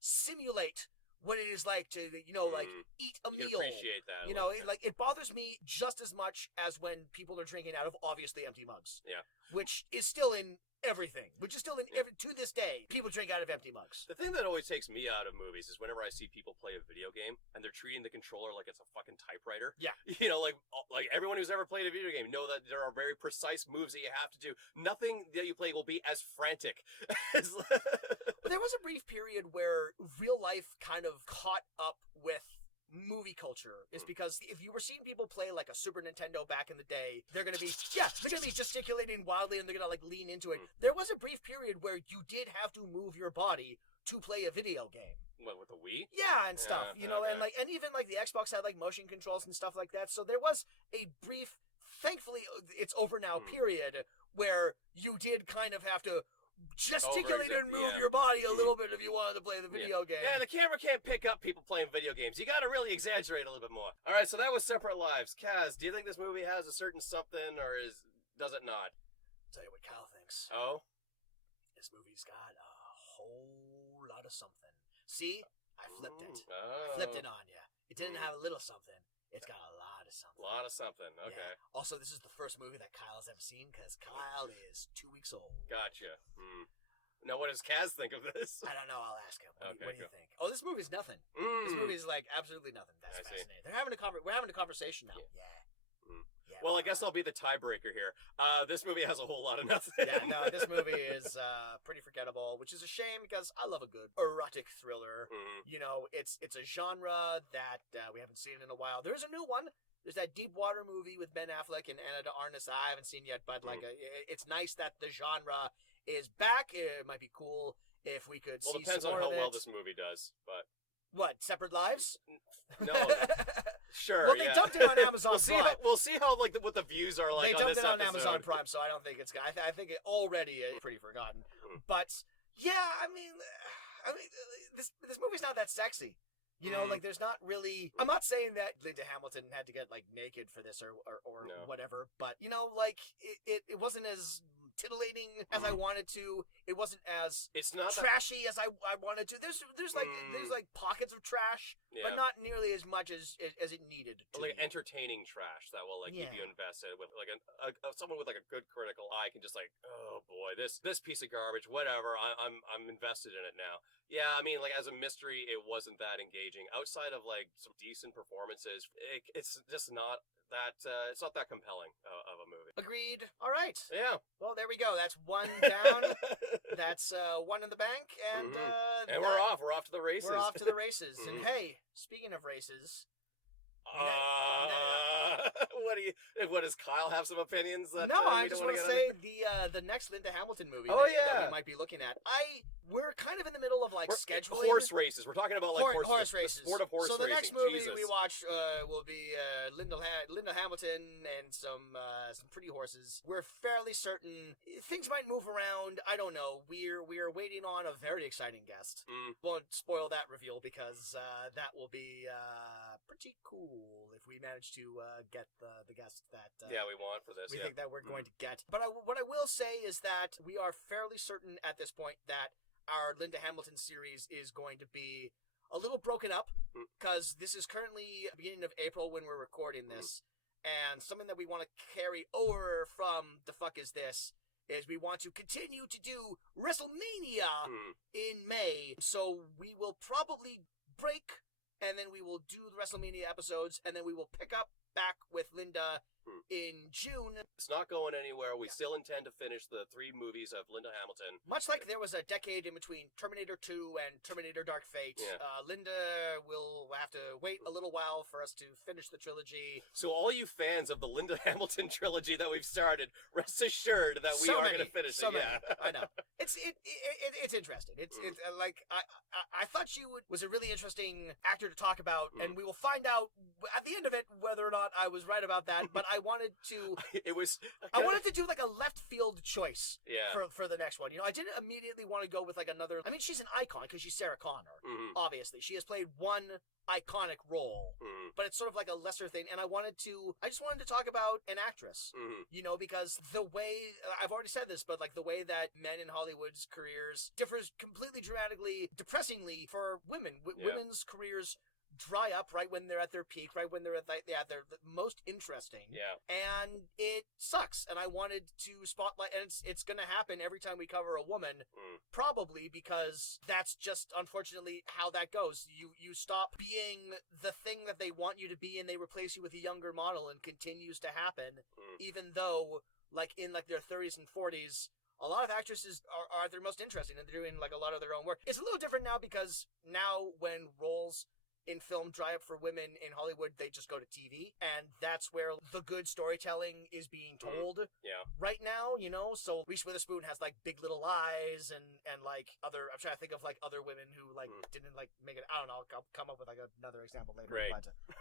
simulate what it is like to eat a meal. Appreciate that. It bothers me just as much as when people are drinking out of obviously empty mugs. Yeah. Which is still in everything. Which is still in to this day, people drink out of empty mugs. The thing that always takes me out of movies is whenever I see people play a video game and they're treating the controller like it's a fucking typewriter. Yeah. Everyone who's ever played a video game know that there are very precise moves that you have to do. Nothing that you play will be as frantic as There was a brief period where real life kind of caught up with movie culture is because if you were seeing people play a Super Nintendo back in the day, they're gonna be gesticulating wildly and they're gonna lean into it. There was a brief period where you did have to move your body to play a video game. What, with the Wii? Yeah, and stuff, Okay. and even the Xbox had motion controls and stuff like that. So there was a brief, thankfully it's over now, period, where you did kind of have to gesticulate and move yeah. your body a little bit if you wanted to play the video game. Yeah, the camera can't pick up people playing video games. You gotta really exaggerate a little bit more. All right, so that was Separate Lives. Kaz, do you think this movie has a certain something, or does it not? I'll tell you what Kyle thinks. Oh? This movie's got a whole lot of something. See? I flipped it. Oh. I flipped it on you. It didn't have a little something. It's got a lot of something. A lot of something, okay. Yeah. Also, this is the first movie that Kyle has ever seen, because Kyle is 2 weeks old. Gotcha. Now, what does Kaz think of this? I don't know. I'll ask him. What do you go. think? Oh, this movie's nothing. This movie's like absolutely nothing. That's I see. fascinating. We're having a conversation now. Yeah. Well, I guess I'll be the tiebreaker here. This movie has a whole lot of nothing. Yeah, no, this movie is pretty forgettable, which is a shame because I love a good erotic thriller. You know, it's a genre that we haven't seen in a while. There's a new one. There's that Deepwater movie with Ben Affleck and Anna de Armas I haven't seen yet, but it's nice that the genre is back. It might be cool if we could see depends some on more how of well it. this movie does, but... What, Separate Lives? No. Sure, well, they dumped it on Amazon Prime. We'll see how what the views are like they on dumped this it on episode. Amazon Prime, so I don't think it's good. I think it already is pretty forgotten. But yeah, I mean, this movie's not that sexy. You know, like there's not really. I'm not saying that Linda Hamilton had to get like naked for this or No. whatever, but you know, like it wasn't as titillating as I wanted to. It wasn't as It's not trashy as I wanted to. There's like pockets of trash, but not nearly as much as it needed to. Like entertaining trash that will like keep you invested with like someone with like a good critical eye can just like, oh boy, this piece of garbage, whatever. I'm invested in it now. Yeah, I mean, like as a mystery, it wasn't that engaging. Outside of like some decent performances, it's just not that it's not that compelling of a movie. Agreed. All right. Yeah. Well, there we go. That's one down. That's one in the bank, and we're off. We're off to the races. We're off to the races. And hey, speaking of races, what does Kyle have some opinions? That, no, I just want to say the next Linda Hamilton movie that we might be looking at. We're kind of in the middle of like scheduling horse races. We're talking about like horse races. The sport of horse racing. So the next racing. movie Jesus. we watch will be Linda Hamilton and some pretty horses. We're fairly certain things might move around. I don't know. We're waiting on a very exciting guest. Won't spoil that reveal because that will be pretty cool if we manage to get the guest that we want for this. We think that we're going to get. But what I will say is that we are fairly certain at this point that our Linda Hamilton series is going to be a little broken up because this is currently beginning of April when we're recording this, and something that we want to carry over from The Fuck Is This is we want to continue to do WrestleMania in May, so we will probably break, and then we will do the WrestleMania episodes, and then we will pick up back with Linda in June. It's not going anywhere. We still intend to finish the 3 movies of Linda Hamilton. Much like there was a decade in between Terminator 2 and Terminator Dark Fate, Linda will have to wait a little while for us to finish the trilogy. So all you fans of the Linda Hamilton trilogy that we've started, rest assured that we are going to finish it. Yeah, I know. It's interesting. It's like I thought she was a really interesting actor to talk about, and we will find out at the end of it whether or not I was right about that. But I wanted to. I wanted to do like a left field choice. For the next one. You know, I didn't immediately want to go with like another. I mean, she's an icon because she's Sarah Connor. Obviously, she has played one iconic role, but it's sort of like a lesser thing. And I just wanted to talk about an actress. You know, because the way I've already said this, but like the way that men in Hollywood's careers differs completely dramatically, depressingly for women. Women's careers dry up right when they're at their peak, right when they're at their most interesting. And it sucks. And I wanted to spotlight, and it's going to happen every time we cover a woman, probably because that's just unfortunately how that goes. You stop being the thing that they want you to be, and they replace you with a younger model, and continues to happen, even though like in like their 30s and 40s. A lot of actresses are their most interesting, and they're doing like a lot of their own work. It's a little different now because now when roles in film dry up for women in Hollywood, they just go to TV, and that's where the good storytelling is being told Yeah. right now, you know? So Reese Witherspoon has, like, Big Little Lies and like, other, I'm trying to think of, like, other women who, like, didn't, like, make it, I don't know, I'll come up with, like, another example later. Great.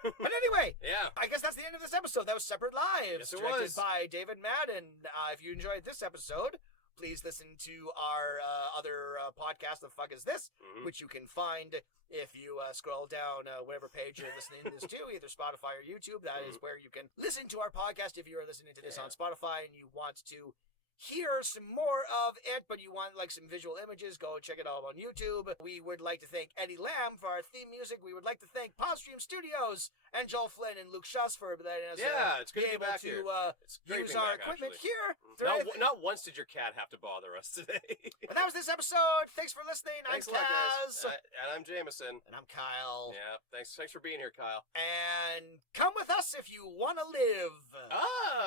But anyway, Yeah. I guess that's the end of this episode. That was Separate Lives, Yes, it directed was. by David Madden. If you enjoyed this episode, please listen to our other podcast, The Fuck Is This, which you can find if you scroll down whatever page you're listening to this to, either Spotify or YouTube. That is where you can listen to our podcast if you are listening to this on Spotify and you want to hear some more of it, but you want like some visual images, go check it out on YouTube. We would like to thank Eddie Lamb for our theme music. We would like to thank Podstream Studios and Joel Flynn and Luke Schuss for letting us It's good to be able back to here. It's great use being our back, equipment actually. here. Not once did your cat have to bother us today. And that was this episode. Thanks for listening. Thanks I'm a lot, Kaz. guys. And I'm Jameson. And I'm Kyle. Yeah, thanks for being here, Kyle. And come with us if you want to live.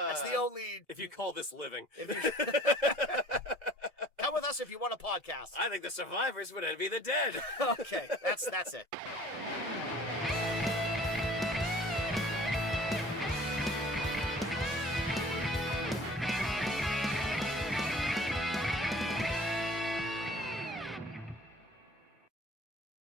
That's the only... If you call this living. Come with us if you want a podcast. I think the survivors would envy the dead. Okay, that's it.